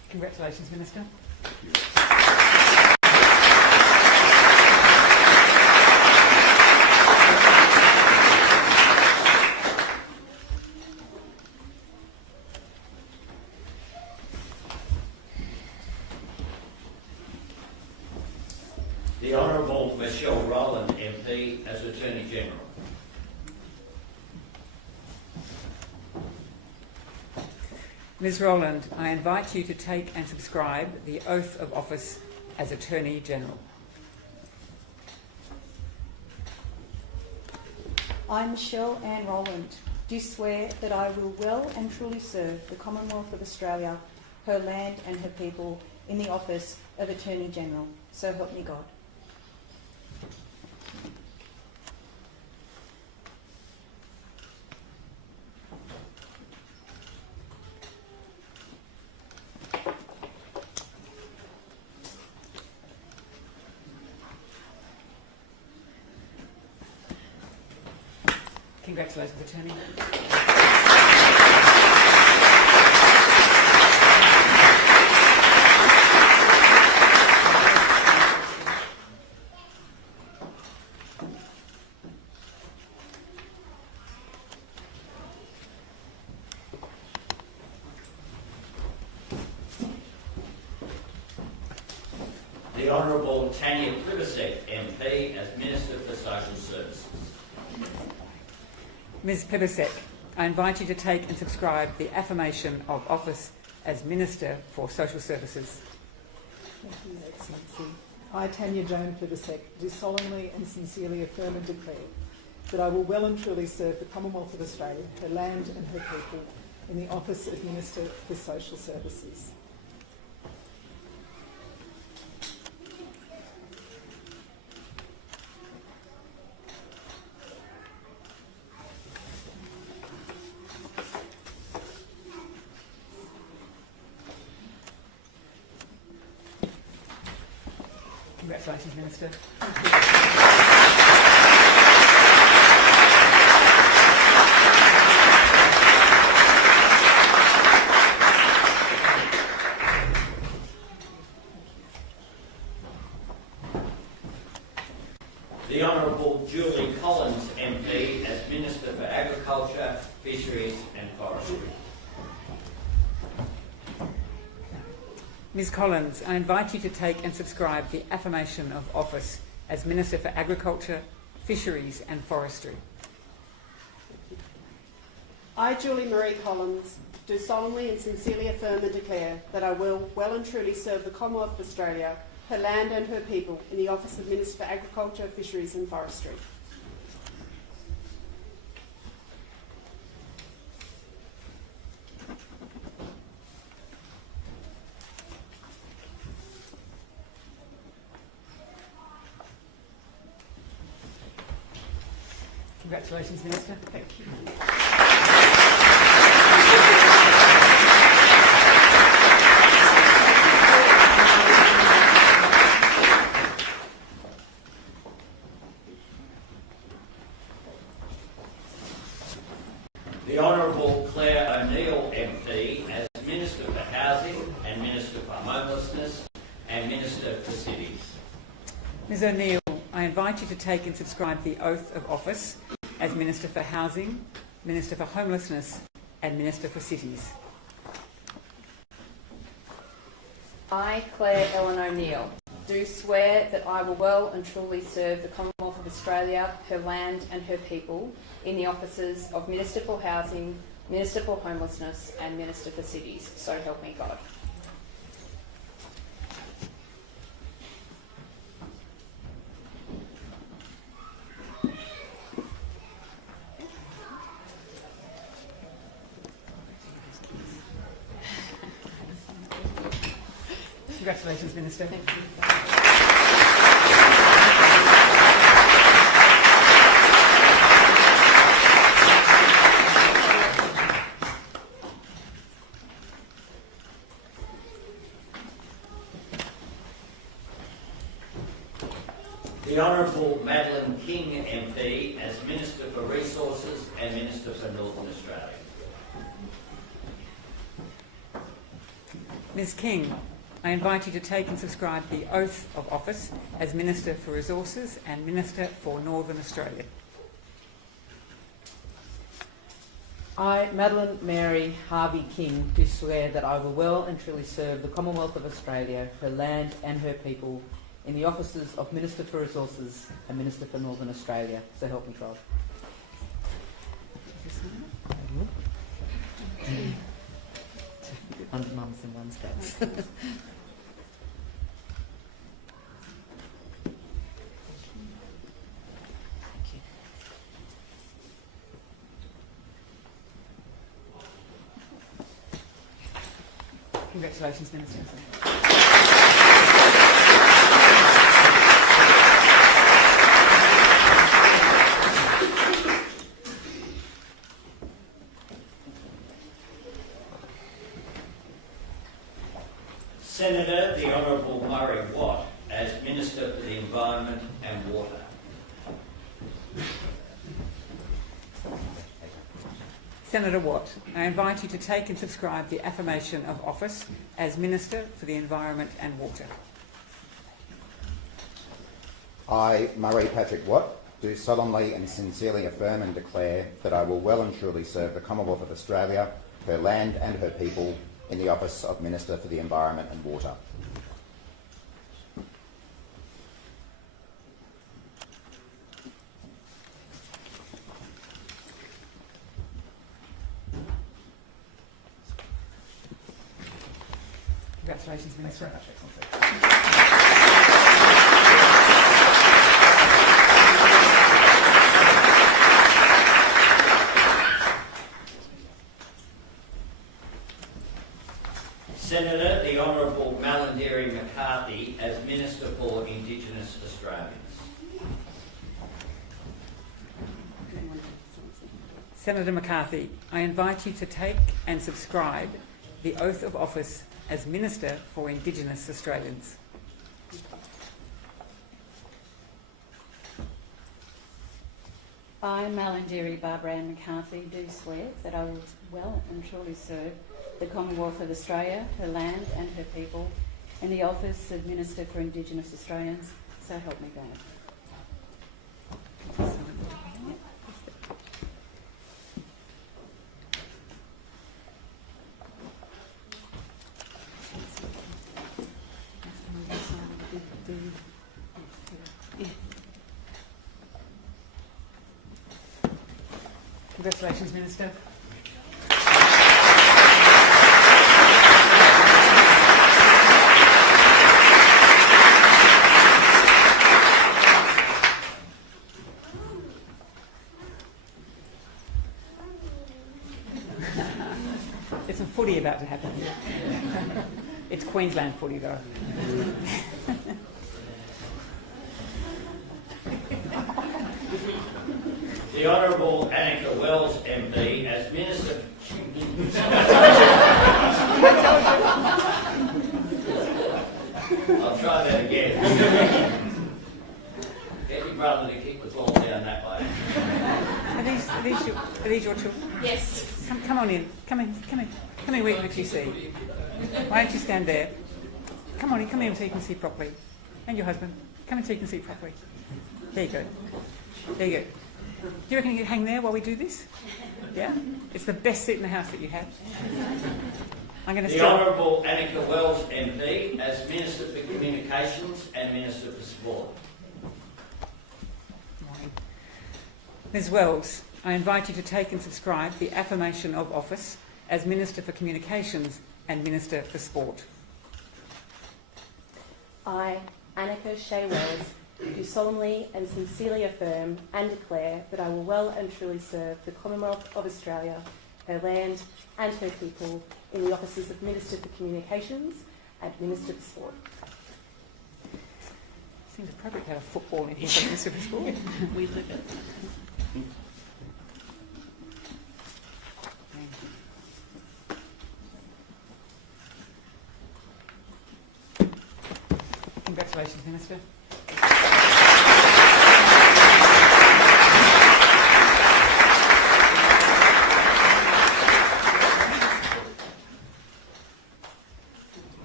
Congratulations, Minister. The Honourable Michelle Roland MP as Attorney General. Ms Roland, I invite you to take and subscribe the oath of office as Attorney General. I, Michelle Ann Roland, do swear that I will well and truly serve the Commonwealth of Australia, her land and her people in the office of Attorney General. So help me God. Congratulations, Attorney. The Honourable Tanya Plibersek MP as Minister for Social Services. Ms Plibersek, I invite you to take and subscribe the affirmation of office as Minister for Social Services. Thank you, Excellency. I, Tanya Joan Plibersek, do solemnly and sincerely affirm and declare that I will well and truly serve the Commonwealth of Australia, her land and her people, in the office of Minister for Social Services. Congratulations, Minister. The Honourable Julie Collins MP as Minister for Agriculture, Fisheries and Forestry. Ms Collins, I invite you to take and subscribe the affirmation of office as Minister for Agriculture, Fisheries and Forestry. I, Julie Marie Collins, do solemnly and sincerely affirm and declare that I will well and truly serve the Commonwealth of Australia, her land and her people in the office of Minister for Agriculture, Fisheries and Forestry. Congratulations, Minister. Thank you. The Honourable Clare ONeal MP as Minister for Housing and Minister for Homelessness and Minister for Cities. Ms ONeal, I invite you to take and subscribe the oath of office as Minister for Housing, Minister for Homelessness and Minister for Cities. I, Clare Ellen ONeal, do swear that I will well and truly serve the Commonwealth of Australia, her land and her people in the offices of Minister for Housing, Minister for Homelessness and Minister for Cities. So help me God. Congratulations, Minister. Thank you. The Honourable Madeline King MP as Minister for Resources and Minister for Northern Australia. Ms King, I invite you to take and subscribe the oath of office as Minister for Resources and Minister for Northern Australia. I, Madeline Mary Harvey King, do swear that I will well and truly serve the Commonwealth of Australia, her land and her people, in the offices of Minister for Resources and Minister for Northern Australia. So help me God. One mums and one's dads. Congratulations, Minister. Senator the Honourable Murray Watt as Minister for the Environment and Water. Senator Watt, I invite you to take and subscribe the affirmation of office as Minister for the Environment and Water. I, Murray Patrick Watt, do solemnly and sincerely affirm and declare that I will well and truly serve the Commonwealth of Australia, her land and her people, in the office of Minister for the Environment and Water. Congratulations, Minister. Senator the Honourable Madeline McCarthy as Minister for Indigenous Australians. Senator McCarthy, I invite you to take and subscribe the oath of office as Minister for Indigenous Australians. I, Malindery Barbara Ann McCarthy, do swear that I will well and truly serve the Commonwealth of Australia, her land and her people, in the office of Minister for Indigenous Australians. So help me God. Congratulations, Minister. There's some footy about to happen. It's Queensland footy, though. The Honourable Annika Wells MP as Minister. I'll try that again. Get your brother to kick the ball down that way. Are these your children? Yes. Come on in. Come in. Where can you see? Why don't you stand there? Come on in. Come in so you can see properly. And your husband. Come in so you can see properly. There you go. There you go. Do you reckon you can hang there while we do this? Yeah? It's the best seat in the house that you have. I'm going to The Honourable Annika Wells MP as Minister for Communications and Minister for Sport. Ms Wells, I invite you to take and subscribe the affirmation of office as Minister for Communications and Minister for Sport. I, Annika Shea Wells, do solemnly and sincerely affirm and declare that I will well and truly serve the Commonwealth of Australia, her land and her people, in the offices of Minister for Communications and Minister for Sport. Seems appropriate to have a football in here for Minister for Sport. We live it. Congratulations, Minister.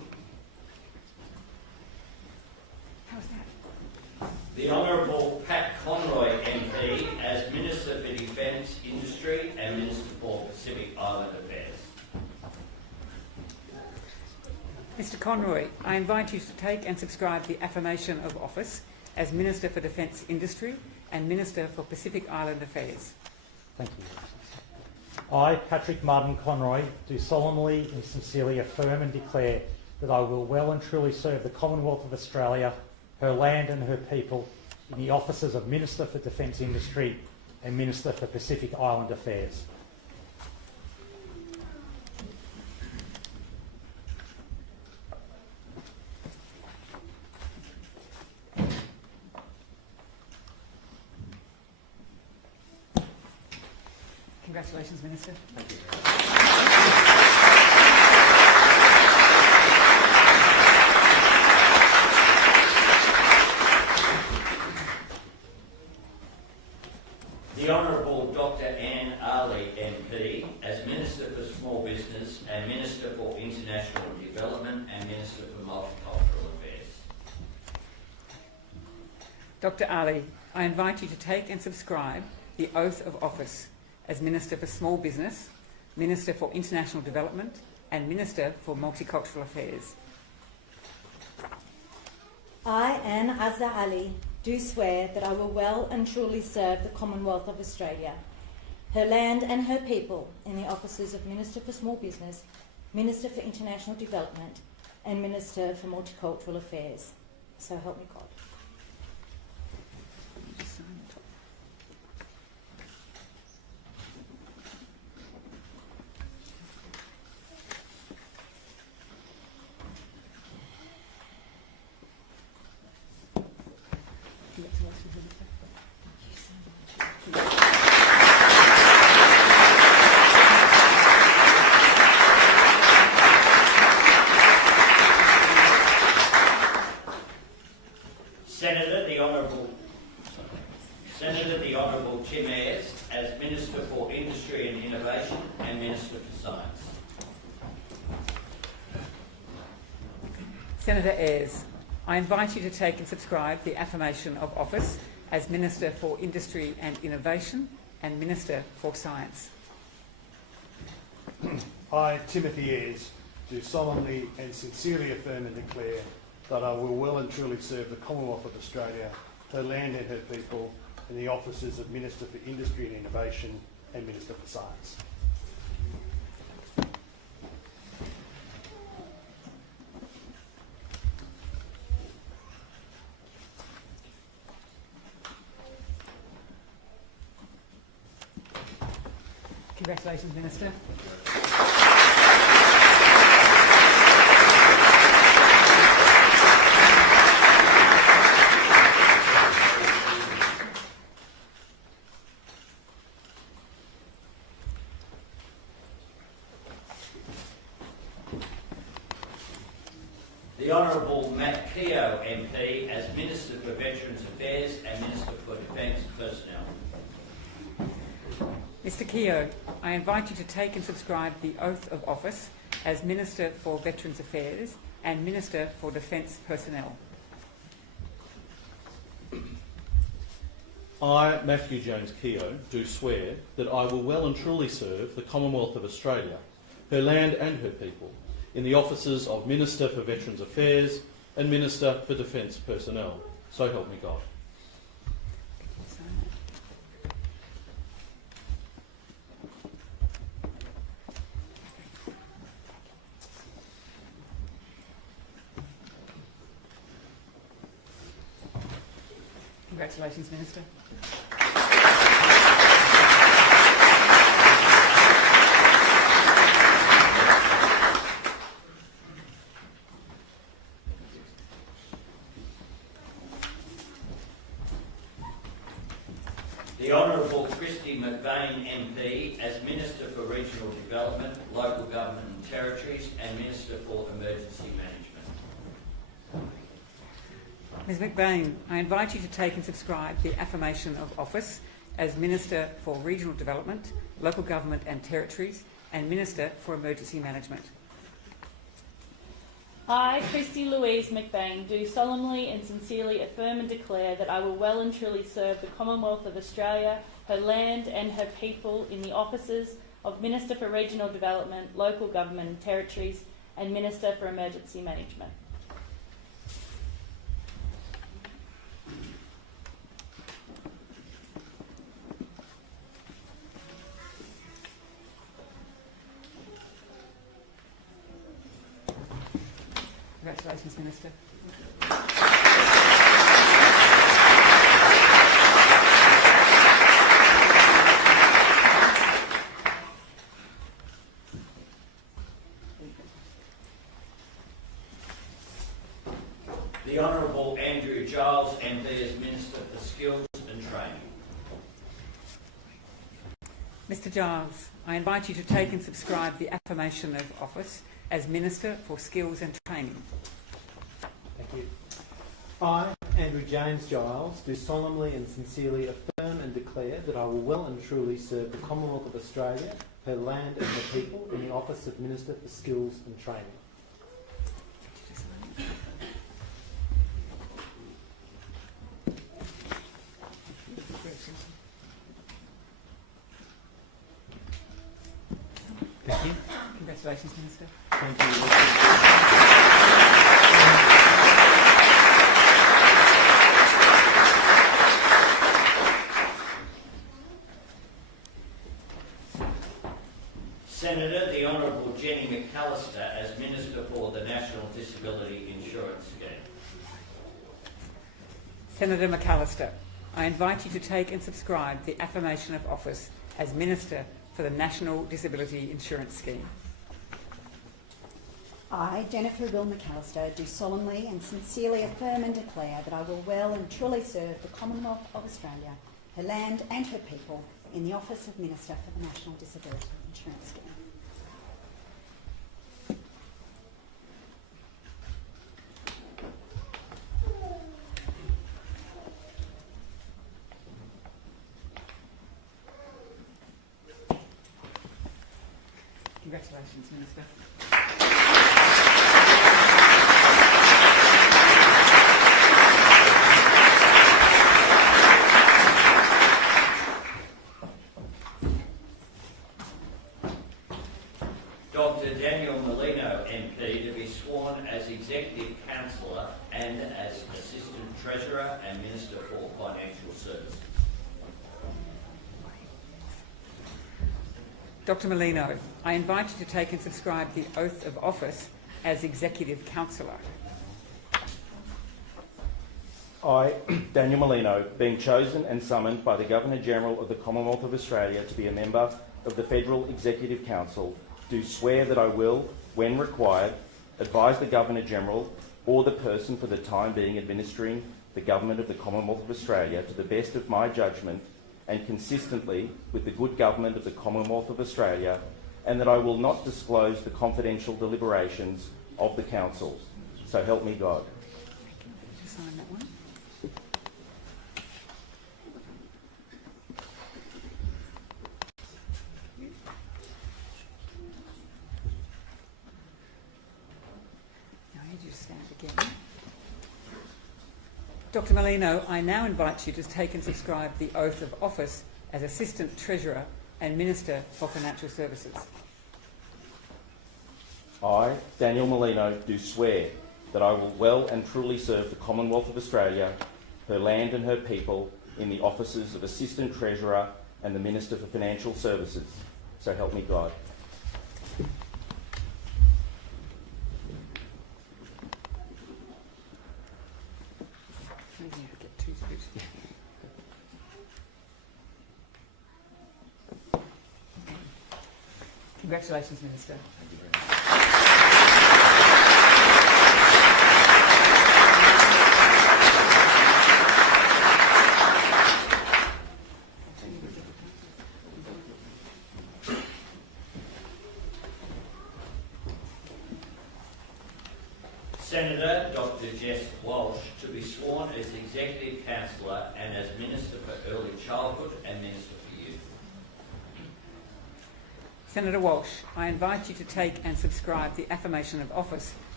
The Honourable Pat Conroy MP as Minister for Defence, Industry and Minister for Pacific Island Affairs. Mr Conroy, I invite you to take and subscribe the affirmation of office as Minister for Defence Industry and Minister for Pacific Island Affairs. Thank you. I, Patrick Martin Conroy, do solemnly and sincerely affirm and declare that I will well and truly serve the Commonwealth of Australia, her land and her people in the offices of Minister for Defence Industry and Minister for Pacific Island Affairs. Congratulations, Minister. Thank you. The Honourable Dr Anne Ali MP as Minister for Small Business and Minister for International Development and Minister for Multicultural Affairs. Dr Ali, I invite you to take and subscribe the oath of office as Minister for Small Business, Minister for International Development and Minister for Multicultural Affairs. I, Anne Azza Ali, do swear that I will well and truly serve the Commonwealth of Australia, her land and her people in the offices of Minister for Small Business, Minister for International Development and Minister for Multicultural Affairs. So help me God. Senator the Honourable Tim Ayres as Minister for Industry and Innovation and Minister for Science. Senator Ayres, I invite you to take and subscribe the affirmation of office as Minister for Industry and Innovation and Minister for Science. I, Timothy Ayres, do solemnly and sincerely affirm and declare that I will well and truly serve the Commonwealth of Australia, her land and her people, in the offices of Minister for Industry and Innovation and Minister for Science. Congratulations, Minister. The Honourable Matt Keogh MP as Minister for Veterans Affairs and Minister for Defence Personnel. Mr Keogh, I invite you to take and subscribe the oath of office as Minister for Veterans Affairs and Minister for Defence Personnel. I, Matthew James Keogh, do swear that I will well and truly serve the Commonwealth of Australia, her land and her people, in the offices of Minister for Veterans Affairs and Minister for Defence Personnel. So help me God. Congratulations, Minister. The Honourable Christy McBain MP as Minister for Regional Development, Local Government and Territories and Minister for Emergency Management. Ms McBain, I invite you to take and subscribe the affirmation of office as Minister for Regional Development, Local Government and Territories and Minister for Emergency Management. I, Christy Louise McBain, do solemnly and sincerely affirm and declare that I will well and truly serve the Commonwealth of Australia, her land and her people in the offices of Minister for Regional Development, Local Government and Territories and Minister for Emergency Management. Congratulations, Minister. The Honourable Andrew Giles, MP as Minister for Skills and Training. Mr Giles, I invite you to take and subscribe the affirmation of office as Minister for Skills and Training. Thank you. I, Andrew James Giles, do solemnly and sincerely affirm and declare that I will well and truly serve the Commonwealth of Australia, her land and her people in the office of Minister for Skills and Training. Thank you. Congratulations, Minister. Thank you. Senator, the Honourable Jenny McAllister as Minister for the National Disability Insurance Scheme. Senator McAllister, I invite you to take and subscribe the affirmation of office as Minister for the National Disability Insurance Scheme. I, Jennifer Bill McAllister, do solemnly and sincerely affirm and declare that I will well and truly serve the Commonwealth of Australia, her land and her people in the office of Minister for the National Disability Insurance Scheme. Congratulations, Minister. Dr. Daniel Molino, MP, to be sworn as Executive Councillor and as Assistant Treasurer and Minister for Financial Services. Dr. Molino, I invite you to take and subscribe the oath of office as Executive Councillor. I, Daniel Molino, being chosen and summoned by the Governor-General of the Commonwealth of Australia to be a member of the Federal Executive Council, do swear that I will, when required, advise the Governor-General or the person for the time being administering the government of the Commonwealth of Australia to the best of my judgment and consistently with the good government of the Commonwealth of Australia, and that I will not disclose the confidential deliberations of the Council. So help me God. Sign that one. Now I need you to stand again. Dr. Molino, I now invite you to take and subscribe the oath of office as Assistant Treasurer and Minister for Financial Services. I, Daniel Molino, do swear that I will well and truly serve the Commonwealth of Australia, her land and her people in the offices of Assistant Treasurer and the Minister for Financial Services. So help me God. Maybe you could get two scoops. Congratulations, Minister. Thank you very much. Senator Dr. Jess Walsh, to be sworn as Executive Councillor and as Minister for Early Childhood and Minister for Youth. Senator Walsh, I invite you to take and subscribe the affirmation of office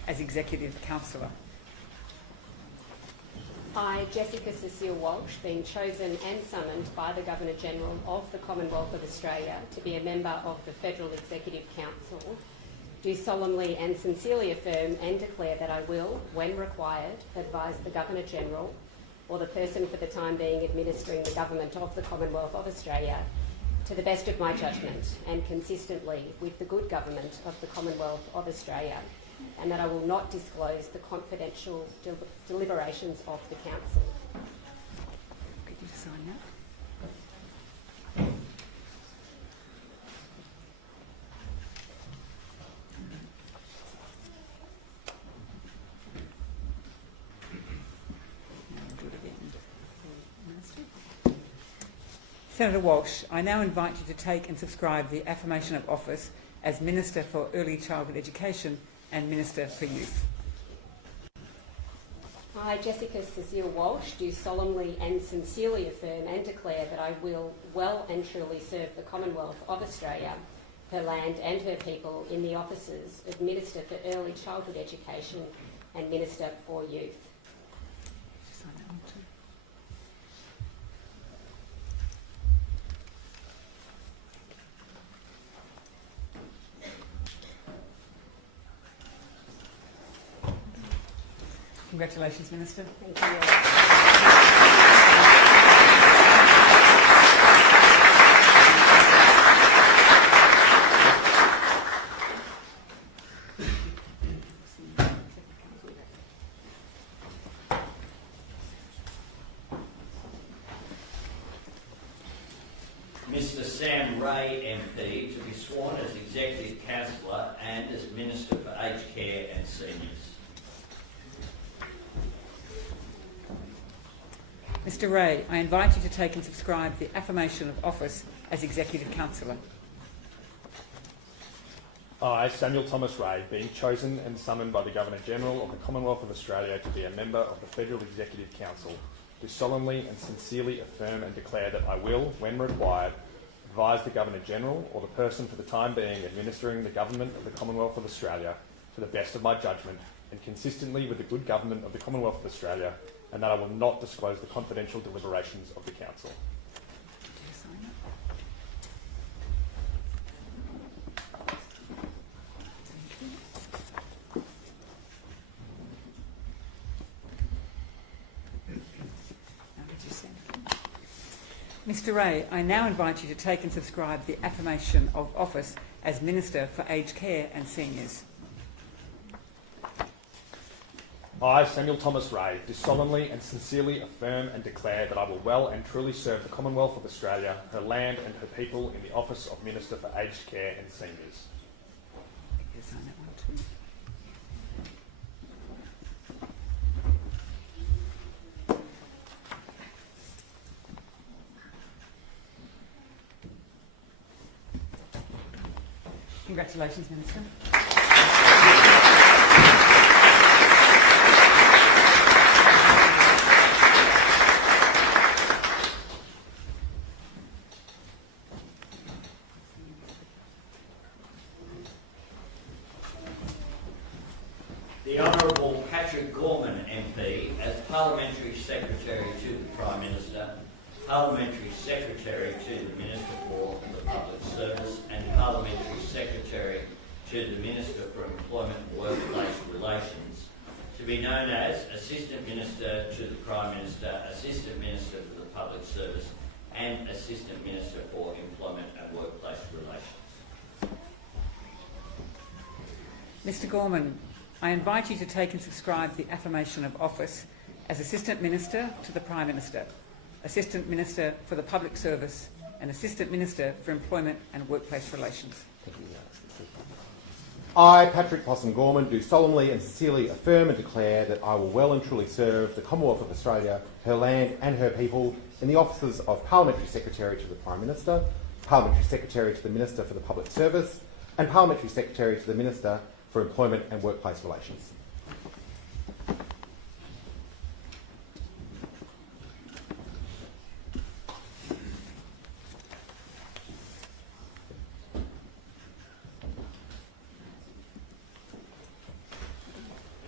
as Executive Councillor. I, Jessica Cecile Walsh, being chosen and summoned by the Governor-General of the Commonwealth of Australia to be a member of the Federal Executive Council, do solemnly and sincerely affirm and declare that I will, when required, advise the Governor-General or the person for the time being administering the government of the Commonwealth of Australia to the best of my judgment and consistently with the good government of the Commonwealth of Australia, and that I will not disclose the confidential deliberations of the Council. Could you sign that? Senator Walsh, I now invite you to take and subscribe the affirmation of office as Minister for Early Childhood Education and Minister for Youth. I, Jessica Cecile Walsh, do solemnly and sincerely affirm and declare that I will well and truly serve the Commonwealth of Australia, her land and her people in the offices of Minister for Early Childhood Education and Minister for Youth. Congratulations, Minister. Thank you. Mr Sam Ray MP to be sworn as Executive Councillor and as Minister for Aged Care and Seniors. Mr Ray, I invite you to take and subscribe the affirmation of office as Executive Councillor. I, Samuel Thomas Ray, being chosen and summoned by the Governor-General of the Commonwealth of Australia to be a member of the Federal Executive Council, do solemnly and sincerely affirm and declare that I will, when required, advise the Governor-General or the person for the time being administering the government of the Commonwealth of Australia to the best of my judgment and consistently with the good government of the Commonwealth of Australia, and that I will not disclose the confidential deliberations of the Council. Mr Ray, I now invite you to take and subscribe the affirmation of office as Minister for Aged Care and Seniors. I, Samuel Thomas Ray, do solemnly and sincerely affirm and declare that I will well and truly serve the Commonwealth of Australia, her land and her people in the office of Minister for Aged Care and Seniors. Congratulations, Minister. The Honourable Patrick Gorman MP as Parliamentary Secretary to the Prime Minister, Parliamentary Secretary to the Minister for the Public Service and Parliamentary Secretary to the Minister for Employment and Workplace Relations, to be known as Assistant Minister to the Prime Minister, Assistant Minister for the Public Service and Assistant Minister for Employment and Workplace Relations. Mr Gorman, I invite you to take and subscribe the affirmation of office as Assistant Minister to the Prime Minister, Assistant Minister for the Public Service and Assistant Minister for Employment and Workplace Relations. I, Patrick Possum Gorman, do solemnly and sincerely affirm and declare that I will well and truly serve the Commonwealth of Australia, her land and her people in the offices of Parliamentary Secretary to the Prime Minister, Parliamentary Secretary to the Minister for the Public Service and Parliamentary Secretary to the Minister for Employment and Workplace Relations.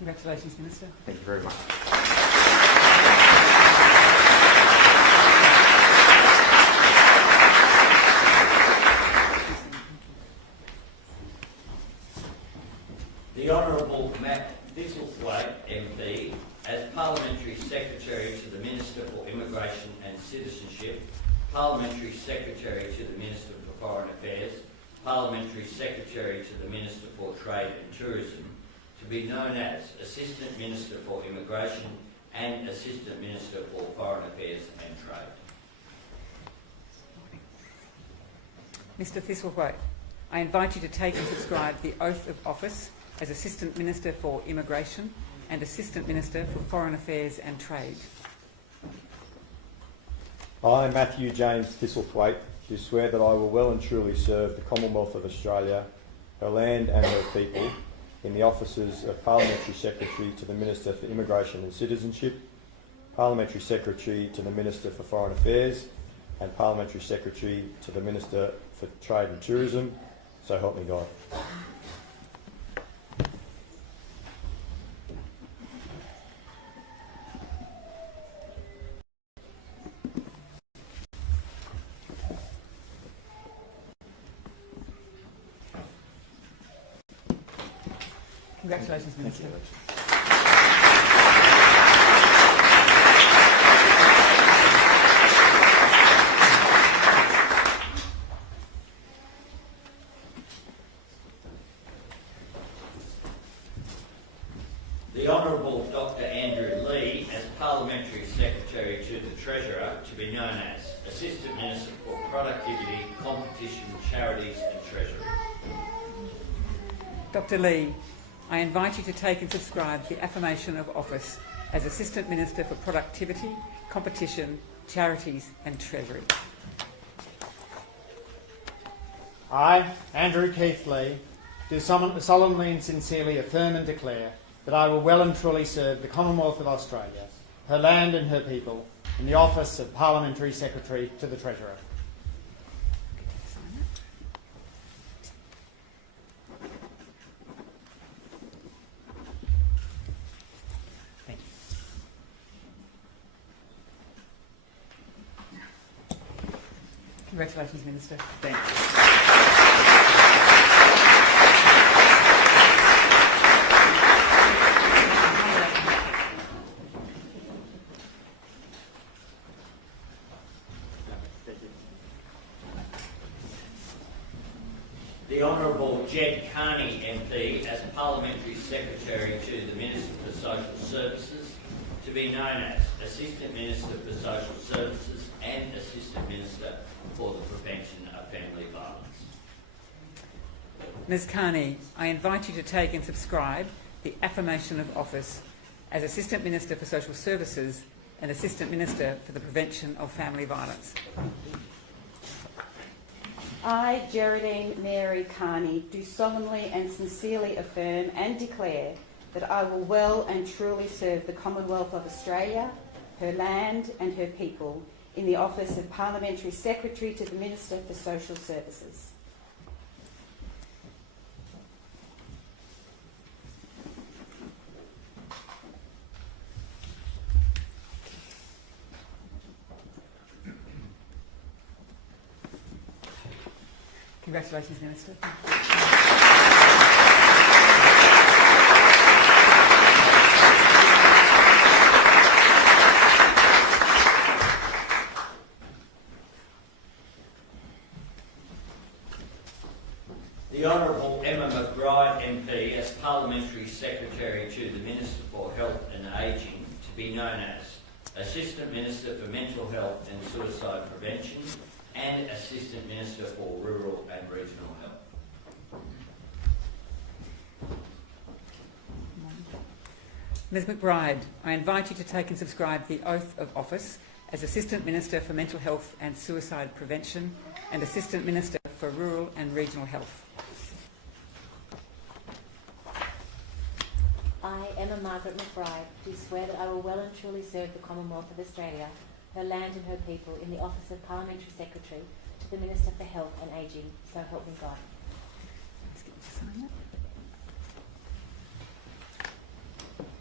Congratulations, Minister. Thank you very much. The Honourable Thistlewait MP, as Parliamentary Secretary to the Minister for Immigration and Citizenship, Parliamentary Secretary to the Minister for Foreign Affairs, Parliamentary Secretary to the Minister for Trade and Tourism, to be known as Assistant Minister for Immigration and Assistant Minister for Foreign Affairs and Trade. Mr Thistlewait, I invite you to take and subscribe the oath of office as Assistant Minister for Immigration and Assistant Minister for Foreign Affairs and Trade. I, Matthew James Thistlewait, do swear that I will well and truly serve the Commonwealth of Australia, her land and her people, in the offices of Parliamentary Secretary to the Minister for Immigration and Citizenship, Parliamentary Secretary to the Minister for Foreign Affairs, and Parliamentary Secretary to the Minister for Trade and Tourism, so help me God. Congratulations, Minister. The Honourable Dr Andrew Lee, as Parliamentary Secretary to the Treasurer, to be known as Assistant Minister for Productivity, Competition, Charities and Treasury. Dr Lee, I invite you to take and subscribe the affirmation of office as Assistant Minister for Productivity, Competition, Charities and Treasury. I, Andrew Keith Lee, do solemnly and sincerely affirm and declare that I will well and truly serve the Commonwealth of Australia, her land and her people, in the office of Parliamentary Secretary to the Treasurer. Congratulations, Minister. Thank you. The Honourable Jed Carney MP, as Parliamentary Secretary to the Minister for Social Services, to be known as Assistant Minister for Social Services and Assistant Minister for the Prevention of Family Violence. Ms Carney, I invite you to take and subscribe the affirmation of office as Assistant Minister for Social Services and Assistant Minister for the Prevention of Family Violence. I, Geraldine Mary Carney, do solemnly and sincerely affirm and declare that I will well and truly serve the Commonwealth of Australia, her land and her people, in the office of Parliamentary Secretary to the Minister for Social Services. Congratulations, Minister. The Honourable Emma McBride MP, as Parliamentary Secretary to the Minister for Health and Ageing, to be known as Assistant Minister for Mental Health and Suicide Prevention and Assistant Minister for Rural and Regional Health. Ms McBride, I invite you to take and subscribe the oath of office as Assistant Minister for Mental Health and Suicide Prevention and Assistant Minister for Rural and Regional Health. I, Emma Margaret McBride, do swear that I will well and truly serve the Commonwealth of Australia, her land and her people, in the office of Parliamentary Secretary to the Minister for Health and Ageing, so help me God. Let's get you to sign that.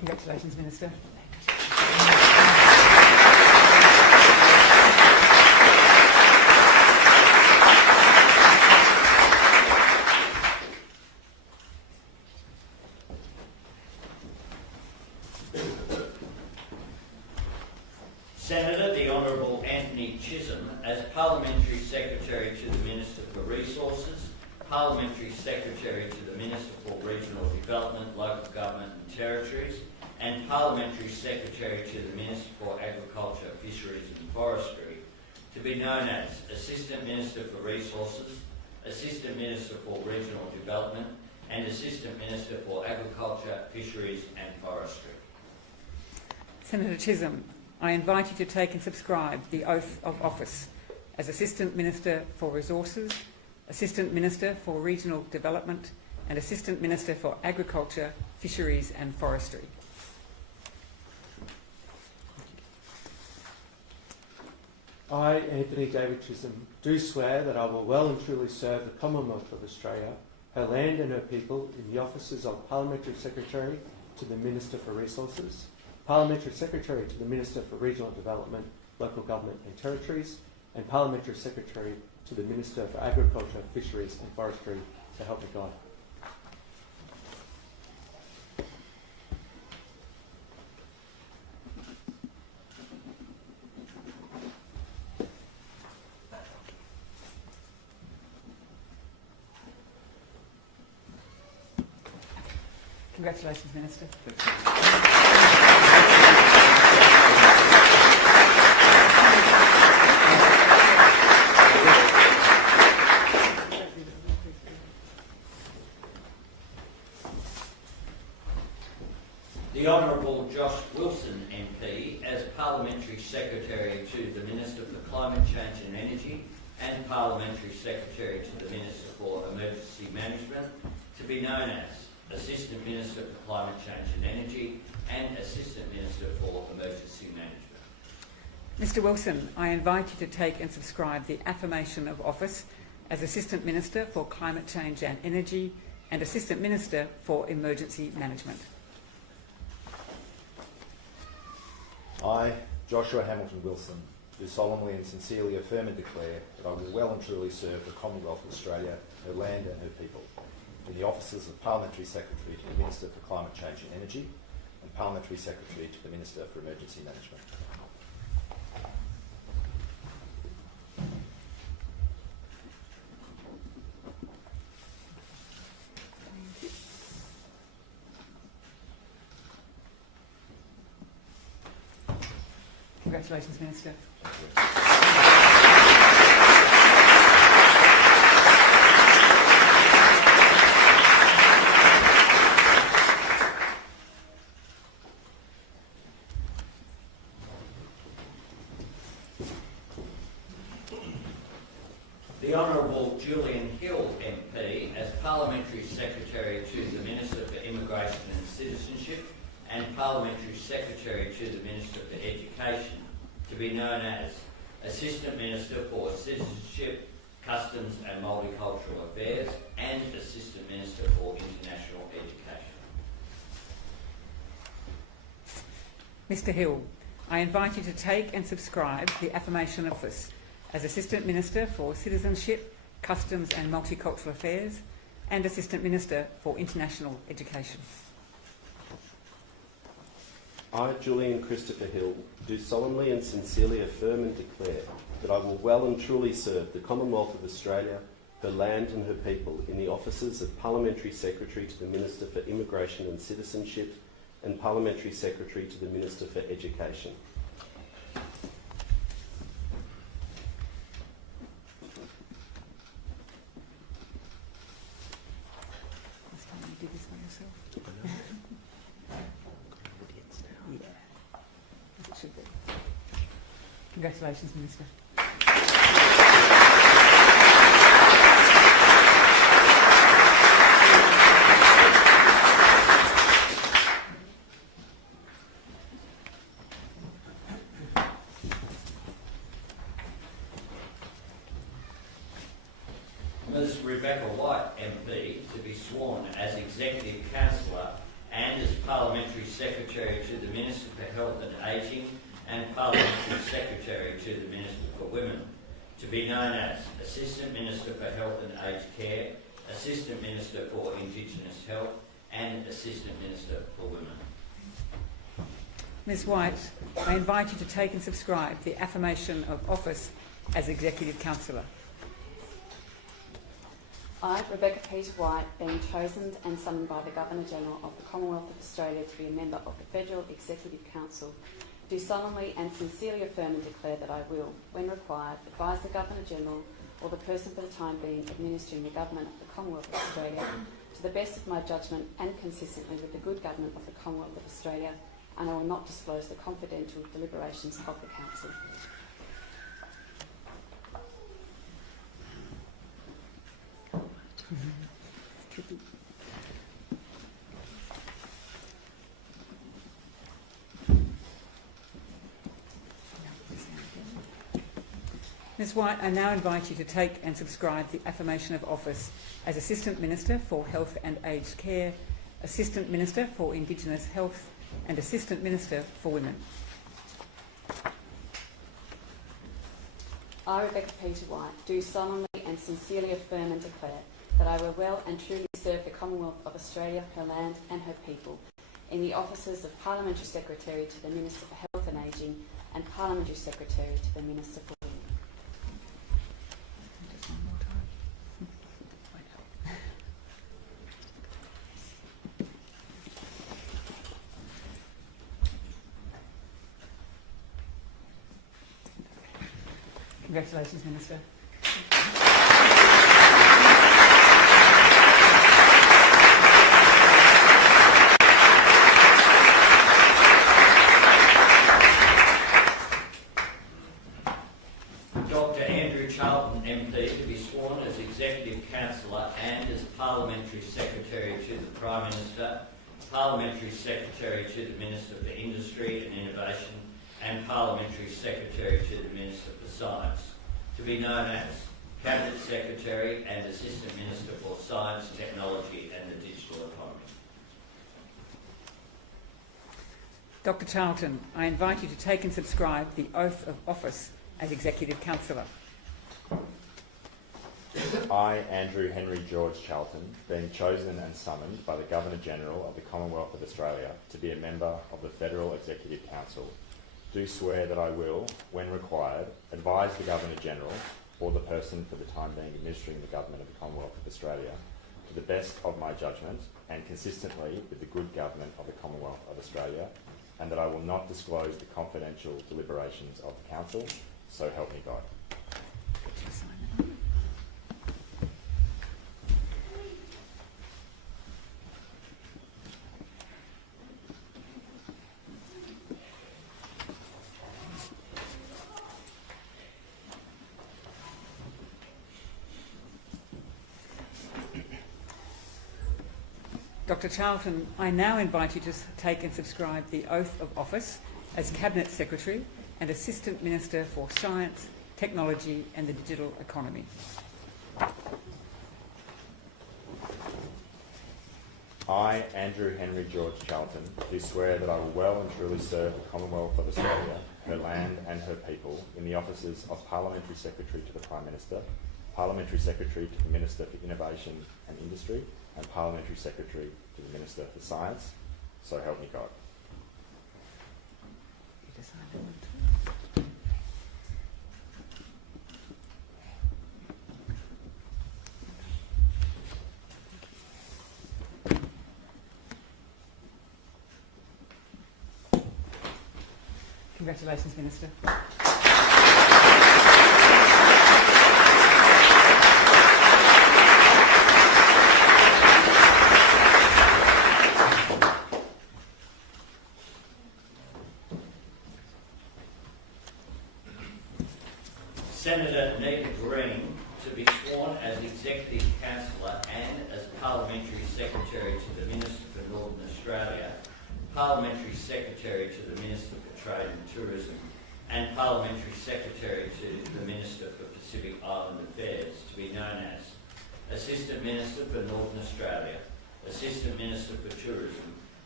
Congratulations, Minister. Senator, the Honourable Anthony Chisum, as Parliamentary Secretary to the Minister for Resources, Parliamentary Secretary to the Minister for Regional Development, Local Government and Territories, and Parliamentary Secretary to the Minister for Agriculture, Fisheries and Forestry, to be known as Assistant Minister for Resources, Assistant Minister for Regional Development, and Assistant Minister for Agriculture, Fisheries and Forestry. Senator Chisum, I invite you to take and subscribe the oath of office as Assistant Minister for Resources, Assistant Minister for Regional Development and Assistant Minister for Agriculture, Fisheries and Forestry. I, Anthony David Chisum, do swear that I will well and truly serve the Commonwealth of Australia, her land and her people in the offices of Parliamentary Secretary to the Minister for Resources, Parliamentary Secretary to the Minister for Regional Development, Local Government and Territories, and Parliamentary Secretary to the Minister for Agriculture, Fisheries and Forestry, so help me God. Congratulations, Minister. The Honourable Josh Wilson MP as Parliamentary Secretary to the Minister for Climate Change and Energy and Parliamentary Secretary to the Minister for Emergency Management, to be known as Assistant Minister for Climate Change and Energy and Assistant Minister for Emergency Management. Mr Wilson, I invite you to take and subscribe the affirmation of office as Assistant Minister for Climate Change and Energy and Assistant Minister for Emergency Management. I, Joshua Hamilton Wilson, do solemnly and sincerely affirm and declare that I will well and truly serve the Commonwealth of Australia, her land and her people, in the offices of Parliamentary Secretary to the Minister for Climate Change and Energy and Parliamentary Secretary to the Minister for Emergency Management. Congratulations, Minister. The Honourable Julian Hill MP as Parliamentary Secretary to the Minister for Immigration and Citizenship and Parliamentary Secretary to the Minister for Education, to be known as Assistant Minister for Citizenship, Customs and Multicultural Affairs and Assistant Minister for International Education. Mr Hill, I invite you to take and subscribe the affirmation of office as Assistant Minister for Citizenship, Customs and Multicultural Affairs and Assistant Minister for International Education. I, Julian Christopher Hill, do solemnly and sincerely affirm and declare that I will well and truly serve the Commonwealth of Australia, her land and her people in the offices of Parliamentary Secretary to the Minister for Immigration and Citizenship and Parliamentary Secretary to the Minister for Education. Congratulations, Minister. Ms Rebecca White MP to be sworn as Executive Councillor and and as Parliamentary Secretary to the Minister for Health and Ageing and Parliamentary Secretary to the Minister for Women, to be known as Assistant Minister for Health and Aged Care, Assistant Minister for Indigenous Health and Assistant Minister for Women. Ms White, I invite you to take and subscribe the affirmation of office as Executive Councillor. I, Rebecca Peter White, being chosen and summoned by the Governor-General of the Commonwealth of Australia to be a member of the Federal Executive Council, do solemnly and sincerely affirm and declare that I will, when required, advise the Governor-General or the person for the time being administering the government of the Commonwealth of Australia to the best of my judgment and consistently with the good government of the Commonwealth of Australia, and I will not disclose the confidential deliberations of the Council. Ms White, I now invite you to take and subscribe the affirmation of office as Assistant Minister for Health and Aged Care, Assistant Minister for Indigenous Health and Assistant Minister for Women. I, Rebecca Peter White, do solemnly and sincerely affirm and declare that I will well and truly serve the Commonwealth of Australia, her land and her people in the offices of Parliamentary Secretary to the Minister for Health and Ageing and Parliamentary Secretary to the Minister for Women. Congratulations, Minister. Dr. Andrew Charlton MP to be sworn as Executive Councillor and as Parliamentary Secretary to the Prime Minister, Parliamentary Secretary to the Minister for Industry and Innovation and Parliamentary Secretary to the Minister for Science, to be known as Cabinet Secretary and Assistant Minister for Science, Technology and the Digital Economy. Dr Charlton, I invite you to take and subscribe the oath of office as Executive Councillor. I, Andrew Henry George Charlton, being chosen and summoned by the Governor-General of the Commonwealth of Australia to be a member of the Federal Executive Council, do swear that I will, when required, advise the Governor-General or the person for the time being administering the government of the Commonwealth of Australia to the best of my judgment and consistently with the good government of the Commonwealth of Australia, and that I will not disclose the confidential deliberations of the Council, so help me God. Dr Charlton, I now invite you to take and subscribe the oath of office as Cabinet Secretary and Assistant Minister for Science, Technology and the Digital Economy. I, Andrew Henry George Charlton, do swear that I will well and truly serve the Commonwealth of Australia, her land and her people in the offices of Parliamentary Secretary to the Prime Minister, Parliamentary Secretary to the Minister for Innovation and Industry, and Parliamentary Secretary to the Minister for Science, so help me God. Congratulations, Minister. Senator Nita Green to be sworn as Executive Councillor and as Parliamentary Secretary to the Minister for Northern Australia, Parliamentary Secretary to the Minister for Trade and Tourism, and Parliamentary Secretary to the Minister for Pacific Island Affairs, to be known as Assistant Minister for Northern Australia, Assistant Minister for Tourism,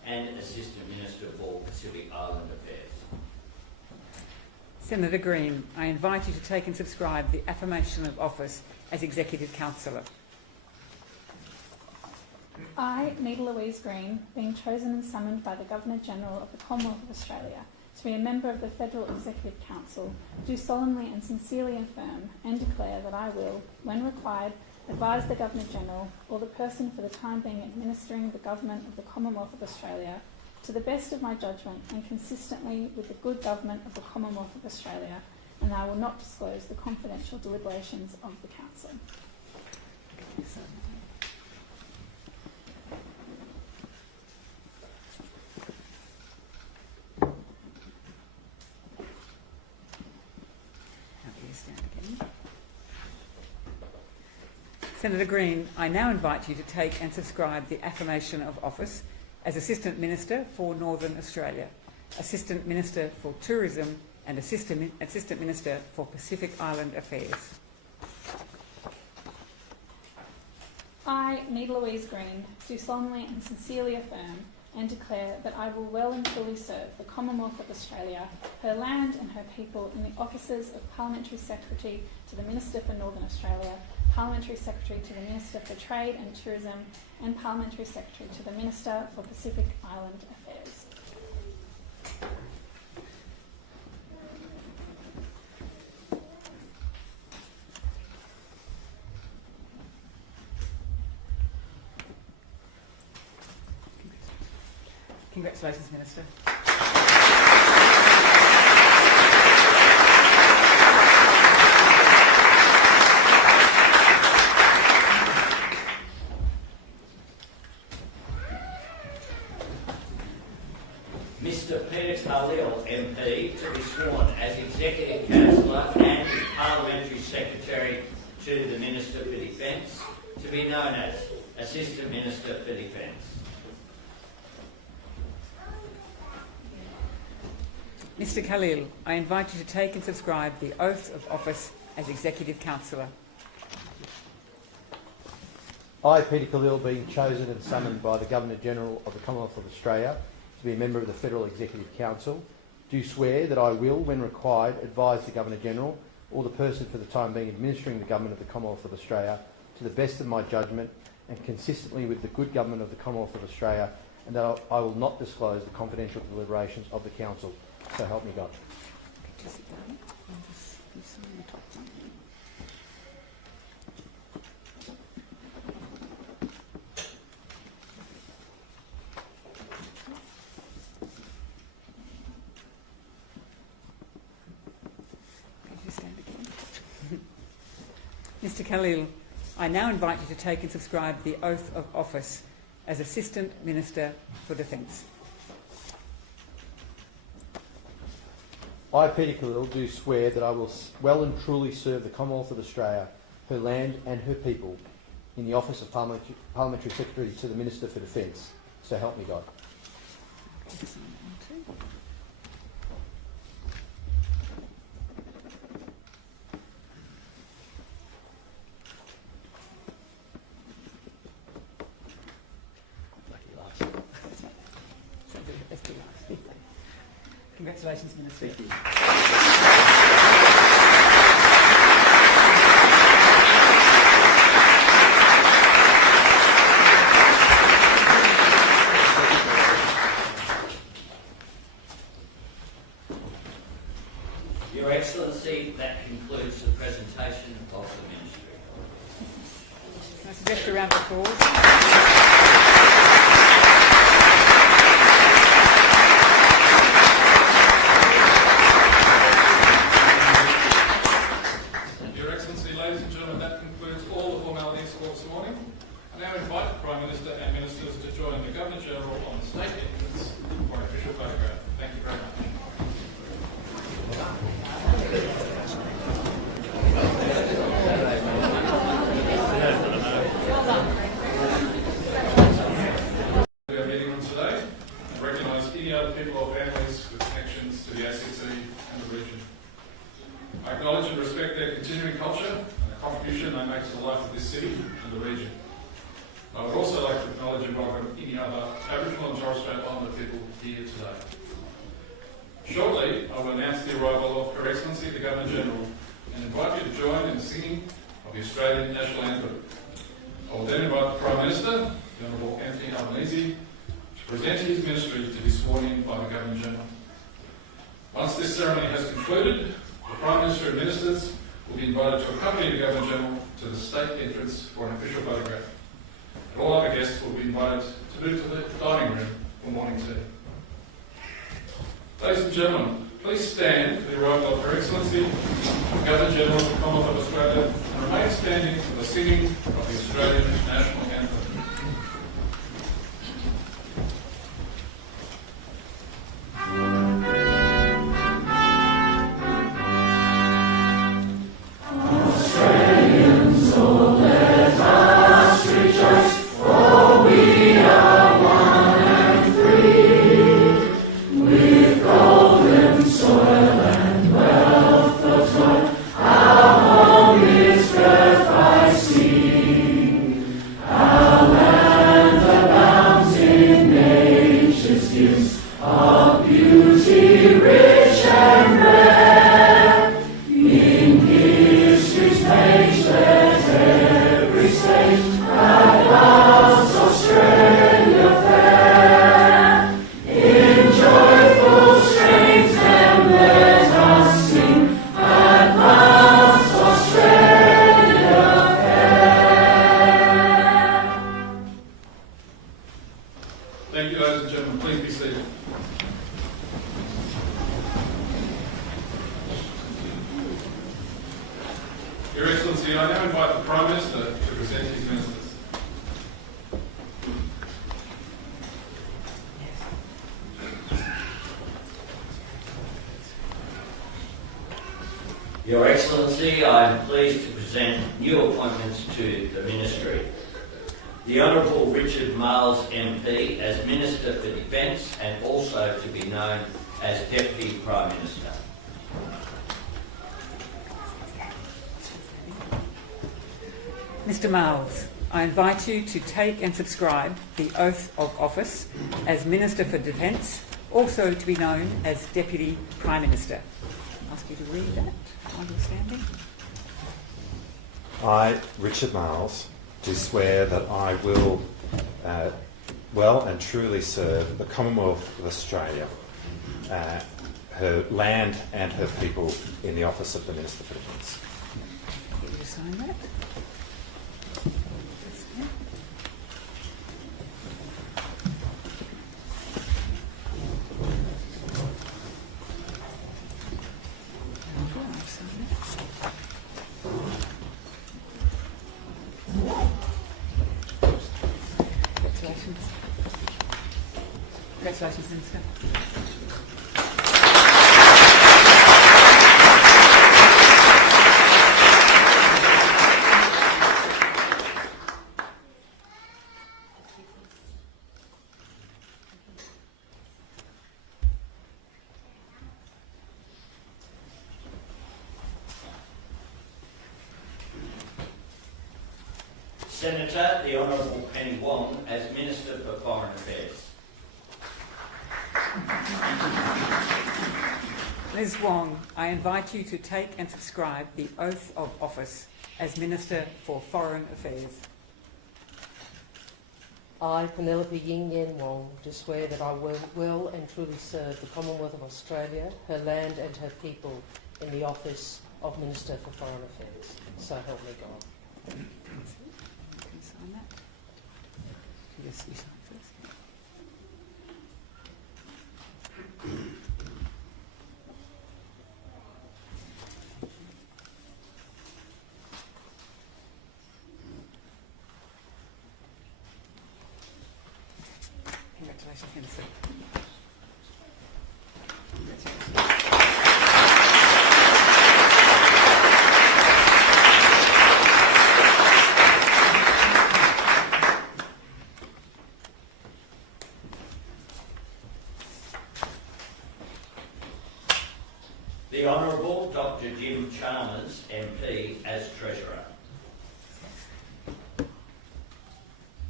and Assistant Minister for Pacific Island Affairs. Senator Green, I invite you to take and subscribe the affirmation of office as Executive Councillor. I, Nita Louise Green, being chosen and summoned by the Governor-General of the Commonwealth of Australia to be a member of the Federal Executive Council, do solemnly and sincerely affirm and declare that I will, when required, advise the Governor-General or the person for the time being administering the government of the Commonwealth of Australia to the best of my judgment and consistently with the good government of the Commonwealth of Australia, and I will not disclose the confidential deliberations of the Council. Senator Green, I now invite you to take and subscribe the affirmation of office as Assistant Minister for Northern Australia, Assistant Minister for Tourism and Assistant Minister for Pacific Island Affairs. I, Nita Louise Green, do solemnly and sincerely affirm and declare that I will well and truly serve the Commonwealth of Australia, her land and her people in the offices of Parliamentary Secretary to the Minister for Northern Australia, Parliamentary Secretary to the Minister for Trade and Tourism, and Parliamentary Secretary to the Minister for Pacific Island Affairs. Congratulations, Minister. Mr. Peter Khalil, MP, to be sworn as Executive Councillor and Parliamentary Secretary to the Minister for Defence, to be known as Assistant Minister for Defence. Mr. Khalil, I invite you to take and subscribe the oath of office as Executive Councillor. I, Peter Khalil, being chosen and summoned by the Governor-General of the Commonwealth of Australia to be a member of the Federal Executive Council, do swear that I will, when required, advise the Governor-General or the person for the time being administering the government of the Commonwealth of Australia to the best of my judgment and consistently with the good government of the Commonwealth of Australia, and that I will not disclose the confidential deliberations of the Council. So help me God. Mr. Khalil, I now invite you to take and subscribe the oath of office as Assistant Minister for Defence. I, Peter Khalil, do swear that I will well and truly serve the Commonwealth of Australia, her land and her people, in the office of Parliamentary Secretary to the Minister for Defence. So help me God. Congratulations, Minister. Thank you. Your Excellency, that concludes the presentation of the Ministry. Can I suggest a round of applause? I would also like to acknowledge and welcome any other Aboriginal and Torres Strait Islander people here today. Shortly, I will announce the arrival of Her Excellency the Governor-General and invite you to join in the singing of the Australian National Anthem. I will then invite the Prime Minister, the Honourable Anthony Albanese, to present his ministry to be sworn in by the Governor-General. Once this ceremony has concluded, the Prime Minister and Ministers will be invited to accompany the Governor-General to the state entrance for an official photograph. And all other guests will be invited to move to the dining room for morning tea. Ladies and gentlemen, please stand for the arrival of Her Excellency, the Governor-General of the Commonwealth of Australia, and remain standing for the singing of the Australian National Anthem. Australians, oh let us rejoice, for we are one and free, with golden soil and wealth of toil, our home is girt by sea. Our land abounds in nature's gifts of beauty rich and rare. In history's page let every stage advance Australia fair. In joyful strains then let us sing, advance Australia fair. Thank you, ladies and gentlemen. Please be seated. Your Excellency, I now invite the Prime Minister to present his ministers. Your Excellency, I am pleased to present new appointments to the Ministry. The Honourable Richard Marles MP as Minister for Defence and also to be known as Deputy Prime Minister. Mr Marles, I invite you to take and subscribe the oath of office as Minister for Defence, also to be known as Deputy Prime Minister. I'll ask you to read that while you're standing. I, Richard Marles, do swear that I will well and truly serve the Commonwealth of Australia, her land and her people in the office of the Minister for Defence. Get you to sign that. Congratulations, Minister. Senator, the Honourable Penny Wong as Minister for Foreign Affairs. Ms Wong, I invite you to take and subscribe the oath of office as Minister for Foreign Affairs. I, Penelope Wong, do swear that I will well and truly serve the Commonwealth of Australia, her land and her people in the office of Minister for Foreign Affairs. So help me God. Can you sign that? Yes, you sign first. Congratulations, Minister. The Honourable Dr. Jim Chalmers, MP, as Treasurer.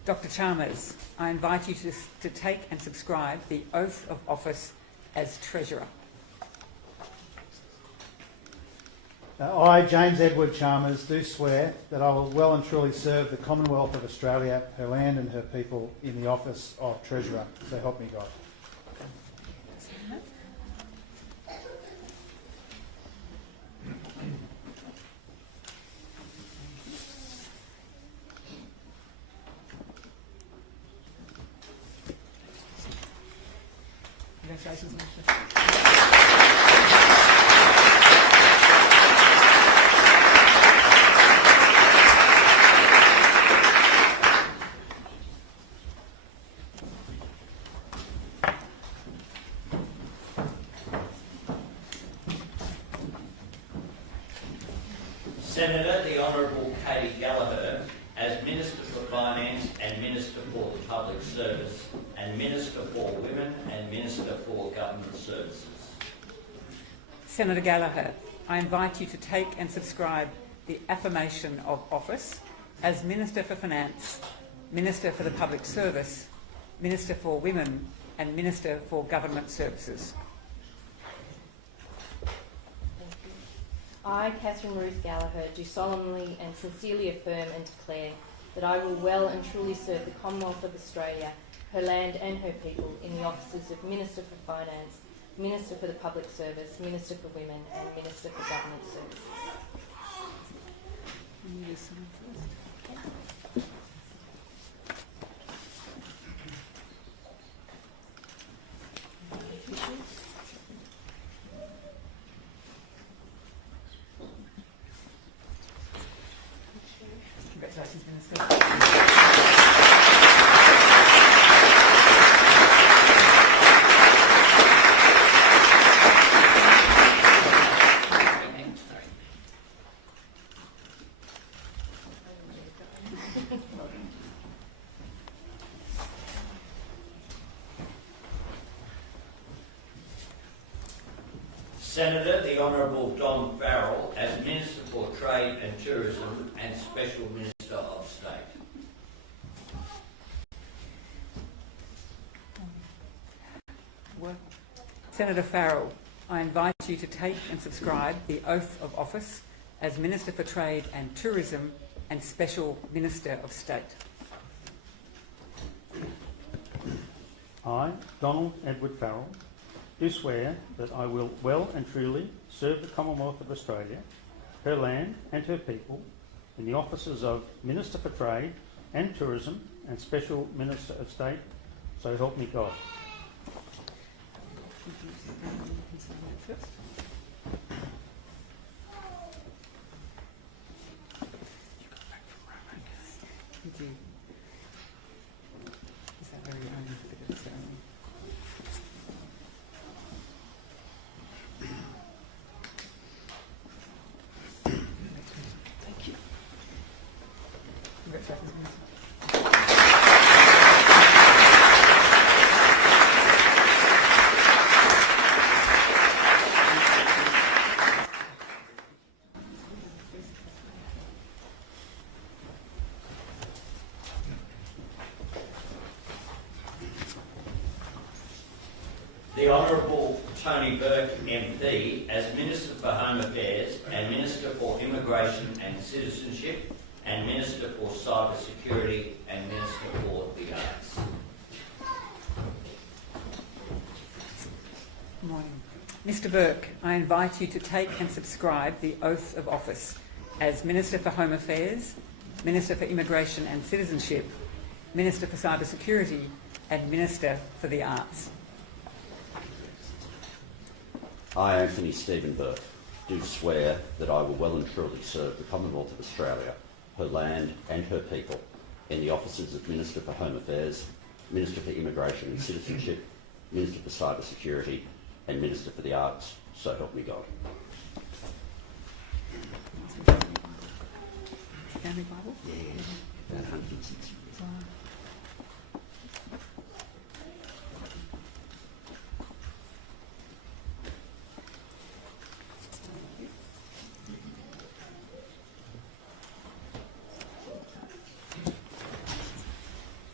Dr. Chalmers, I invite you to take and subscribe the oath of office as Treasurer. I, James Edward Chalmers, do swear that I will well and truly serve the Commonwealth of Australia, her land and her people in the office of Treasurer. So help me God. Congratulations, Minister. Senator, the Honourable Katherine Gallagher, as Minister for Finance and Minister for the Public Service and Minister for Women and Minister for Government Services. Senator Gallagher, I invite you to take and subscribe the affirmation of office as Minister for Finance, Minister for the Public Service, Minister for Women and Minister for Government Services. I, Catherine Ruth Gallagher, do solemnly and sincerely affirm and declare that I will well and truly serve the Commonwealth of Australia, her land and her people in the offices of Minister for Finance, Minister for the Public Service, Minister for Women and Minister for Government Services. Congratulations, Minister. Senator, the Honourable Don Farrell, as Minister for Trade and Tourism and Special Minister of State. Senator Farrell, I invite you to take and subscribe the oath of office as Minister for Trade and Tourism and Special Minister of State. I, Donald Edward Farrell, do swear that I will well and truly serve the Commonwealth of Australia, her land and her people in the offices of Minister for Trade and Tourism and Special Minister of State, so help me God. Thank you. Is that very own bit of ceremony? Thank you. Congratulations, Minister. The Honourable Tony Burke MP, as Minister for Home Affairs and Minister for Immigration and Citizenship and Minister for Cyber Security and Minister for the Arts. Good morning. Mr Burke, I invite you to take and subscribe the oath of office as Minister for Home Affairs, Minister for Immigration and Citizenship, Minister for Cyber Security and Minister for the Arts. I, Anthony Stephen Burke, do swear that I will well and truly serve the Commonwealth of Australia, her land and her people in the offices of Minister for Home Affairs, Minister for Immigration and Citizenship, Minister for Cyber Security and Minister for the Arts, so help me God. Family Bible? Yeah, about 106 years.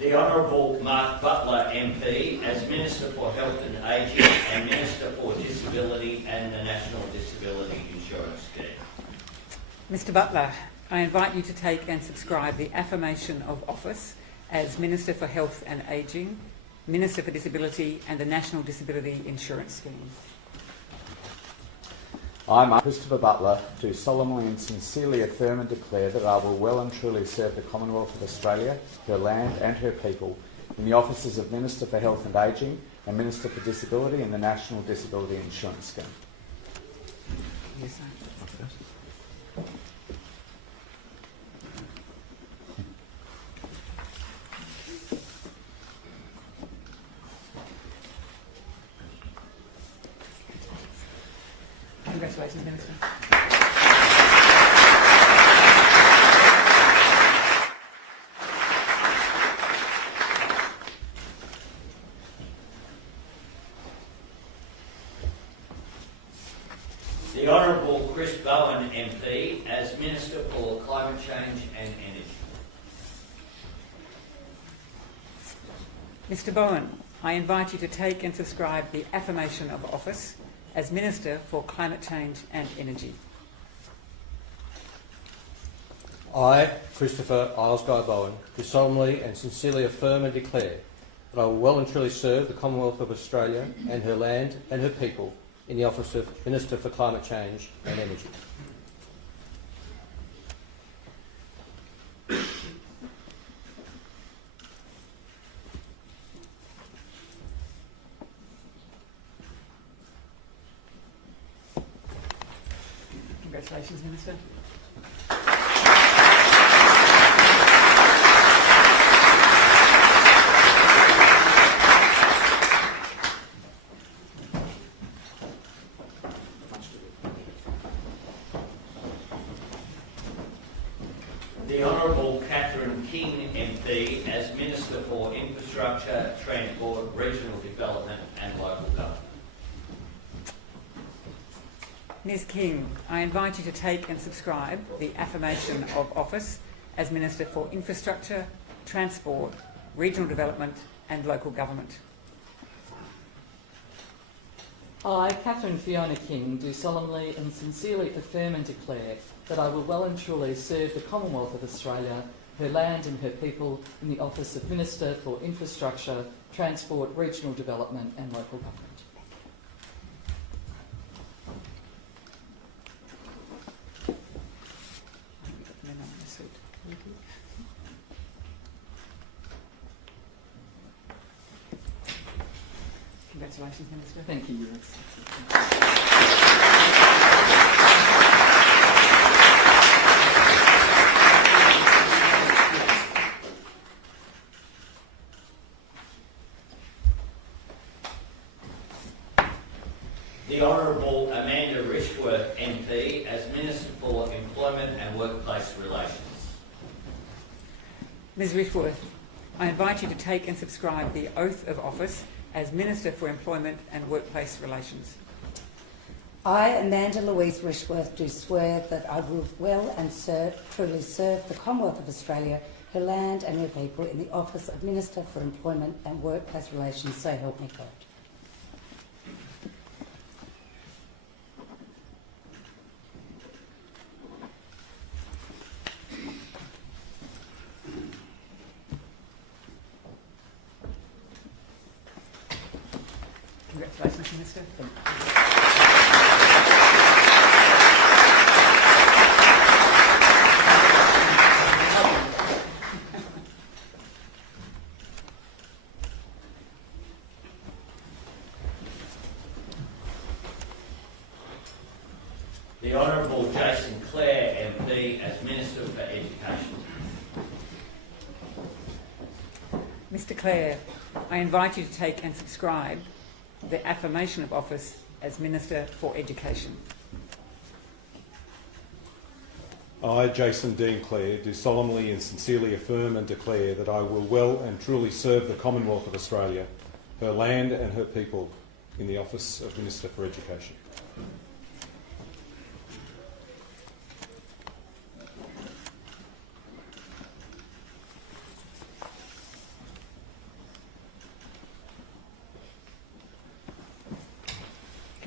The Honourable Mark Butler MP as Minister for Health and Ageing and Minister for Disability and the National Disability Insurance Scheme. Mr Butler, I invite you to take and subscribe the affirmation of office as Minister for Health and Ageing, Minister for Disability and the National Disability Insurance Scheme. I, Mark Christopher Butler, do solemnly and sincerely affirm and declare that I will well and truly serve the Commonwealth of Australia, her land and her people in the offices of Minister for Health and Ageing and Minister for Disability and the National Disability Insurance Scheme. Yes, sir. Congratulations, Minister. The Honourable Chris Bowen MP as Minister for Climate Change and Energy. Mr Bowen, I invite you to take and subscribe the affirmation of office as Minister for Climate Change and Energy. I, Christopher Guy Bowen, do solemnly and sincerely affirm and declare that I will well and truly serve the Commonwealth of Australia and her land and her people in the office of Minister for Climate Change and Energy. Congratulations, Minister. The Honourable Katherine King MP as Minister for Infrastructure, Transport, Regional Development and Local Government. Ms King, I invite you to take and subscribe the affirmation of office as Minister for Infrastructure, Transport, Regional Development and Local Government. I, Catherine Fiona King, do solemnly and sincerely affirm and declare that I will well and truly serve the Commonwealth of Australia, her land and her people in the office of Minister for Infrastructure, Transport, Regional Development and Local Government. Congratulations, Minister. Thank you, The Honourable Amanda Rishworth MP as Minister for Employment and Workplace Relations. Ms Rishworth, I invite you to take and subscribe the oath of office as Minister for Employment and Workplace Relations. I, Amanda Louise Rishworth, do swear that I will well and truly serve the Commonwealth of Australia, her land and her people in the office of Minister for Employment and Workplace Relations, so help me God. Congratulations, Minister. The Honourable Jason Clare MP as Minister for Education. Mr Clare, I invite you to take and subscribe the affirmation of office as Minister for Education. I, Jason Dean Clare, do solemnly and sincerely affirm and declare that I will well and truly serve the Commonwealth of Australia, her land and her people in the office of Minister for Education.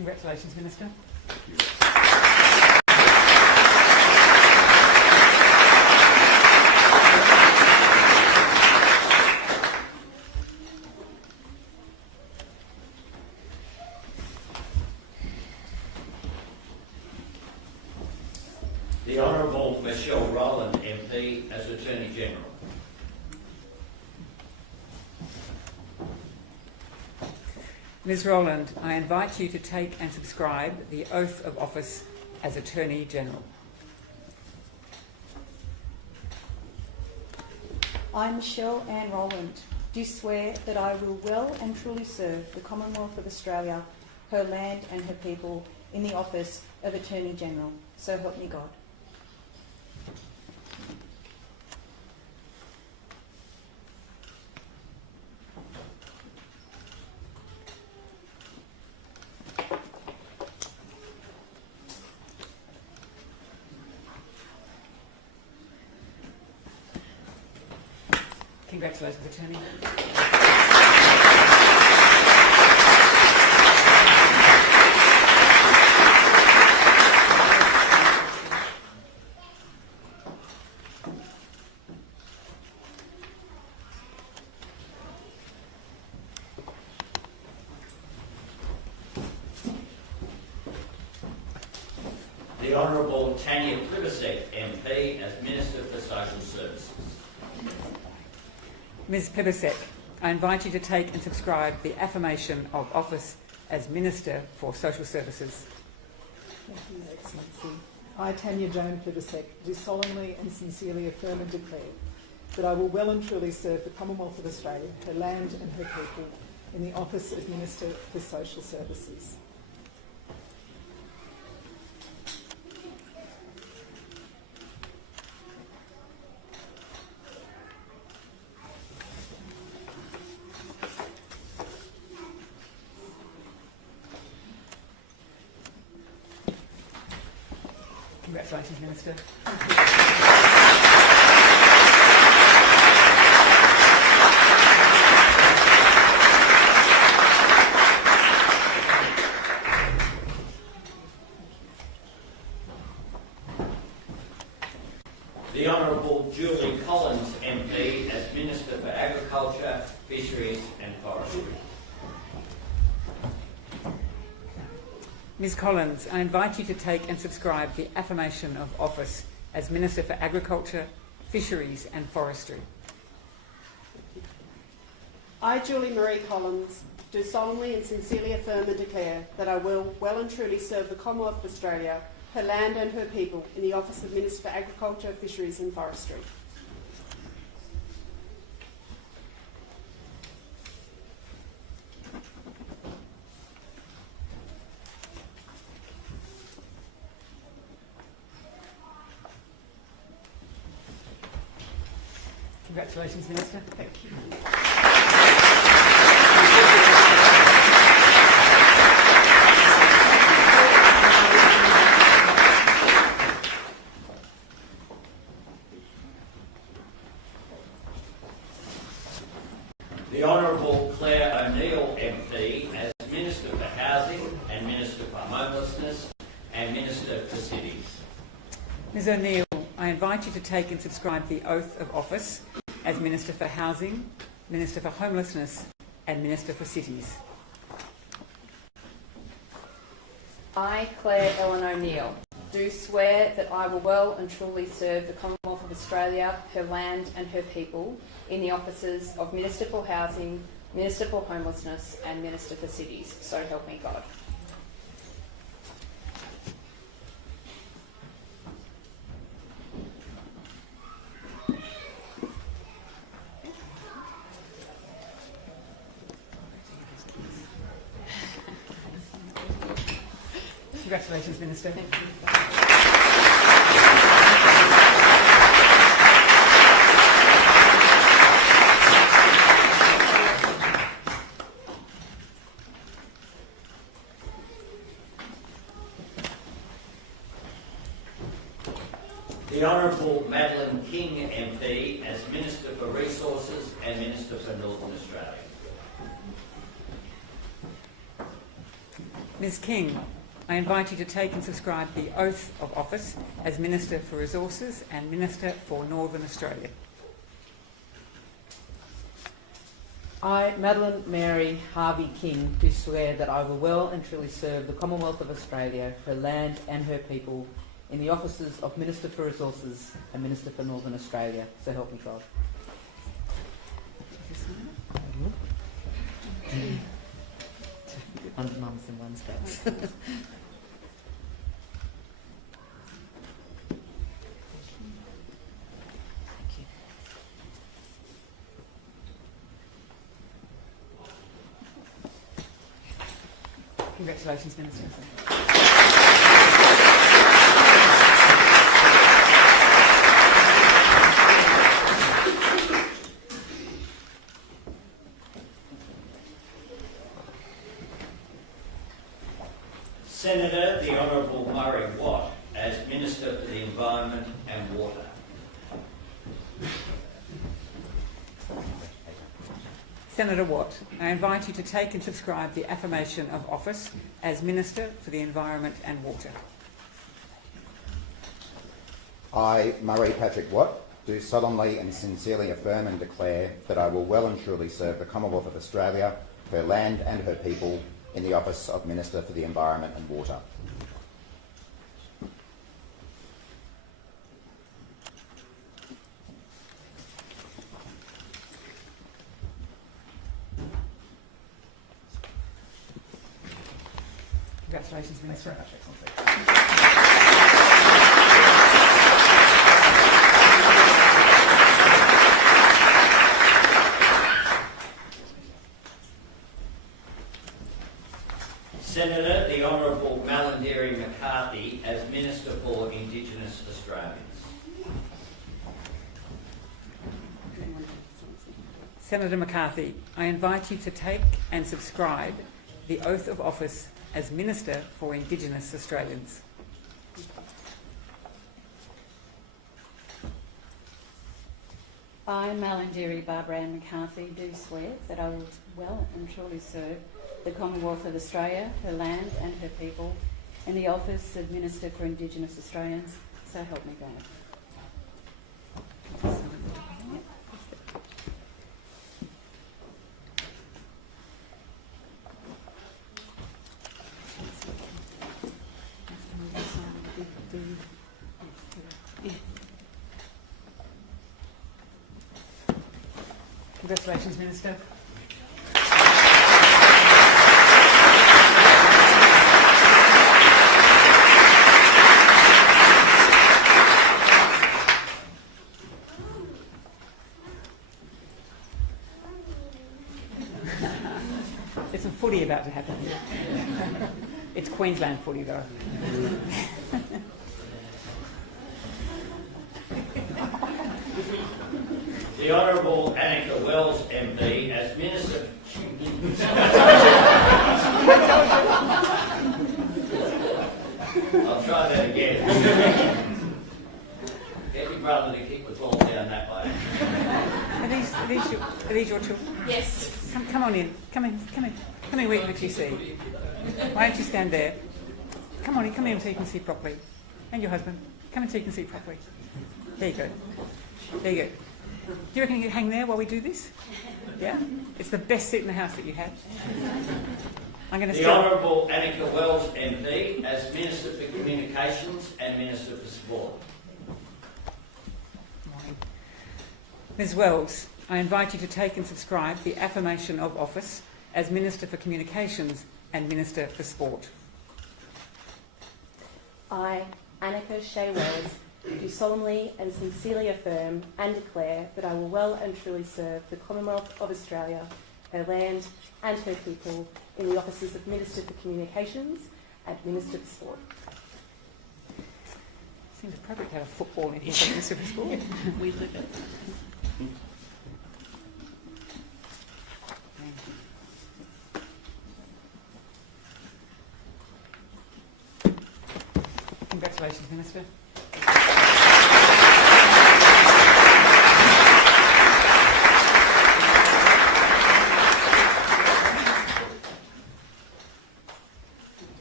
Congratulations, Minister. The Honourable Michelle Roland MP as Attorney General. Ms Roland, I invite you to take and subscribe the oath of office as Attorney General. I, Michelle Ann Roland, do swear that I will well and truly serve the Commonwealth of Australia, her land and her people in the office of Attorney General. So help me God. Congratulations, Attorney. The Honourable Tanya Plibersek MP as Minister for Social Services. Ms Plibersek, I invite you to take and subscribe the affirmation of office as Minister for Social Services. Thank you, Your Excellency. I, Tanya Joan Plibersek, do solemnly and sincerely affirm and declare that I will well and truly serve the Commonwealth of Australia, her land and her people, in the office of Minister for Social Services. Congratulations, Minister. The Honourable Julie Collins MP as Minister for Agriculture, Fisheries and Forestry. Ms Collins, I invite you to take and subscribe the affirmation of office as Minister for Agriculture, Fisheries and Forestry. I, Julie Marie Collins, do solemnly and sincerely affirm and declare that I will well and truly serve the Commonwealth of Australia, her land and her people in the office of Minister for Agriculture, Fisheries and Forestry. Congratulations, Minister. Thank you. The Honourable Clare ONeal MP as Minister for Housing and Minister for Homelessness and Minister for Cities. Ms ONeal, I invite you to take and subscribe the oath of office as Minister for Housing, Minister for Homelessness and Minister for Cities. I, Clare Ellen O'Neill, do swear that I will well and truly serve the Commonwealth of Australia, her land and her people in the offices of Minister for Housing, Minister for Homelessness and Minister for Cities. So help me God. Congratulations, Minister. Thank you. The Honourable Madeline King MP as Minister for Resources and Minister for Northern Australia. Ms King, I invite you to take and subscribe the oath of office as Minister for Resources and Minister for Northern Australia. I, Madeline Mary Harvey King, do swear that I will well and truly serve the Commonwealth of Australia, her land and her people, in the offices of Minister for Resources and Minister for Northern Australia. So help me God. One's mums and one's dads. Congratulations, Minister. Senator the Honourable Murray Watt as Minister for the Environment and Water. Senator Watt, I invite you to take and subscribe the affirmation of office as Minister for the Environment and Water. I, Murray Patrick Watt, do solemnly and sincerely affirm and declare that I will well and truly serve the Commonwealth of Australia, her land and her people, in the office of Minister for the Environment and Water. Congratulations, Minister. Senator the Honourable Madeline McCarthy as Minister for Indigenous Australians. Senator McCarthy, I invite you to take and subscribe the oath of office as Minister for Indigenous Australians. I, Malandiri Barbara Ann McCarthy, do swear that I will well and truly serve the Commonwealth of Australia, her land and her people, in the office of Minister for Indigenous Australians. So help me God. Congratulations, Minister. There's some footy about to happen here. It's Queensland footy, though. The Honourable Annika Wells MP as Minister. I'll try that again. Get your brother to kick the ball down that way. Are these your children? Yes. Come on in. Come in. Wait what you see. Why don't you stand there? Come on in. Come in so you can see properly. And your husband. Come in so you can see properly. There you go. There you go. Do you reckon you can hang there while we do this? Yeah? It's the best seat in the house that you have. I'm going to The Honourable Annika Wells MP as Minister for Communications and Minister for Sport. Ms Wells, I invite you to take and subscribe the affirmation of office as Minister for Communications and Minister for Sport. I, Annika Shea Wells, do solemnly and sincerely affirm and declare that I will well and truly serve the Commonwealth of Australia, her land and her people, in the offices of Minister for Communications and Minister for Sport. Seems appropriate to have a football in here for Minister for Sport. We live it. Congratulations, Minister.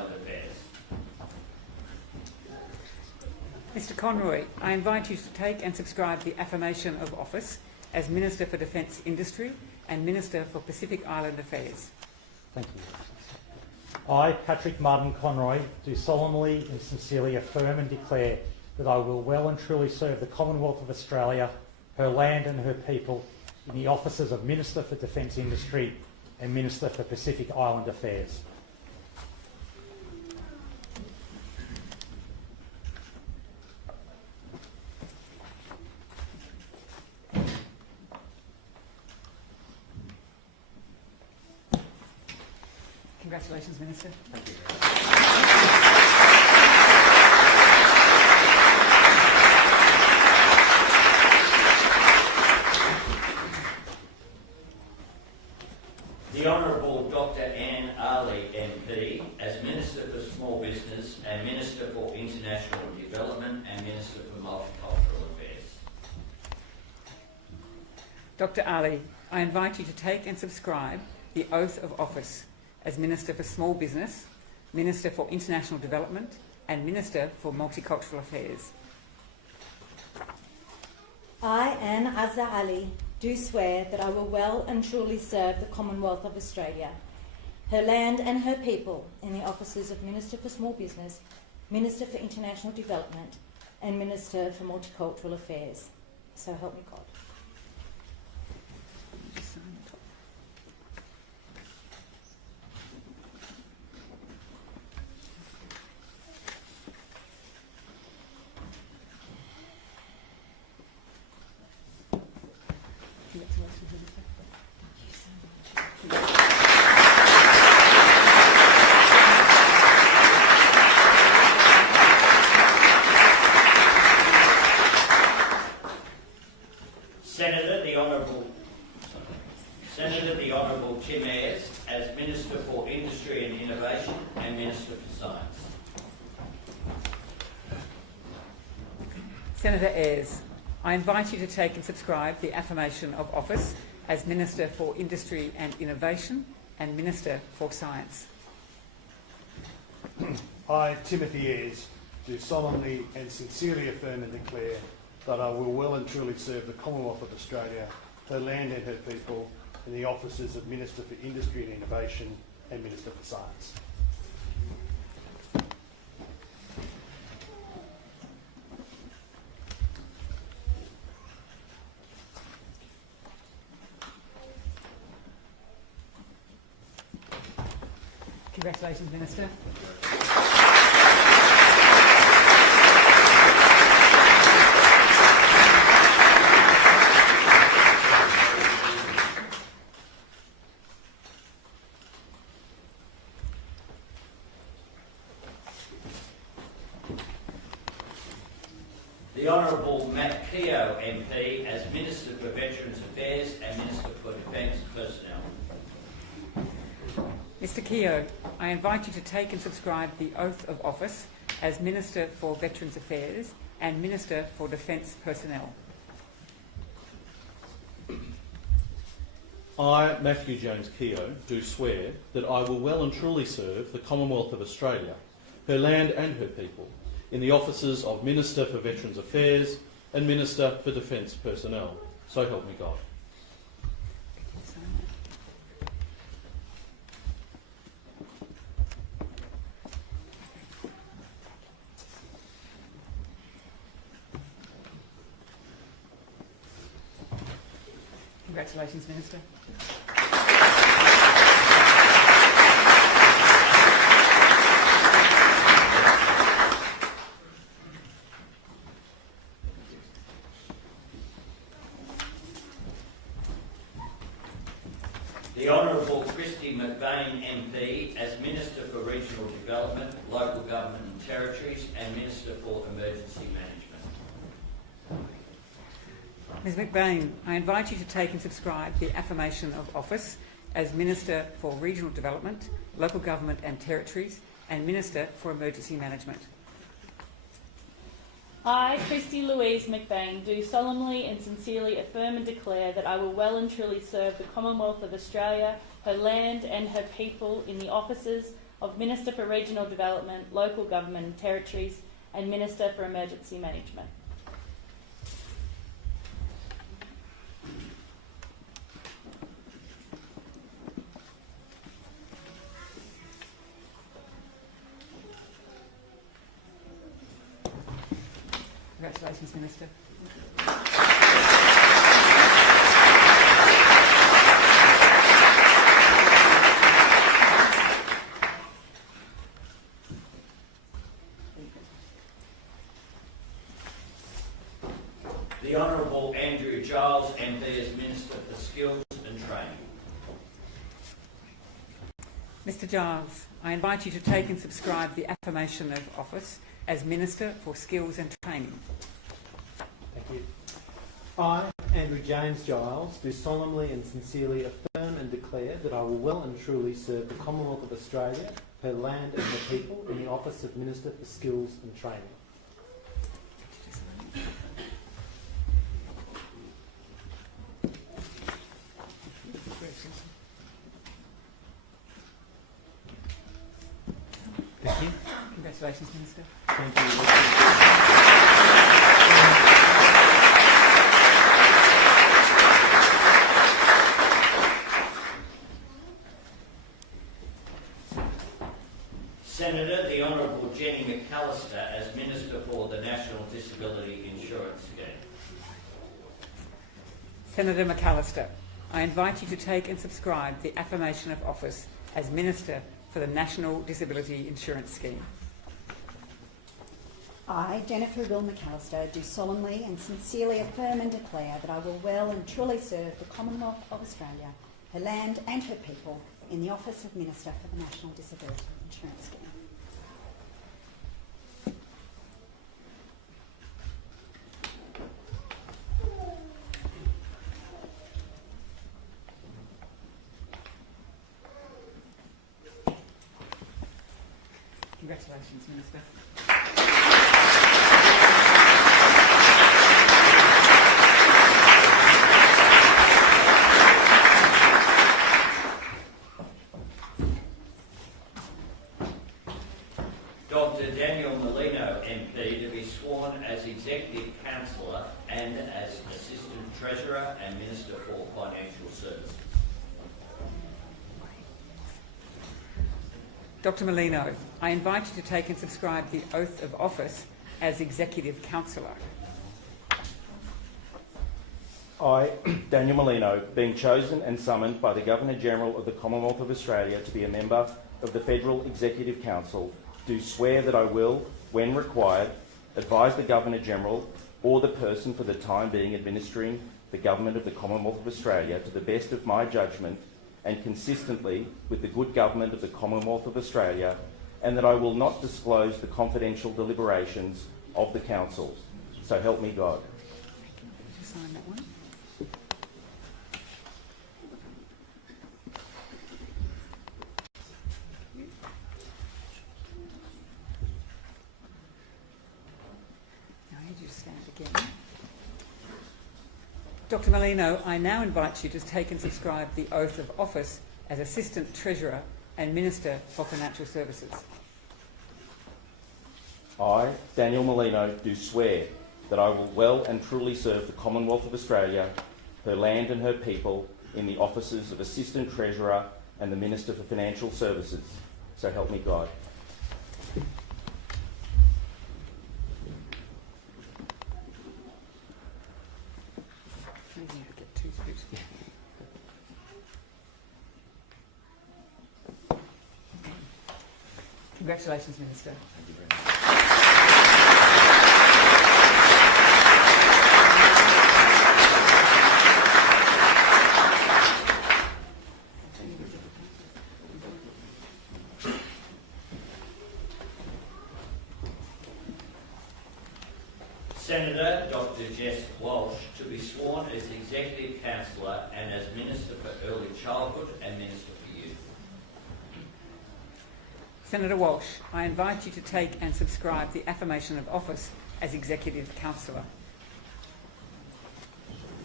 Island Affairs. Mr Conroy, I invite you to take and subscribe the affirmation of office as Minister for Defence Industry and Minister for Pacific Island Affairs. Thank you. I, Patrick Martin Conroy, do solemnly and sincerely affirm and declare that I will well and truly serve the Commonwealth of Australia, her land and her people, in the offices of Minister for Defence Industry and Minister for Pacific Island Affairs. Congratulations, Minister. Thank you. The Honourable Dr Anne Ali MP as Minister for Small Business and Minister for International Development and Minister for Multicultural Affairs. Dr Ali, I invite you to take and subscribe the oath of office as Minister for Small Business, Minister for International Development and Minister for Multicultural Affairs. I, Anne Azza Ali, do swear that I will well and truly serve the Commonwealth of Australia, her land and her people in the offices of Minister for Small Business, Minister for International Development and Minister for Multicultural Affairs. So help me God. Senator the Honourable Tim Ayres as Minister for Industry and Innovation and Minister for Science. Senator Ayres, I invite you to take and subscribe the affirmation of office as Minister for Industry and Innovation and Minister for Science. I, Timothy Ayres, do solemnly and sincerely affirm and declare that I will well and truly serve the Commonwealth of Australia, her land and her people, in the offices of Minister for Industry and Innovation and Minister for Science. Congratulations, Minister. The Honourable Matt Keogh MP as Minister for Veterans Affairs and Minister for Defence Personnel. Mr Keogh, I invite you to take and subscribe the oath of office as Minister for Veterans Affairs and Minister for Defence Personnel. I, Matthew Jones Keogh, do swear that I will well and truly serve the Commonwealth of Australia, her land and her people, in the offices of Minister for Veterans Affairs and Minister for Defence Personnel. So help me God. Congratulations, Minister. The Honourable Christy McBain MP as Minister for Regional Development, Local Government and Territories and Minister for Emergency Management. Ms McBain, I invite you to take and subscribe the affirmation of office as Minister for Regional Development, Local Government and Territories and Minister for Emergency Management. I, Christy Louise McBain, do solemnly and sincerely affirm and declare that I will well and truly serve the Commonwealth of Australia, her land and her people in the offices of Minister for Regional Development, Local Government and Territories, and Minister for Emergency Management. Congratulations, Minister. The Honourable Andrew Giles, MP, as Minister for Skills and Training. Mr Giles, I invite you to take and subscribe the affirmation of office as Minister for Skills and Training. Thank you. I, Andrew James Giles, do solemnly and sincerely affirm and declare that I will well and truly serve the Commonwealth of Australia, her land and her people in the office of Minister for Skills and Training. Thank you. Congratulations, Minister. Thank you. Senator, the Honourable Jenny McAllister, as Minister for the National Disability Insurance Scheme. Senator McAllister, I invite you to take and subscribe the affirmation of office as Minister for the National Disability Insurance Scheme. I, Jennifer Bill McAllister, do solemnly and sincerely affirm and declare that I will well and truly serve the Commonwealth of Australia, her land and her people in the office of Minister for the National Disability Insurance Scheme. Congratulations, Minister. Dr. Daniel Molino, MP, to be sworn as Executive Councillor and as Assistant Treasurer and Minister for Financial Services. Dr. Molino, I invite you to take and subscribe the oath of office as Executive Councillor. I, Daniel Molino, being chosen and summoned by the Governor-General of the Commonwealth of Australia to be a member of the Federal Executive Council, do swear that I will, when required, advise the Governor-General or the person for the time being administering the government of the Commonwealth of Australia to the best of my judgment and consistently with the good government of the Commonwealth of Australia, and that I will not disclose the confidential deliberations of the Council. So help me God. Sign that one. Now I need you to stand again. Dr. Molino, I now invite you to take and subscribe the oath of office as Assistant Treasurer and Minister for Financial Services. I, Daniel Molino, do swear that I will well and truly serve the Commonwealth of Australia, her land and her people in the offices of Assistant Treasurer and the Minister for Financial Services. So help me God. Congratulations, Minister. Thank you very much. Senator Dr. Jed Walsh, to be sworn as Executive Councillor and as Minister for Early Childhood and Minister for Youth. Senator Walsh, I invite you to take and subscribe the affirmation of office as Executive Councillor.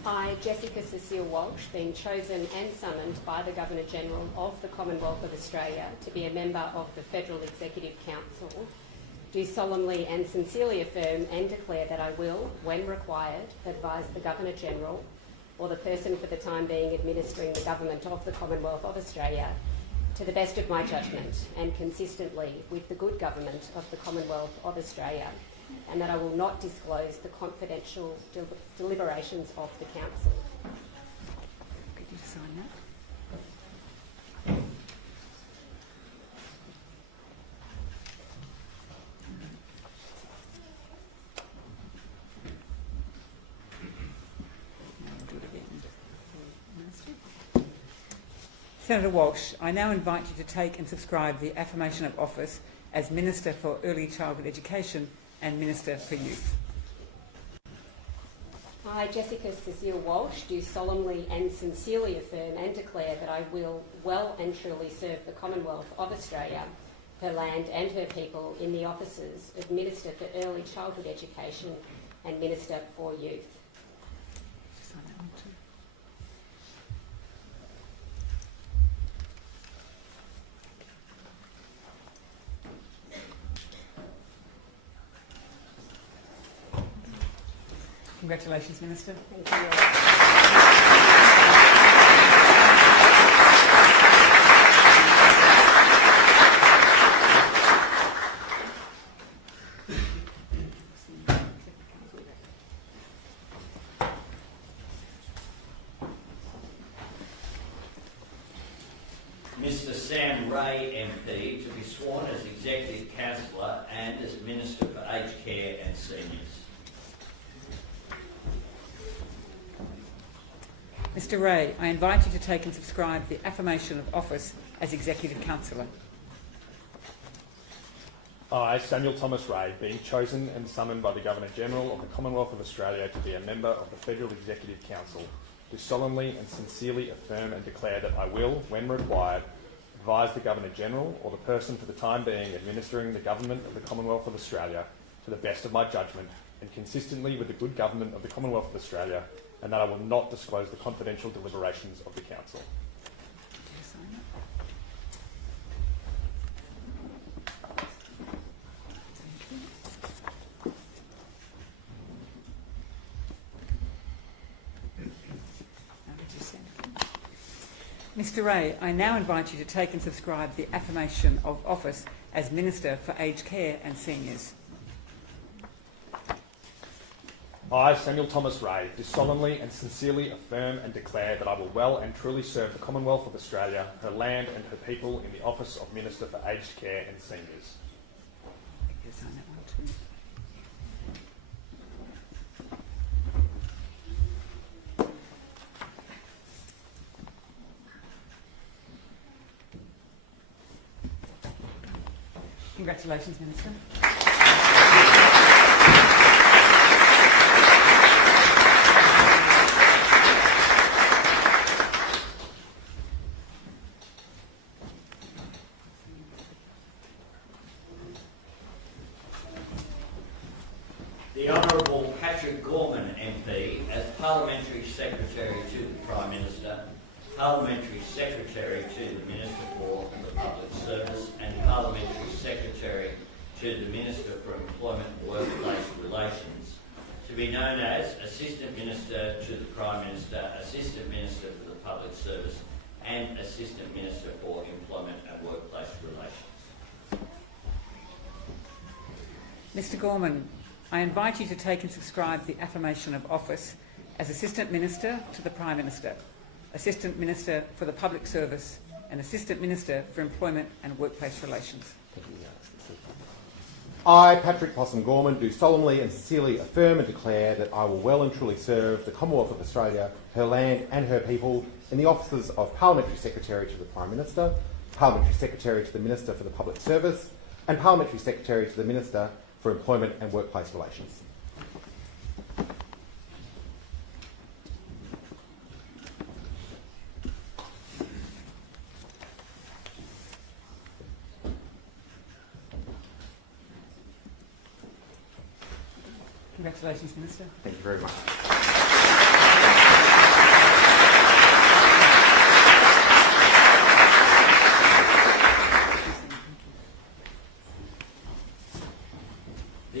I, Jessica Cecile Walsh, being chosen and summoned by the Governor-General of the Commonwealth of Australia to be a member of the Federal Executive Council, do solemnly and sincerely affirm and declare that I will, when required, advise the Governor-General or the person for the time being administering the government of the Commonwealth of Australia to the best of my judgment and consistently with the good government of the Commonwealth of Australia, and that I will not disclose the confidential deliberations of the Council. Could you sign that? Senator Walsh, I now invite you to take and subscribe the affirmation of office as Minister for Early Childhood Education and Minister for Youth. I, Jessica Cecile Walsh, do solemnly and sincerely affirm and declare that I will well and truly serve the Commonwealth of Australia, her land and her people in the offices of Minister for Early Childhood Education and Minister for Youth. Congratulations, Minister. Thank you. Mr Sam Ray MP to be sworn as Executive Councillor and as Minister for Aged Care and Seniors. Mr Ray, I invite you to take and subscribe the affirmation of office as Executive Councillor. I, Samuel Thomas Ray, being chosen and summoned by the Governor-General of the Commonwealth of Australia to be a member of the Federal Executive Council, do solemnly and sincerely affirm and declare that I will, when required, advise the Governor-General or the person for the time being administering the government of the Commonwealth of Australia to the best of my judgment and consistently with the good government of the Commonwealth of Australia, and that I will not disclose the confidential deliberations of the Council. Mr Ray, I now invite you to take and subscribe the affirmation of office as Minister for Aged Care and Seniors. I, Samuel Thomas Ray, do solemnly and sincerely affirm and declare that I will well and truly serve the Commonwealth of Australia, her land and her people in the office of Minister for Aged Care and Seniors. Congratulations, Minister. The Honourable Patrick Gorman MP as Parliamentary Secretary to the Prime Minister, Parliamentary Secretary to the Minister for the Public Service and Parliamentary Secretary to the Minister for Employment and Workplace Relations, to be known as Assistant Minister to the Prime Minister, Assistant Minister for the Public Service and Assistant Minister for Employment and Workplace Relations. Mr Gorman, I invite you to take and subscribe the affirmation of office as Assistant Minister to the Prime Minister, Assistant Minister for the Public Service and Assistant Minister for Employment and Workplace Relations. I, Patrick Possum Gorman, do solemnly and sincerely affirm and declare that I will well and truly serve the Commonwealth of Australia, her land and her people in the offices of Parliamentary Secretary to the Prime Minister, Parliamentary Secretary to the Minister for the Public Service and Parliamentary Secretary to the Minister for Employment and Workplace Relations. Congratulations, Minister. Thank you very much.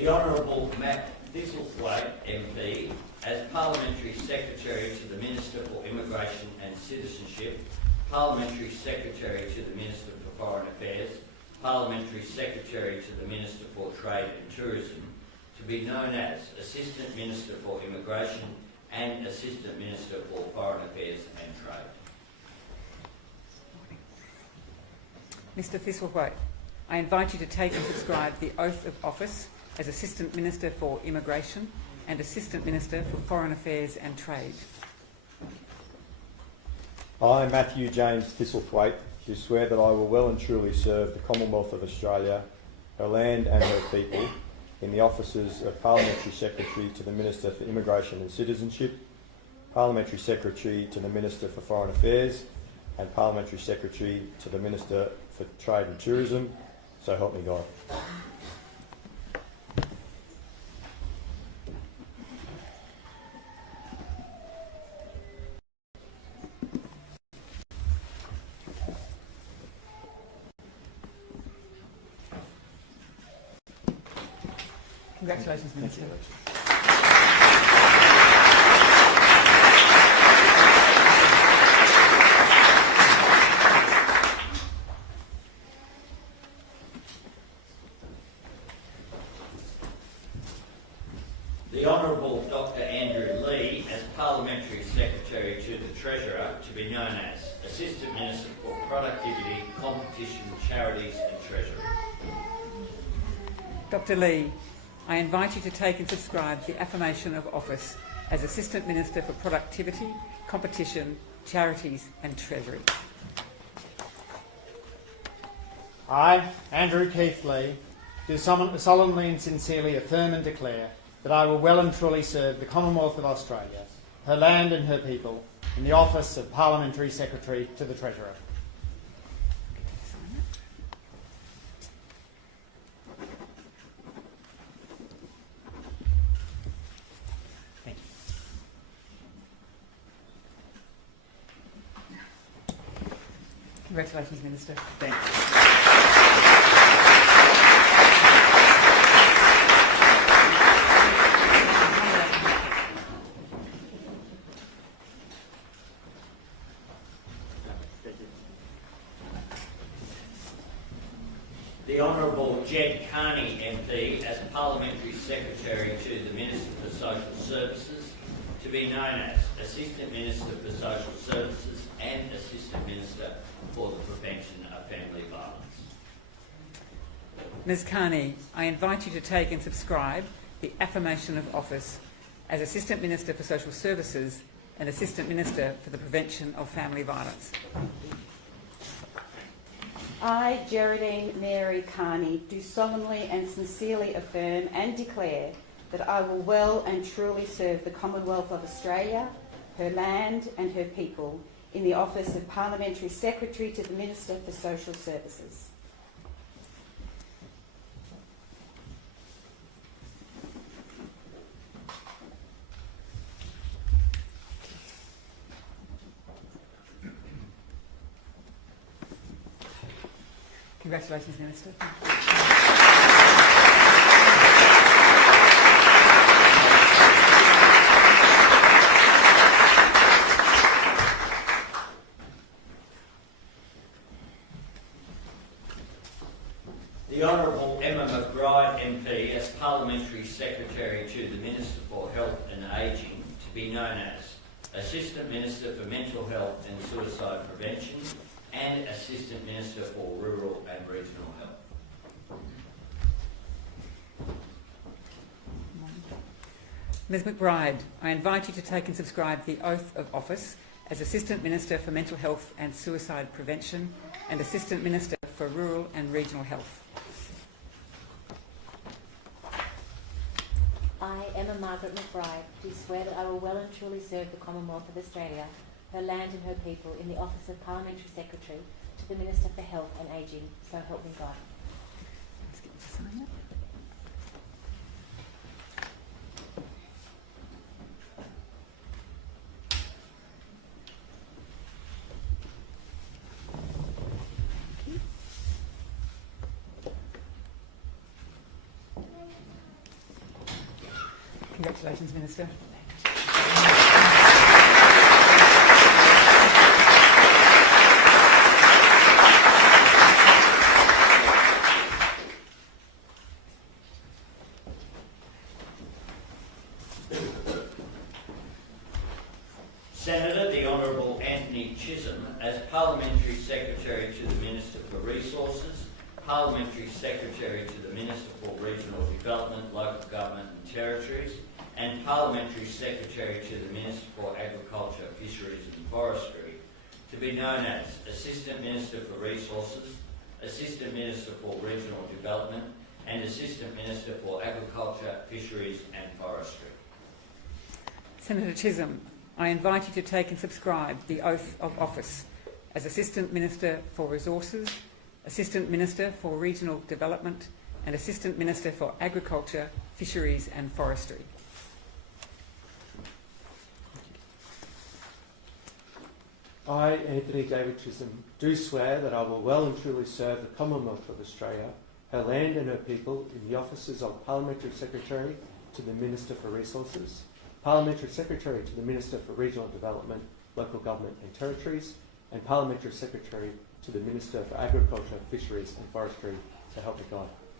The Honourable Matt Thistlewait MP as Parliamentary Secretary to the Minister for Immigration and Citizenship, Parliamentary Secretary to the Minister for Foreign Affairs, Parliamentary Secretary to the Minister for Trade and Tourism, to be known as Assistant Minister for Immigration and Assistant Minister for Foreign Affairs and Trade. Mr Thistlewait, I invite you to take and subscribe the oath of office as Assistant Minister for Immigration and Assistant Minister for Foreign Affairs and Trade. I, Matthew James Thistlethwaite, do swear that I will well and truly serve the Commonwealth of Australia, her land and her people, in the offices of Parliamentary Secretary to the Minister for Immigration and Citizenship, Parliamentary Secretary to the Minister for Foreign Affairs, and Parliamentary Secretary to the Minister for Trade and Tourism, so help me God. Congratulations, Minister. The Honourable Dr Andrew Lee as Parliamentary Secretary to the Treasurer, to be known as Assistant Minister for Productivity, Competition, Charities and Treasury. Dr Lee, I invite you to take and subscribe the affirmation of office as Assistant Minister for Productivity, Competition, Charities and Treasury. I, Andrew Keith Lee, do solemnly and sincerely affirm and declare that I will well and truly serve the Commonwealth of Australia, her land and her people, in the office of Parliamentary Secretary to the Treasurer. Congratulations, Minister. Thanks. The Honourable Jed Carney MP as Parliamentary Secretary to the Minister for Social Services, to be known as Assistant Minister for Social Services and Assistant Minister for the Prevention of Family Violence. Ms Carney, I invite you to take and subscribe the affirmation of office as Assistant Minister for Social Services and Assistant Minister for the Prevention of Family Violence. I, Geraldine Mary Carney, do solemnly and sincerely affirm and declare that I will well and truly serve the Commonwealth of Australia, her land and her people, in the office of Parliamentary Secretary to the Minister for Social Services. Congratulations, Minister. The Honourable Emma McBride MP as Parliamentary Secretary to the Minister for Health and Ageing, to be known as Assistant Minister for Mental Health and Suicide Prevention and Assistant Minister for Rural and Regional Health. Ms McBride, I invite you to take and subscribe the oath of office as Assistant Minister for Mental Health and Suicide Prevention and Assistant Minister for Rural and Regional Health. I, Emma Margaret McBride, do swear that I will well and truly serve the Commonwealth of Australia, her land and her people, in the office of Parliamentary Secretary to the Minister for Health and Ageing, so help me God. Let's get you to sign that. Congratulations, Minister. Senator, the Honourable Anthony Chisum, as Parliamentary Secretary to the Minister for Resources, Parliamentary Secretary to the Minister for Regional Development, Local Government and Territories, and Parliamentary Secretary to the Minister for Agriculture, Fisheries and Forestry, to be known as Assistant Minister for Resources, Assistant Minister for Regional Development, and Assistant Minister for Agriculture, Fisheries and Forestry. Senator Chisum, I invite you to take and subscribe the oath of office as Assistant Minister for Resources, Assistant Minister for Regional Development and Assistant Minister for Agriculture, Fisheries and Forestry. I, Anthony David Chisum, do swear that I will well and truly serve the Commonwealth of Australia, her land and her people in the offices of Parliamentary Secretary to the Minister for Resources, Parliamentary Secretary to the Minister for Regional Development, Local Government and Territories, and Parliamentary Secretary to the Minister for Agriculture, Fisheries and Forestry, so help me God.